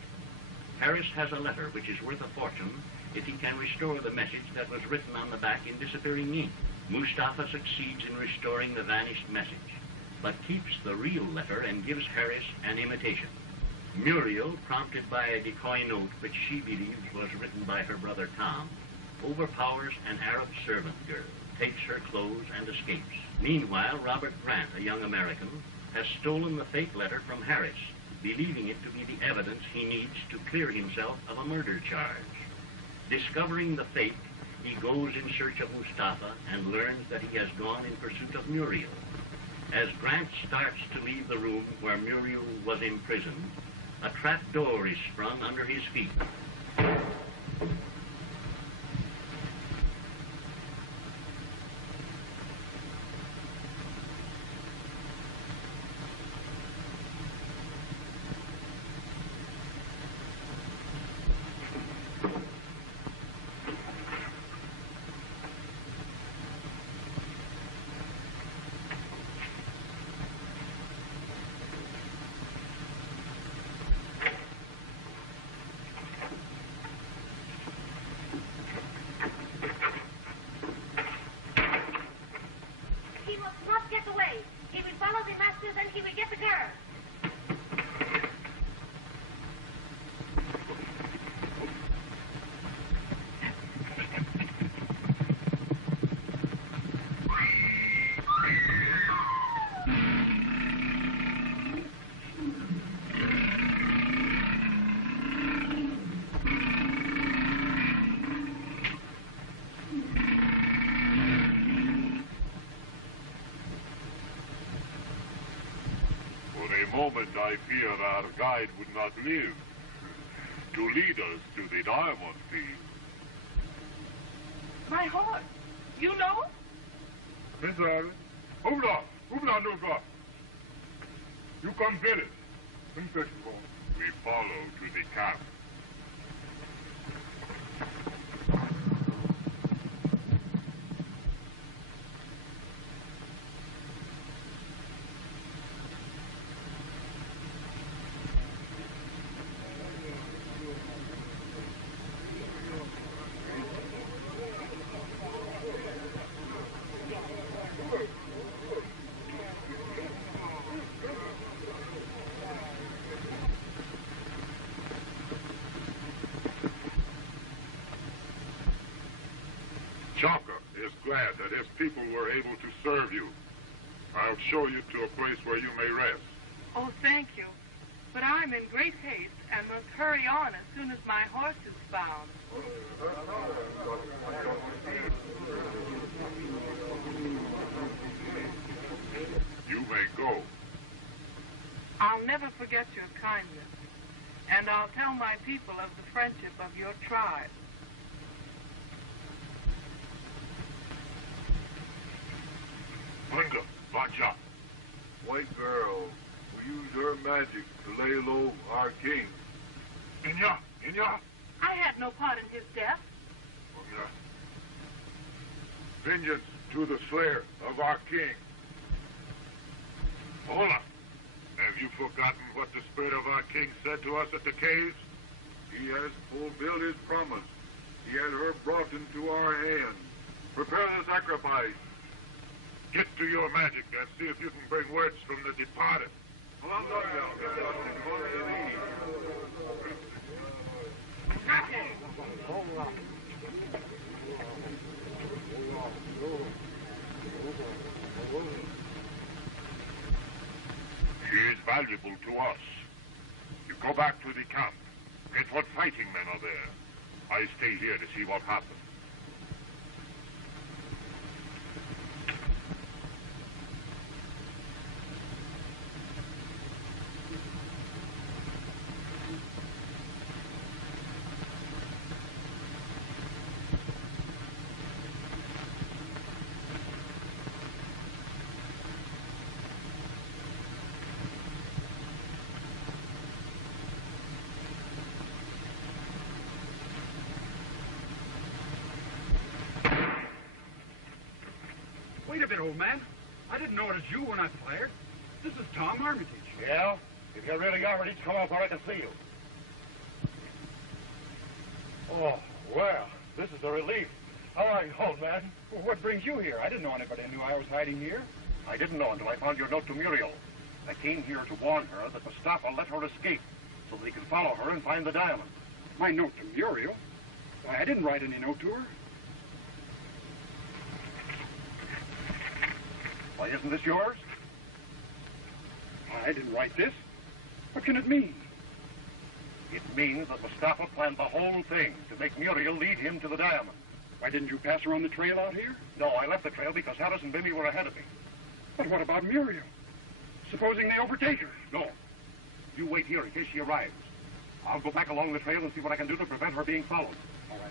Harris has a letter which is worth a fortune if he can restore the message that was written on the back in disappearing ink. Mustafa succeeds in restoring the vanished message, but keeps the real letter and gives Harris an imitation. Muriel, prompted by a decoy note which she believes was written by her brother Tom, overpowers an Arab servant girl, takes her clothes, and escapes. Meanwhile, Robert Grant, a young American, has stolen the fake letter from Harris, believing it to be the evidence he needs to clear himself of a murder charge. Discovering the fake, he goes in search of Mustafa and learns that he has gone in pursuit of Muriel. As Grant starts to leave the room where Muriel was imprisoned, a trap door is sprung under his feet. Moment I fear our guide would not live to lead us to the diamond field. My horse. You know? Miss Harris, hoopla, no go. You come get it. We follow to the camp. Chaka is glad that his people were able to serve you. I'll show you to a place where you may rest. Oh, thank you. But I'm in great haste and must hurry on as soon as my horse is found. You may go never forget your kindness, and I'll tell my people of the friendship of your tribe. Linda, watch out. White girl will use her magic to lay low our king. Inya! I had no part in his death. Vengeance to the slayer of our king. Hola! Have you forgotten what the spirit of our king said to us at the caves? He has fulfilled his promise. He had her brought into our hands. Prepare the sacrifice. Get to your magic and see if you can bring words from the departed. She is valuable to us. You go back to the camp. Get what fighting men are there. I stay here to see what happens. Wait a bit, old man. I didn't know it was you when I fired. This is Tom Armitage. Yeah? If you're really Armitage, come up where I can see you. Oh, well, this is a relief. How are you, old man? Well, what brings you here? I didn't know anybody knew I was hiding here. I didn't know until I found your note to Muriel. I came here to warn her that Mustafa let her escape so that he could follow her and find the diamond. My note to Muriel? Why, I didn't write any note to her. Why, isn't this yours? I didn't write this. What can it mean? It means that Mustafa planned the whole thing to make Muriel lead him to the diamond. Why, didn't you pass her on the trail out here? No, I left the trail because Harris and Bimmy were ahead of me. But what about Muriel? Supposing they overtake her? No. You wait here in case she arrives. I'll go back along the trail and see what I can do to prevent her being followed. All right.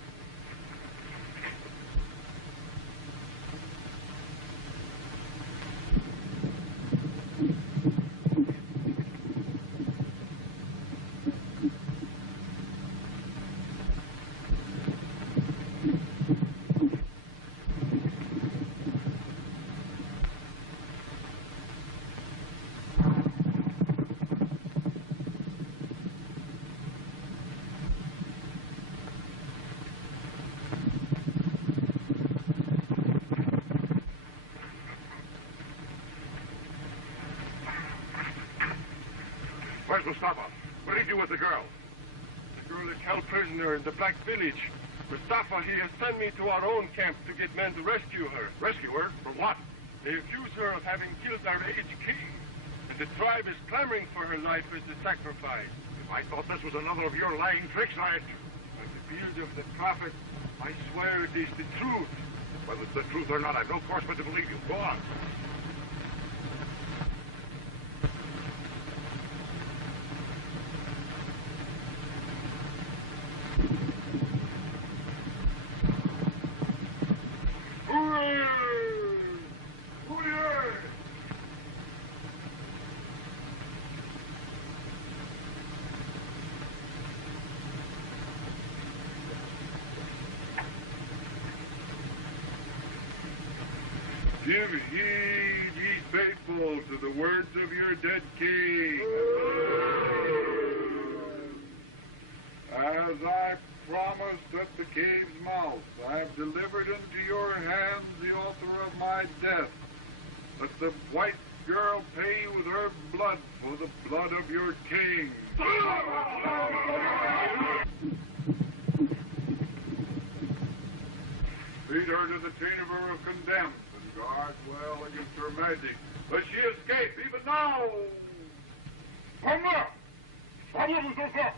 Where's Mustafa? What did he do with the girl? The girl is held prisoner in the Black Village. Mustafa, he has sent me to our own camp to get men to rescue her. Rescue her? From what? They accuse her of having killed our aged king. And the tribe is clamoring for her life as a sacrifice. If I thought this was another of your lying tricks, I'd... By the beard of the prophet, I swear it is the truth. Whether it's the truth or not, I've no course but to believe you. Go on. Give heed, ye faithful, to the words of your dead king. As I promised at the cave's mouth, I have delivered into your hands the author of my death. Let the white girl pay you with her blood for the blood of your king. Lead her to the chamber of condemned. Guard well against her magic. But she escape even now. Mama! Mama, Mustafa!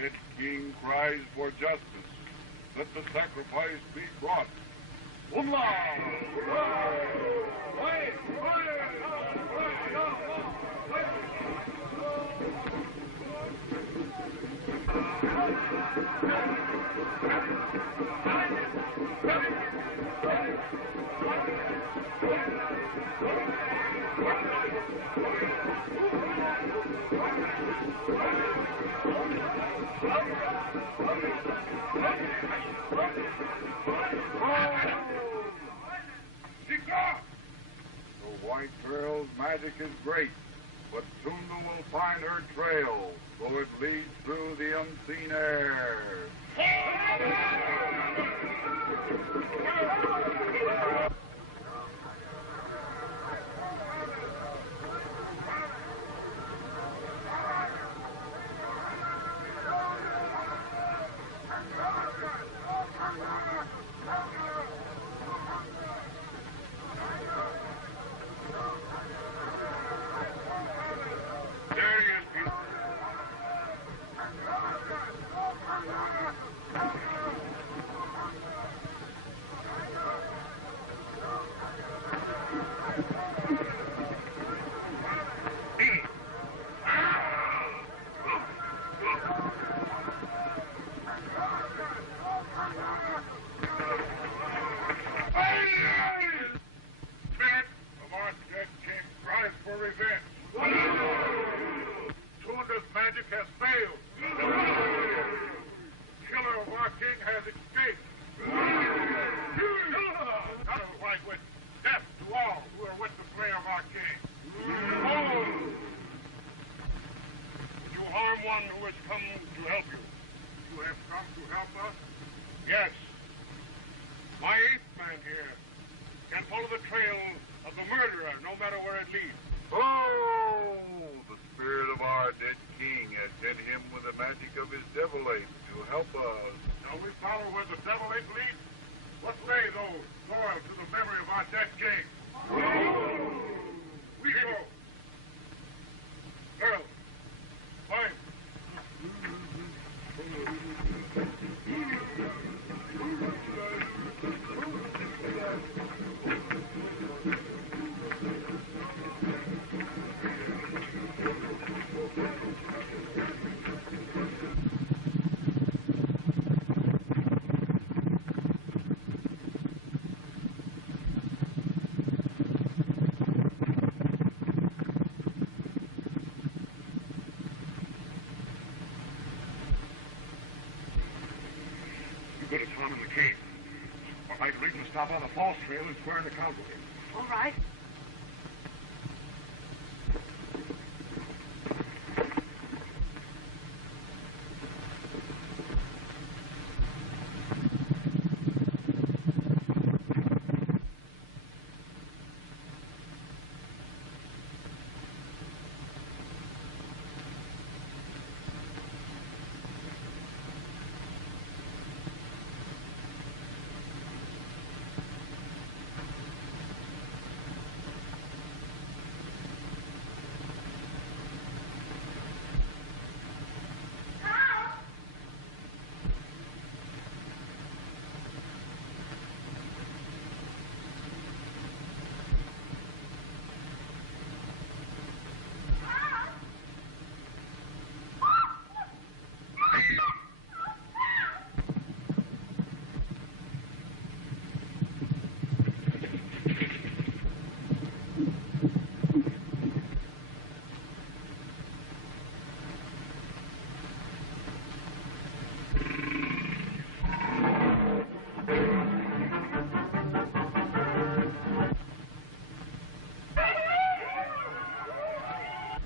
dead king cries for justice. Let the sacrifice be brought. The white girl's magic is great, but soon we'll find her trail, though it leads through the unseen air. Good as found in the cave. But I could even stop on the false trail and square an account with him. All right.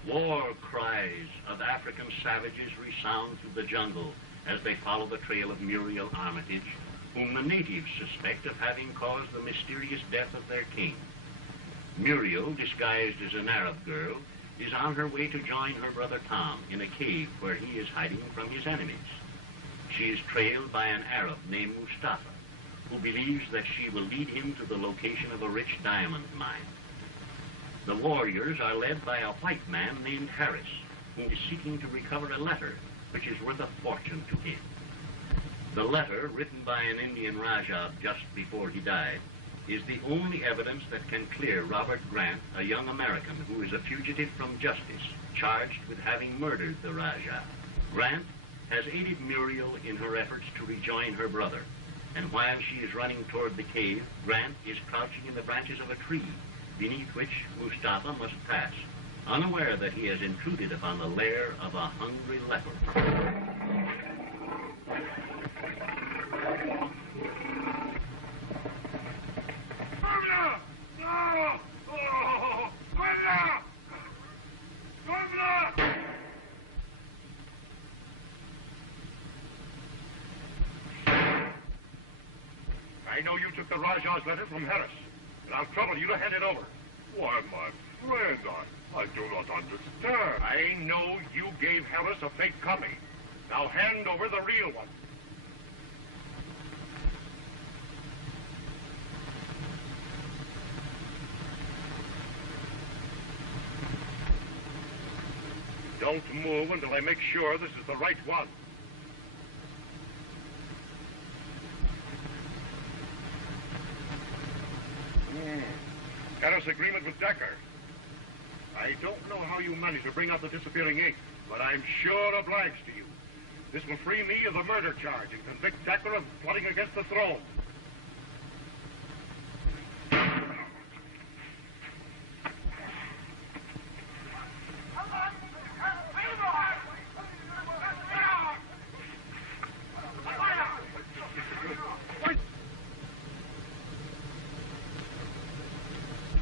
War cries of African savages resound through the jungle as they follow the trail of Muriel Armitage, whom the natives suspect of having caused the mysterious death of their king. Muriel, disguised as an Arab girl, is on her way to join her brother Tom in a cave where he is hiding from his enemies. She is trailed by an Arab named Mustafa, who believes that she will lead him to the location of a rich diamond mine. The warriors are led by a white man named Harris, who is seeking to recover a letter which is worth a fortune to him. The letter, written by an Indian Rajah just before he died, is the only evidence that can clear Robert Grant, a young American who is a fugitive from justice, charged with having murdered the Rajah. Grant has aided Muriel in her efforts to rejoin her brother, and while she is running toward the cave, Grant is crouching in the branches of a tree, beneath which Mustafa must pass, unaware that he has intruded upon the lair of a hungry leopard. I know you took the Rajah's letter from Harris, and I'll trouble you to hand it over. Why, my friend, I do not understand. I know you gave Harris a fake copy. Now hand over the real one. Don't move until I make sure this is the right one. Harris' agreement with Decker. I don't know how you managed to bring out the disappearing ink, but I'm sure obliged to you. This will free me of the murder charge and convict Decker of plotting against the throne.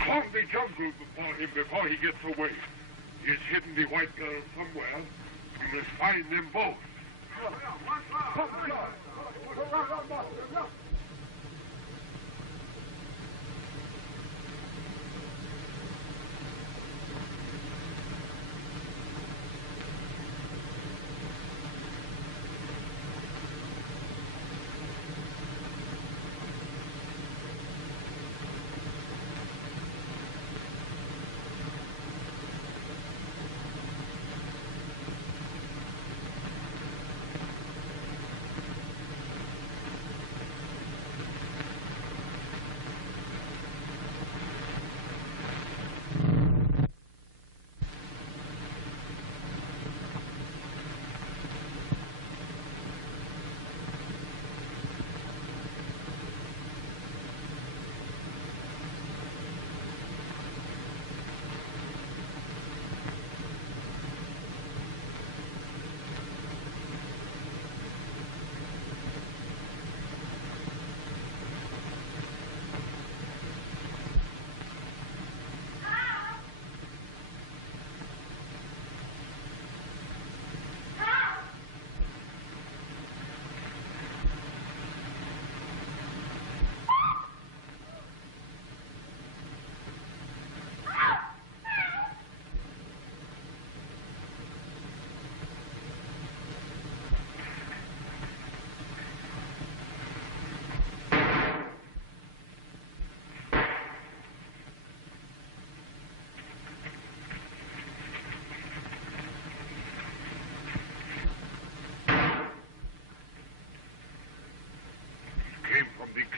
Call the jungle before he gets away. He has hidden the white girl somewhere. We must find them both.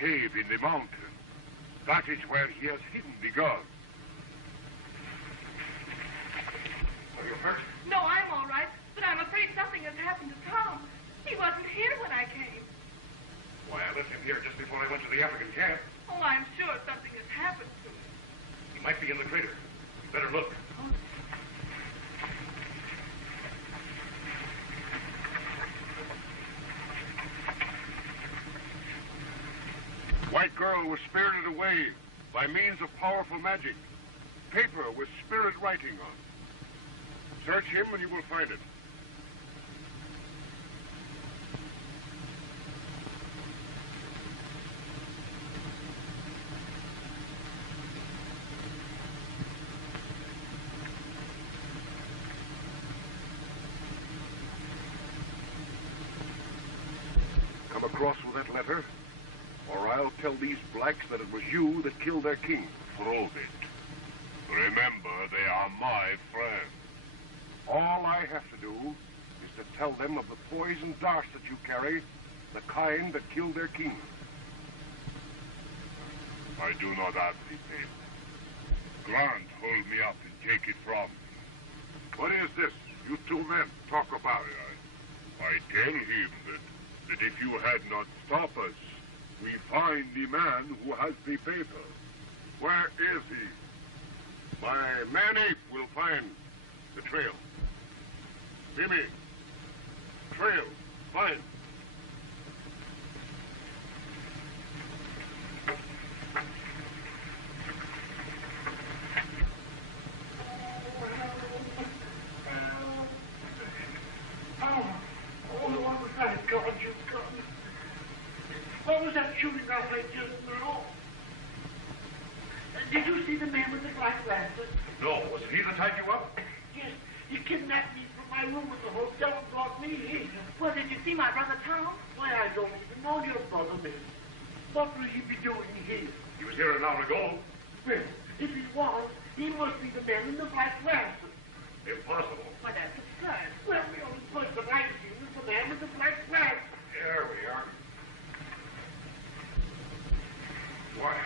Cave in the mountain. That is where he has hidden the gun. Are you hurt? No, I'm all right, but I'm afraid something has happened to Tom. He wasn't here when I came. Why, I left him here just before I went to the African camp. Oh, I'm sure something has happened to him. He might be in the crater. You better look. White girl was spirited away by means of powerful magic. Paper with spirit writing on. Search him and you will find it. Come across with that letter, or I'll tell these blacks that it was you that killed their king. Prove it. Remember, they are my friends. All I have to do is to tell them of the poisoned darts that you carry, the kind that killed their king. I do not have the paper. Grant hold me up and take it from me. What is this? You two men, talk about it. I tell him that if you had not stopped us, we find the man who has the paper. Where is he? My man-ape will find the trail. Jimmy, trail, find. What was that, God, you got me? What was that shooting off like just now? Did you see the man with the black lantern? No, was it he that tied you up? Yes, he kidnapped me from my room at the hotel and brought me here. Well, did you see my brother Tom? Why, I don't even know your brother, miss. What will he be doing here? He was here an hour ago. Well, if he was, he must be the man in the black lantern. Impossible. Why, that's absurd. Well, the only person I've seen is the man with the black lantern. There we are. What?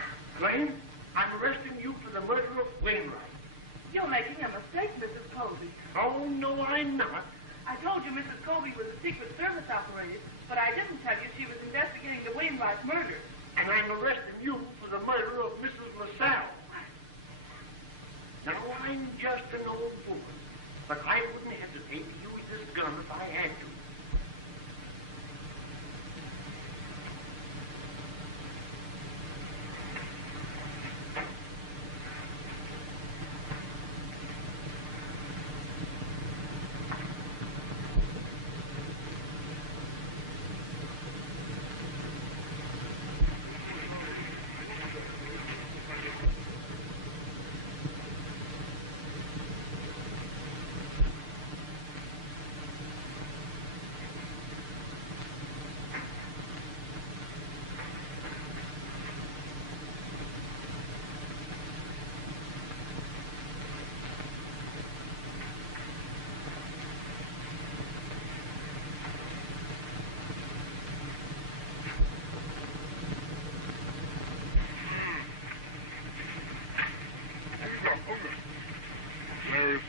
Blaine, I'm arresting you for the murder of Wainwright. You're making a mistake, Mrs. Colby. Oh, no, I'm not. I told you Mrs. Colby was a Secret Service operative, but I didn't tell you she was investigating the Wainwright murder. And I'm arresting you for the murder of Mrs. LaSalle. Now, I'm just an old woman, but I wouldn't hesitate to use this gun if I had to.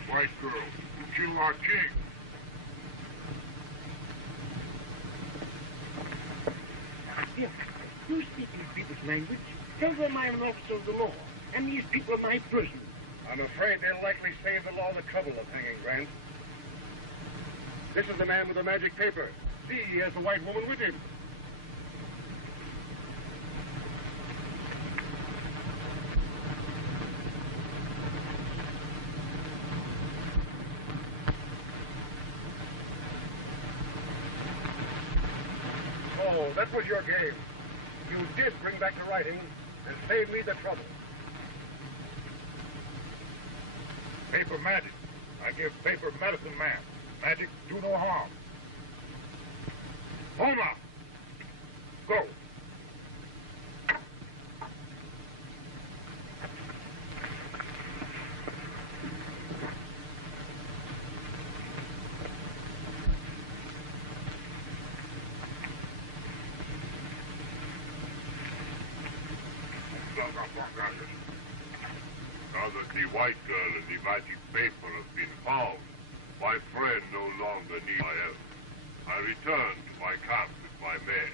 White girl who killed our king. Here, you speak these people's language. Tell them I am an officer of the law, and these people are my prisoners. I'm afraid they'll likely save the law the trouble of hanging, Grant. This is the man with the magic paper. See, he has the white woman with him. Oh, that was your game. You did bring back the writing and save me the trouble. Paper magic. I give paper medicine man. Magic do no harm. Homer! Go. Now that the white girl and the magic paper have been found, my friend no longer needs my help. I return to my camp with my men.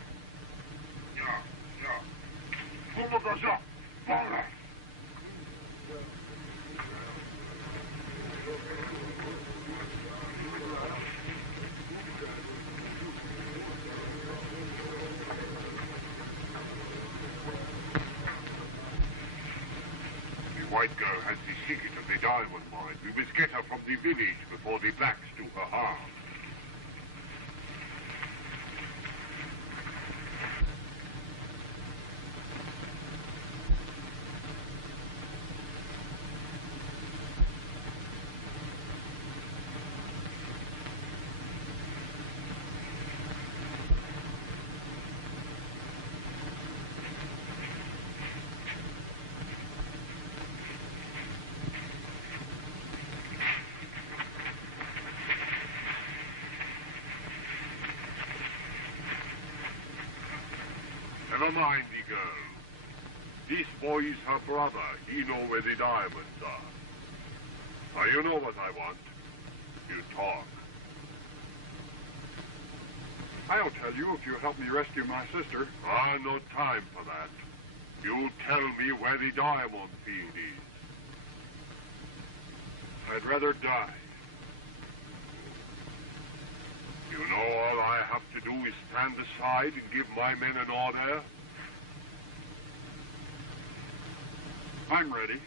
The white girl has the secret of the diamond mine. We must get her from the village before the blacks do her harm. Never mind the girl. This boy is her brother. He know where the diamonds are. Now you know what I want. You talk. I'll tell you if you help me rescue my sister. No time for that. You tell me where the diamond field is. I'd rather die. You know all I have to do is stand aside and give my men an order? I'm ready.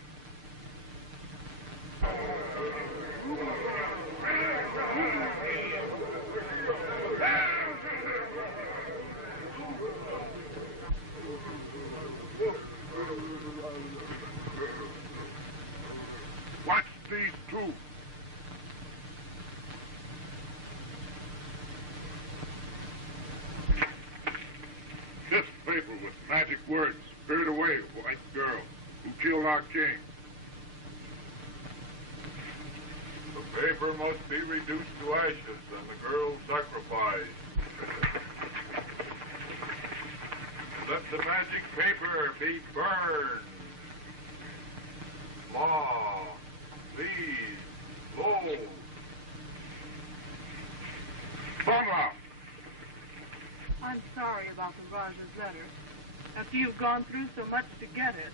What's these two? This paper with magic words. Spirit away, white girl, who killed our king. The paper must be reduced to ashes and the girl sacrificed. Let the magic paper be burned. Law, these, lo. Bummer! I'm sorry about the Raja's letter. After you've gone through so much to get it.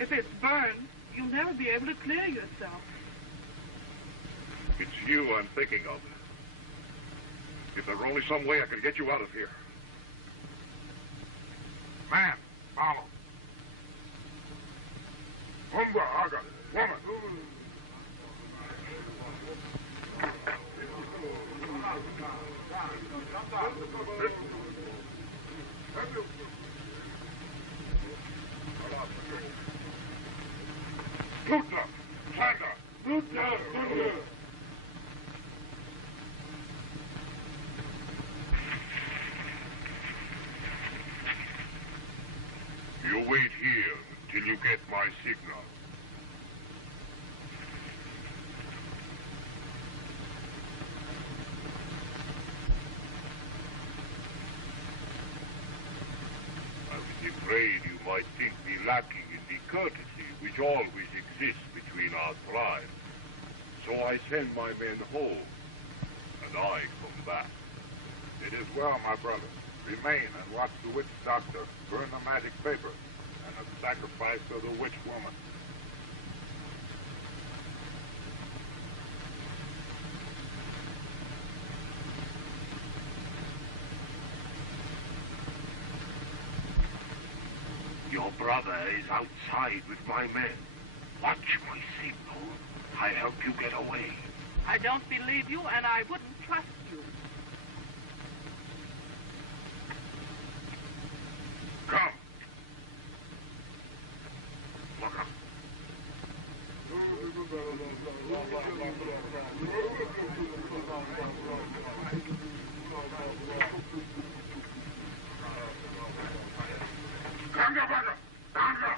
If it's burned, you'll never be able to clear yourself. It's you I'm thinking of. If there were only some way I could get you out of here. Man, follow. Umbra, Aga, woman. Luta, Santa, Luta, Luta. You wait here till you get my signal. I was afraid you might think me lacking in the courtesy which always exists between our tribes. So I send my men home, and I come back. It is well, my brother. Remain and watch the witch doctor burn the magic paper and the sacrifice of the witch woman. Your brother is outside with my men. Watch my signal. I help you get away. I don't believe you, and I wouldn't trust you. Come. Look up. Ganga baga! Ganga!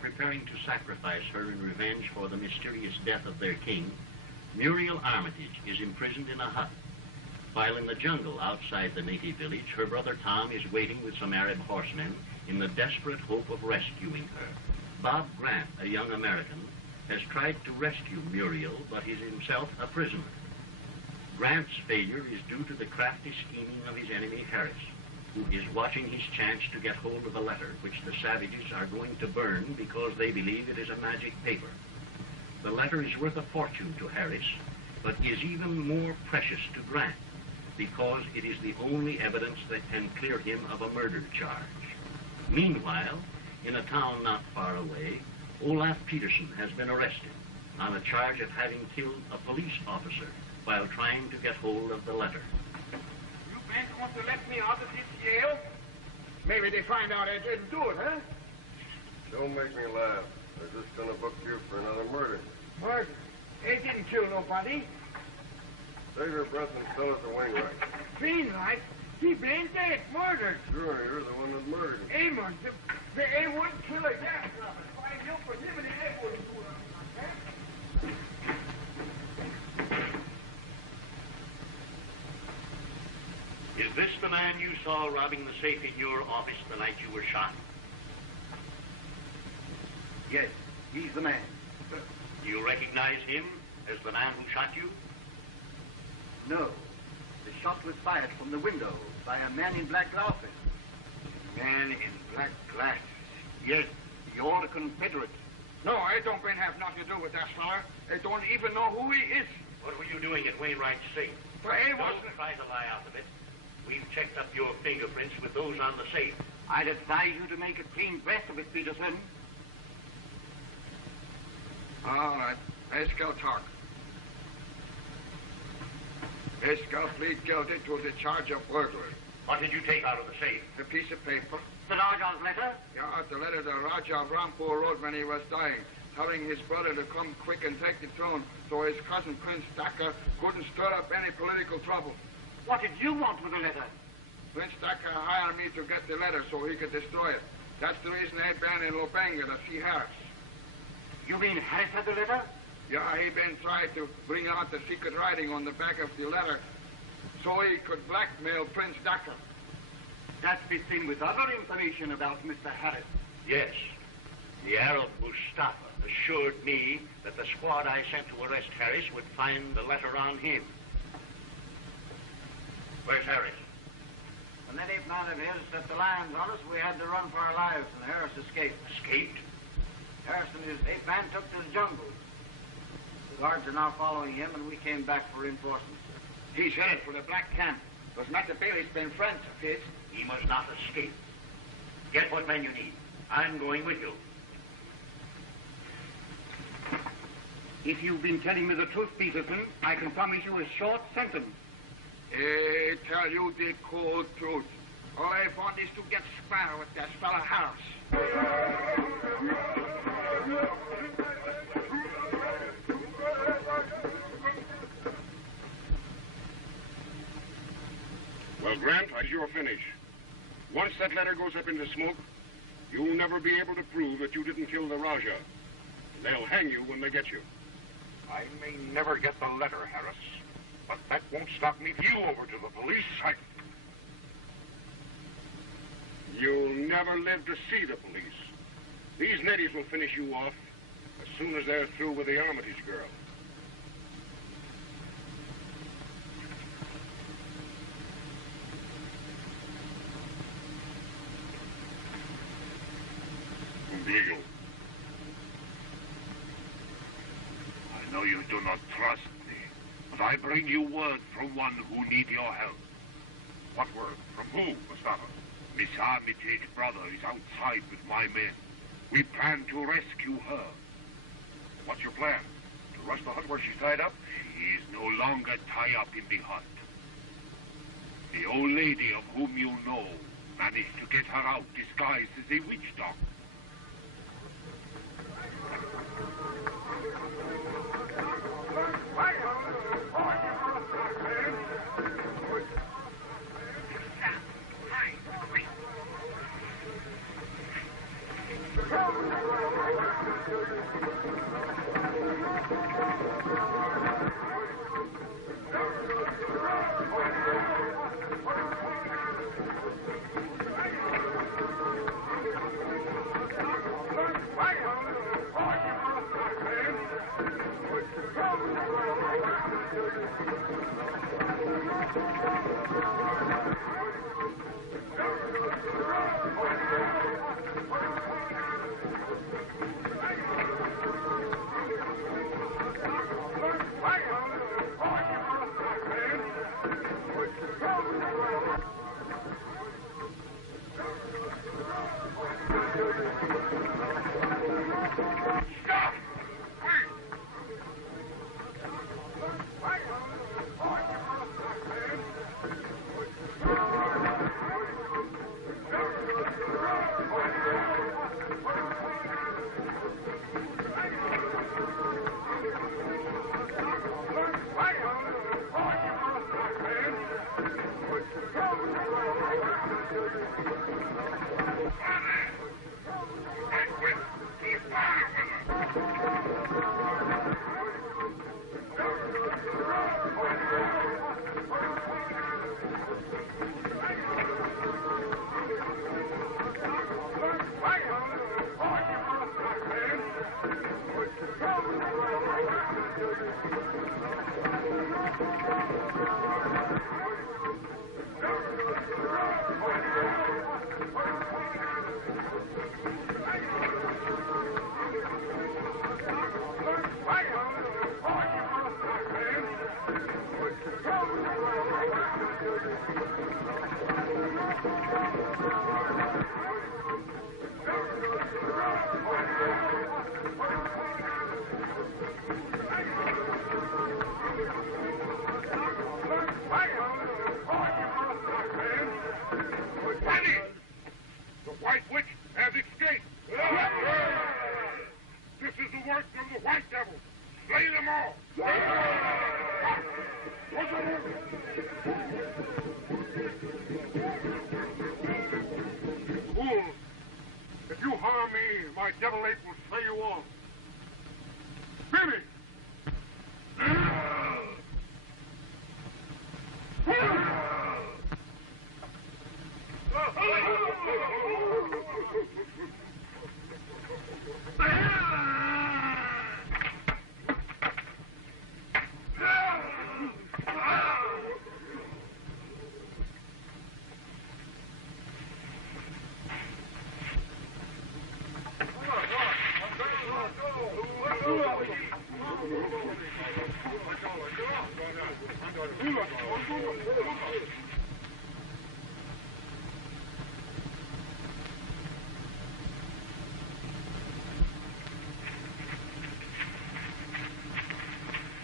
Preparing to sacrifice her in revenge for the mysterious death of their king, Muriel Armitage is imprisoned in a hut. While in the jungle outside the native village, her brother Tom is waiting with some Arab horsemen in the desperate hope of rescuing her. Bob Grant, a young American, has tried to rescue Muriel, but is himself a prisoner. Grant's failure is due to the crafty scheming of his enemy Harris, who is watching his chance to get hold of a letter which the savages are going to burn because they believe it is a magic paper. The letter is worth a fortune to Harris, but is even more precious to Grant because it is the only evidence that can clear him of a murder charge. Meanwhile, in a town not far away, Olaf Peterson has been arrested on a charge of having killed a police officer while trying to get hold of the letter. Bank want to let me out of this jail? Maybe they find out I didn't do it, huh? Don't make me laugh. They're just gonna book you for another murder. Murder? They didn't kill nobody. Save your breath and sell it to Wainwright. Wainwright? He been dead, murdered. Sure, you're the one that murdered him. Amos, they wouldn't kill a gas robber. If I knew for him, they wouldn't do it. Is this the man you saw robbing the safe in your office the night you were shot? Yes, he's the man. Do you recognize him as the man who shot you? No. The shot was fired from the window by a man in black glasses. Man in black glasses? Yes, you're the Confederate. No, I don't have nothing to do with that fella. I don't even know who he is. What were you doing at Wainwright's safe? But I wasn't... Don't try to lie out of it. We've checked up your fingerprints with those on the safe. I'd advise you to make a clean breast of it, Peterson. All right. Let's go talk. Let's go plead guilty to the charge of burglary. What did you take out of the safe? A piece of paper. The Raja's letter? Yeah, the letter the Raja of Rampur wrote when he was dying, telling his brother to come quick and take the throne so his cousin Prince Dakkar couldn't stir up any political trouble. What did you want with the letter? Prince Dakkar hired me to get the letter so he could destroy it. That's the reason I've been in Lubanga to see Harris. You mean Harris had the letter? Yeah, he been trying to bring out the secret writing on the back of the letter so he could blackmail Prince Dakkar. That fits in with other information about Mr. Harris. Yes. The Arab Mustafa assured me that the squad I sent to arrest Harris would find the letter on him. Where's Harris? When that ape man of his set the lions on us, we had to run for our lives, and Harris escaped. Escaped? Harris and his ape man took to the jungle. The guards are now following him, and we came back for reinforcements. He's headed for the Black Camp. Those Matabele's been friends of his. He must not escape. Get what men you need. I'm going with you. If you've been telling me the truth, Peterson, I can promise you a short sentence. I tell you the cold truth. All I want is to get square with that fella Harris. Grant, it's your finish. Once that letter goes up into smoke, you'll never be able to prove that you didn't kill the Raja. They'll hang you when they get you. I may never get the letter, Harris, but that won't stop me. You over to the police. You'll never live to see the police. These natives will finish you off as soon as they're through with the Armitage girl. Beagle. I know you do not trust me, but I bring you word from one who need your help. What word? From who, Mustafa? Miss Armitage's brother is outside with my men. We plan to rescue her. What's your plan? To rush the hut where she's tied up? She is no longer tied up in the hut. The old lady of whom you know managed to get her out disguised as a witch doctor.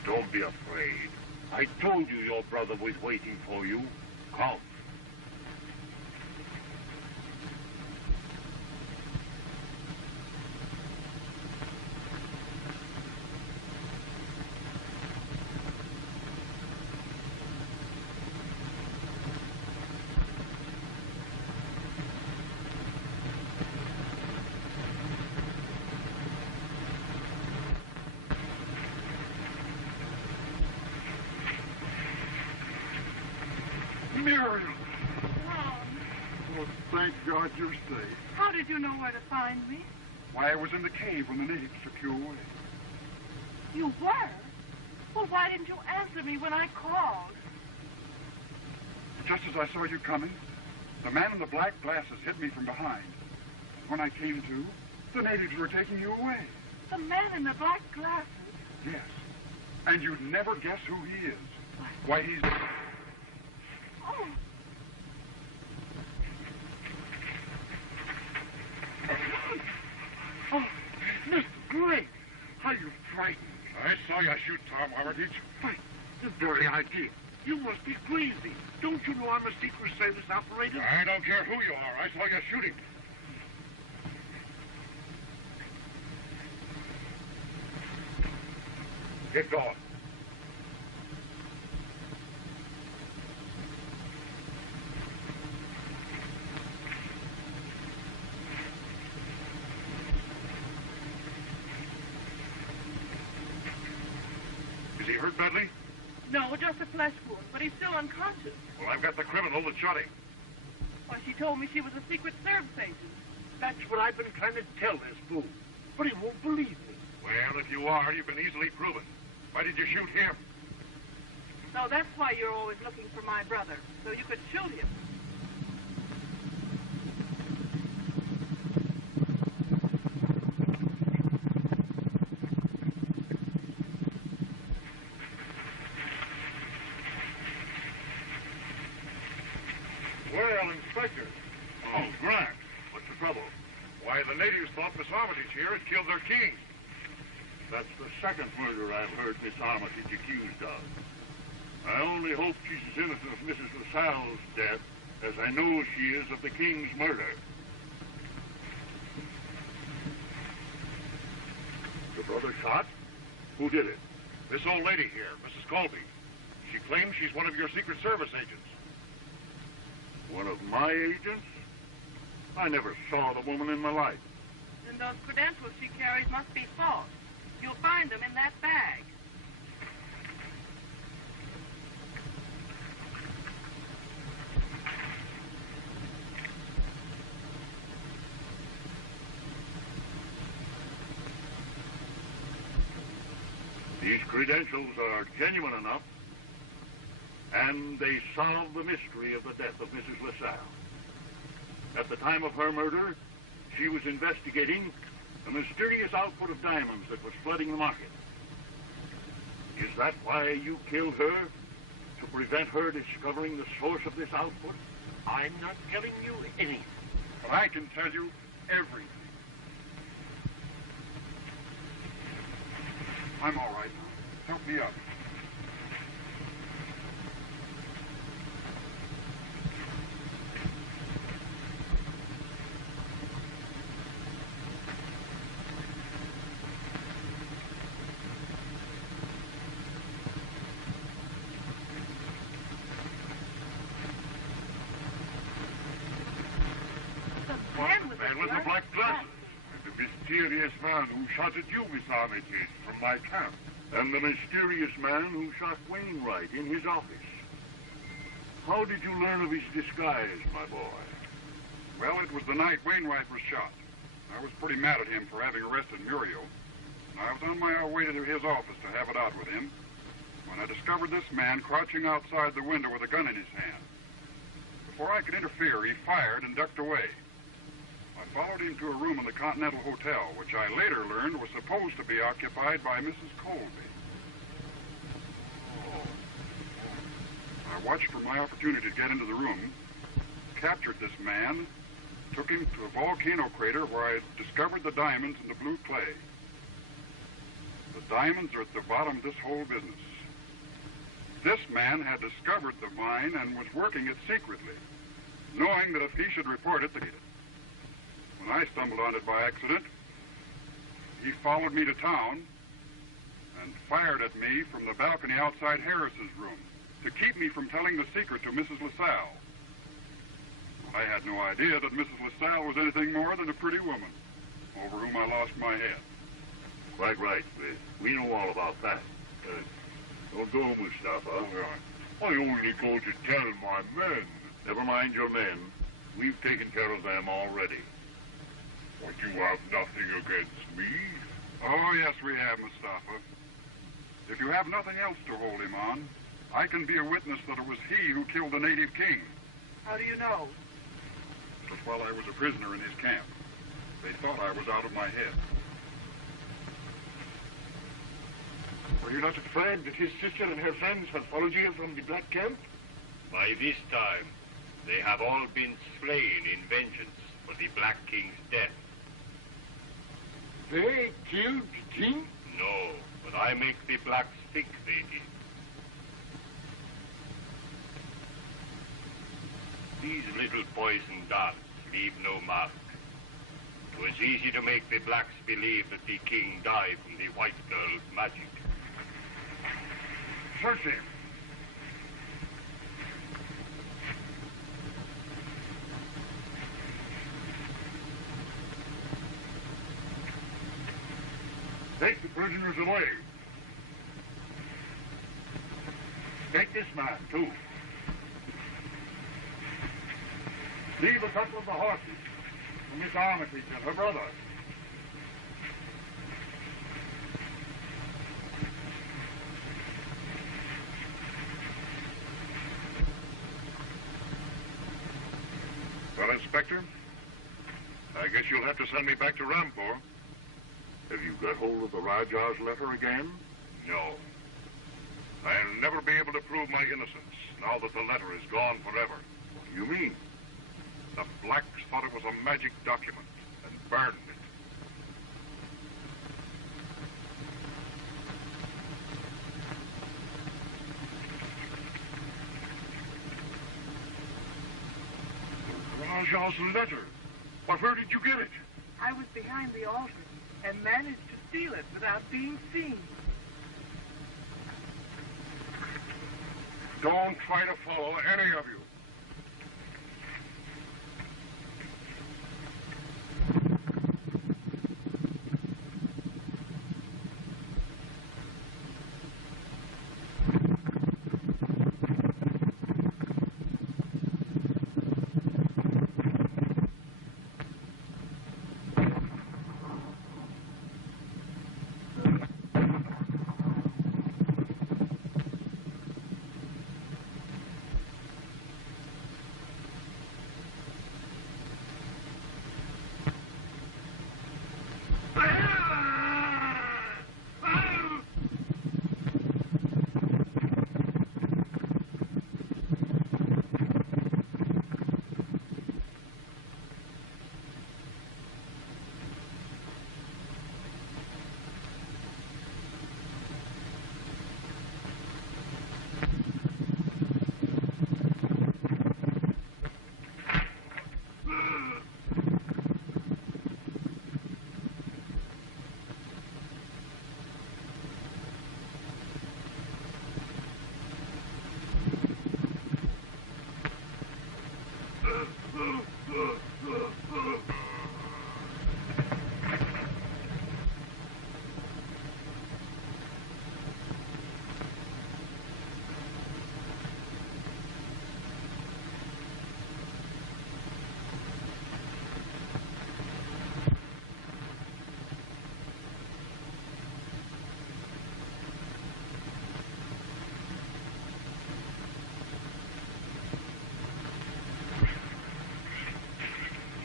Don't be afraid. I told you your brother was waiting for you. Come. Muriel! Ron, Oh, thank God you're safe. how did you know where to find me? Why, I was in the cave when the natives took you away. You were? Well, why didn't you answer me when I called? Just as I saw you coming, the man in the black glasses hit me from behind. When I came to, the natives were taking you away. The man in the black glasses? Yes. And you'd never guess who he is. Why, he's... Oh. Oh, Mr. Gray, how you frightened. I saw you shoot Tom Armitage. Why, the very idea. You must be crazy. Don't you know I'm a secret service operator? I don't care who you are. I saw you shooting. Get going. Is he hurt badly? No, just a flesh wound, but he's still unconscious. Well, I've got the criminal that shot him. Why, she told me she was a Secret Service agent. That's what I've been trying to tell this fool. But he won't believe me. Well, if you are, you can easily prove it. Why did you shoot him? So that's why you're always looking for my brother, so you could shoot him. Well, Inspector. Oh, Grant. What's the trouble? Why, the natives thought Miss Armitage here had killed their king. That's the second murder I've heard Miss Armitage accused of. I only hope she's as innocent of Mrs. LaSalle's death as I know she is of the king's murder. Your brother shot? Who did it? This old lady here, Mrs. Colby. She claims she's one of your Secret Service agents. One of my agents? I never saw the woman in my life. Then those credentials she carries must be false. You'll find them in that bag. These credentials are genuine enough, and they solve the mystery of the death of Mrs. LaSalle. At the time of her murder, she was investigating a mysterious output of diamonds that was flooding the market. Is that why you killed her? To prevent her discovering the source of this output? I'm not telling you anything. But I can tell you everything. I'm all right now. Help me up. Man with the black glasses. The mysterious man who shot at you, Miss Armitage, from my camp. And the mysterious man who shot Wainwright in his office. How did you learn of his disguise, my boy? Well, it was the night Wainwright was shot. I was pretty mad at him for having arrested Muriel. I was on my way to his office to have it out with him when I discovered this man crouching outside the window with a gun in his hand. Before I could interfere, he fired and ducked away. I followed him to a room in the Continental Hotel, which I later learned was supposed to be occupied by Mrs. Colby. I watched for my opportunity to get into the room, captured this man, took him to a volcano crater where I discovered the diamonds in the blue clay. The diamonds are at the bottom of this whole business. This man had discovered the mine and was working it secretly, knowing that if he should report it, when I stumbled on it by accident, he followed me to town and fired at me from the balcony outside Harris's room to keep me from telling the secret to Mrs. LaSalle. I had no idea that Mrs. LaSalle was anything more than a pretty woman over whom I lost my head. Quite right. We know all about that. Don't go, Mustafa. All right. I only go to tell my men. Never mind your men. We've taken care of them already. But you have nothing against me? Oh, yes, we have, Mustafa. If you have nothing else to hold him on, I can be a witness that it was he who killed the native king. How do you know? Just while I was a prisoner in his camp. They thought I was out of my head. Were you not afraid that his sister and her friends had followed you from the Black Camp? By this time, they have all been slain in vengeance for the Black King's death. They killed the king? No, but I make the blacks think they did. These little poison dots leave no mark. It was easy to make the blacks believe that the king died from the white girl's magic. Search him. Take the prisoners away. Take this man, too. Leave a couple of the horses for Miss Armitage and her brother. Well, Inspector, I guess you'll have to send me back to Rampur. Have you got hold of the Rajah's letter again? No. I'll never be able to prove my innocence now that the letter is gone forever. What do you mean? The blacks thought it was a magic document and burned it. The Rajah's letter? But where did you get it? I was behind the altar and managed to steal it without being seen. Don't try to follow any of you.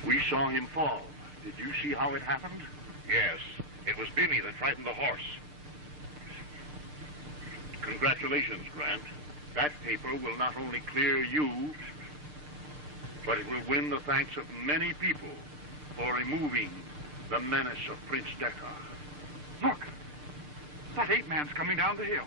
We saw him fall. Did you see how it happened? Yes. It was Bimmy that frightened the horse. Congratulations, Grant. That paper will not only clear you, but it will win the thanks of many people for removing the menace of Prince Deckard. Look! That ape man's coming down the hill.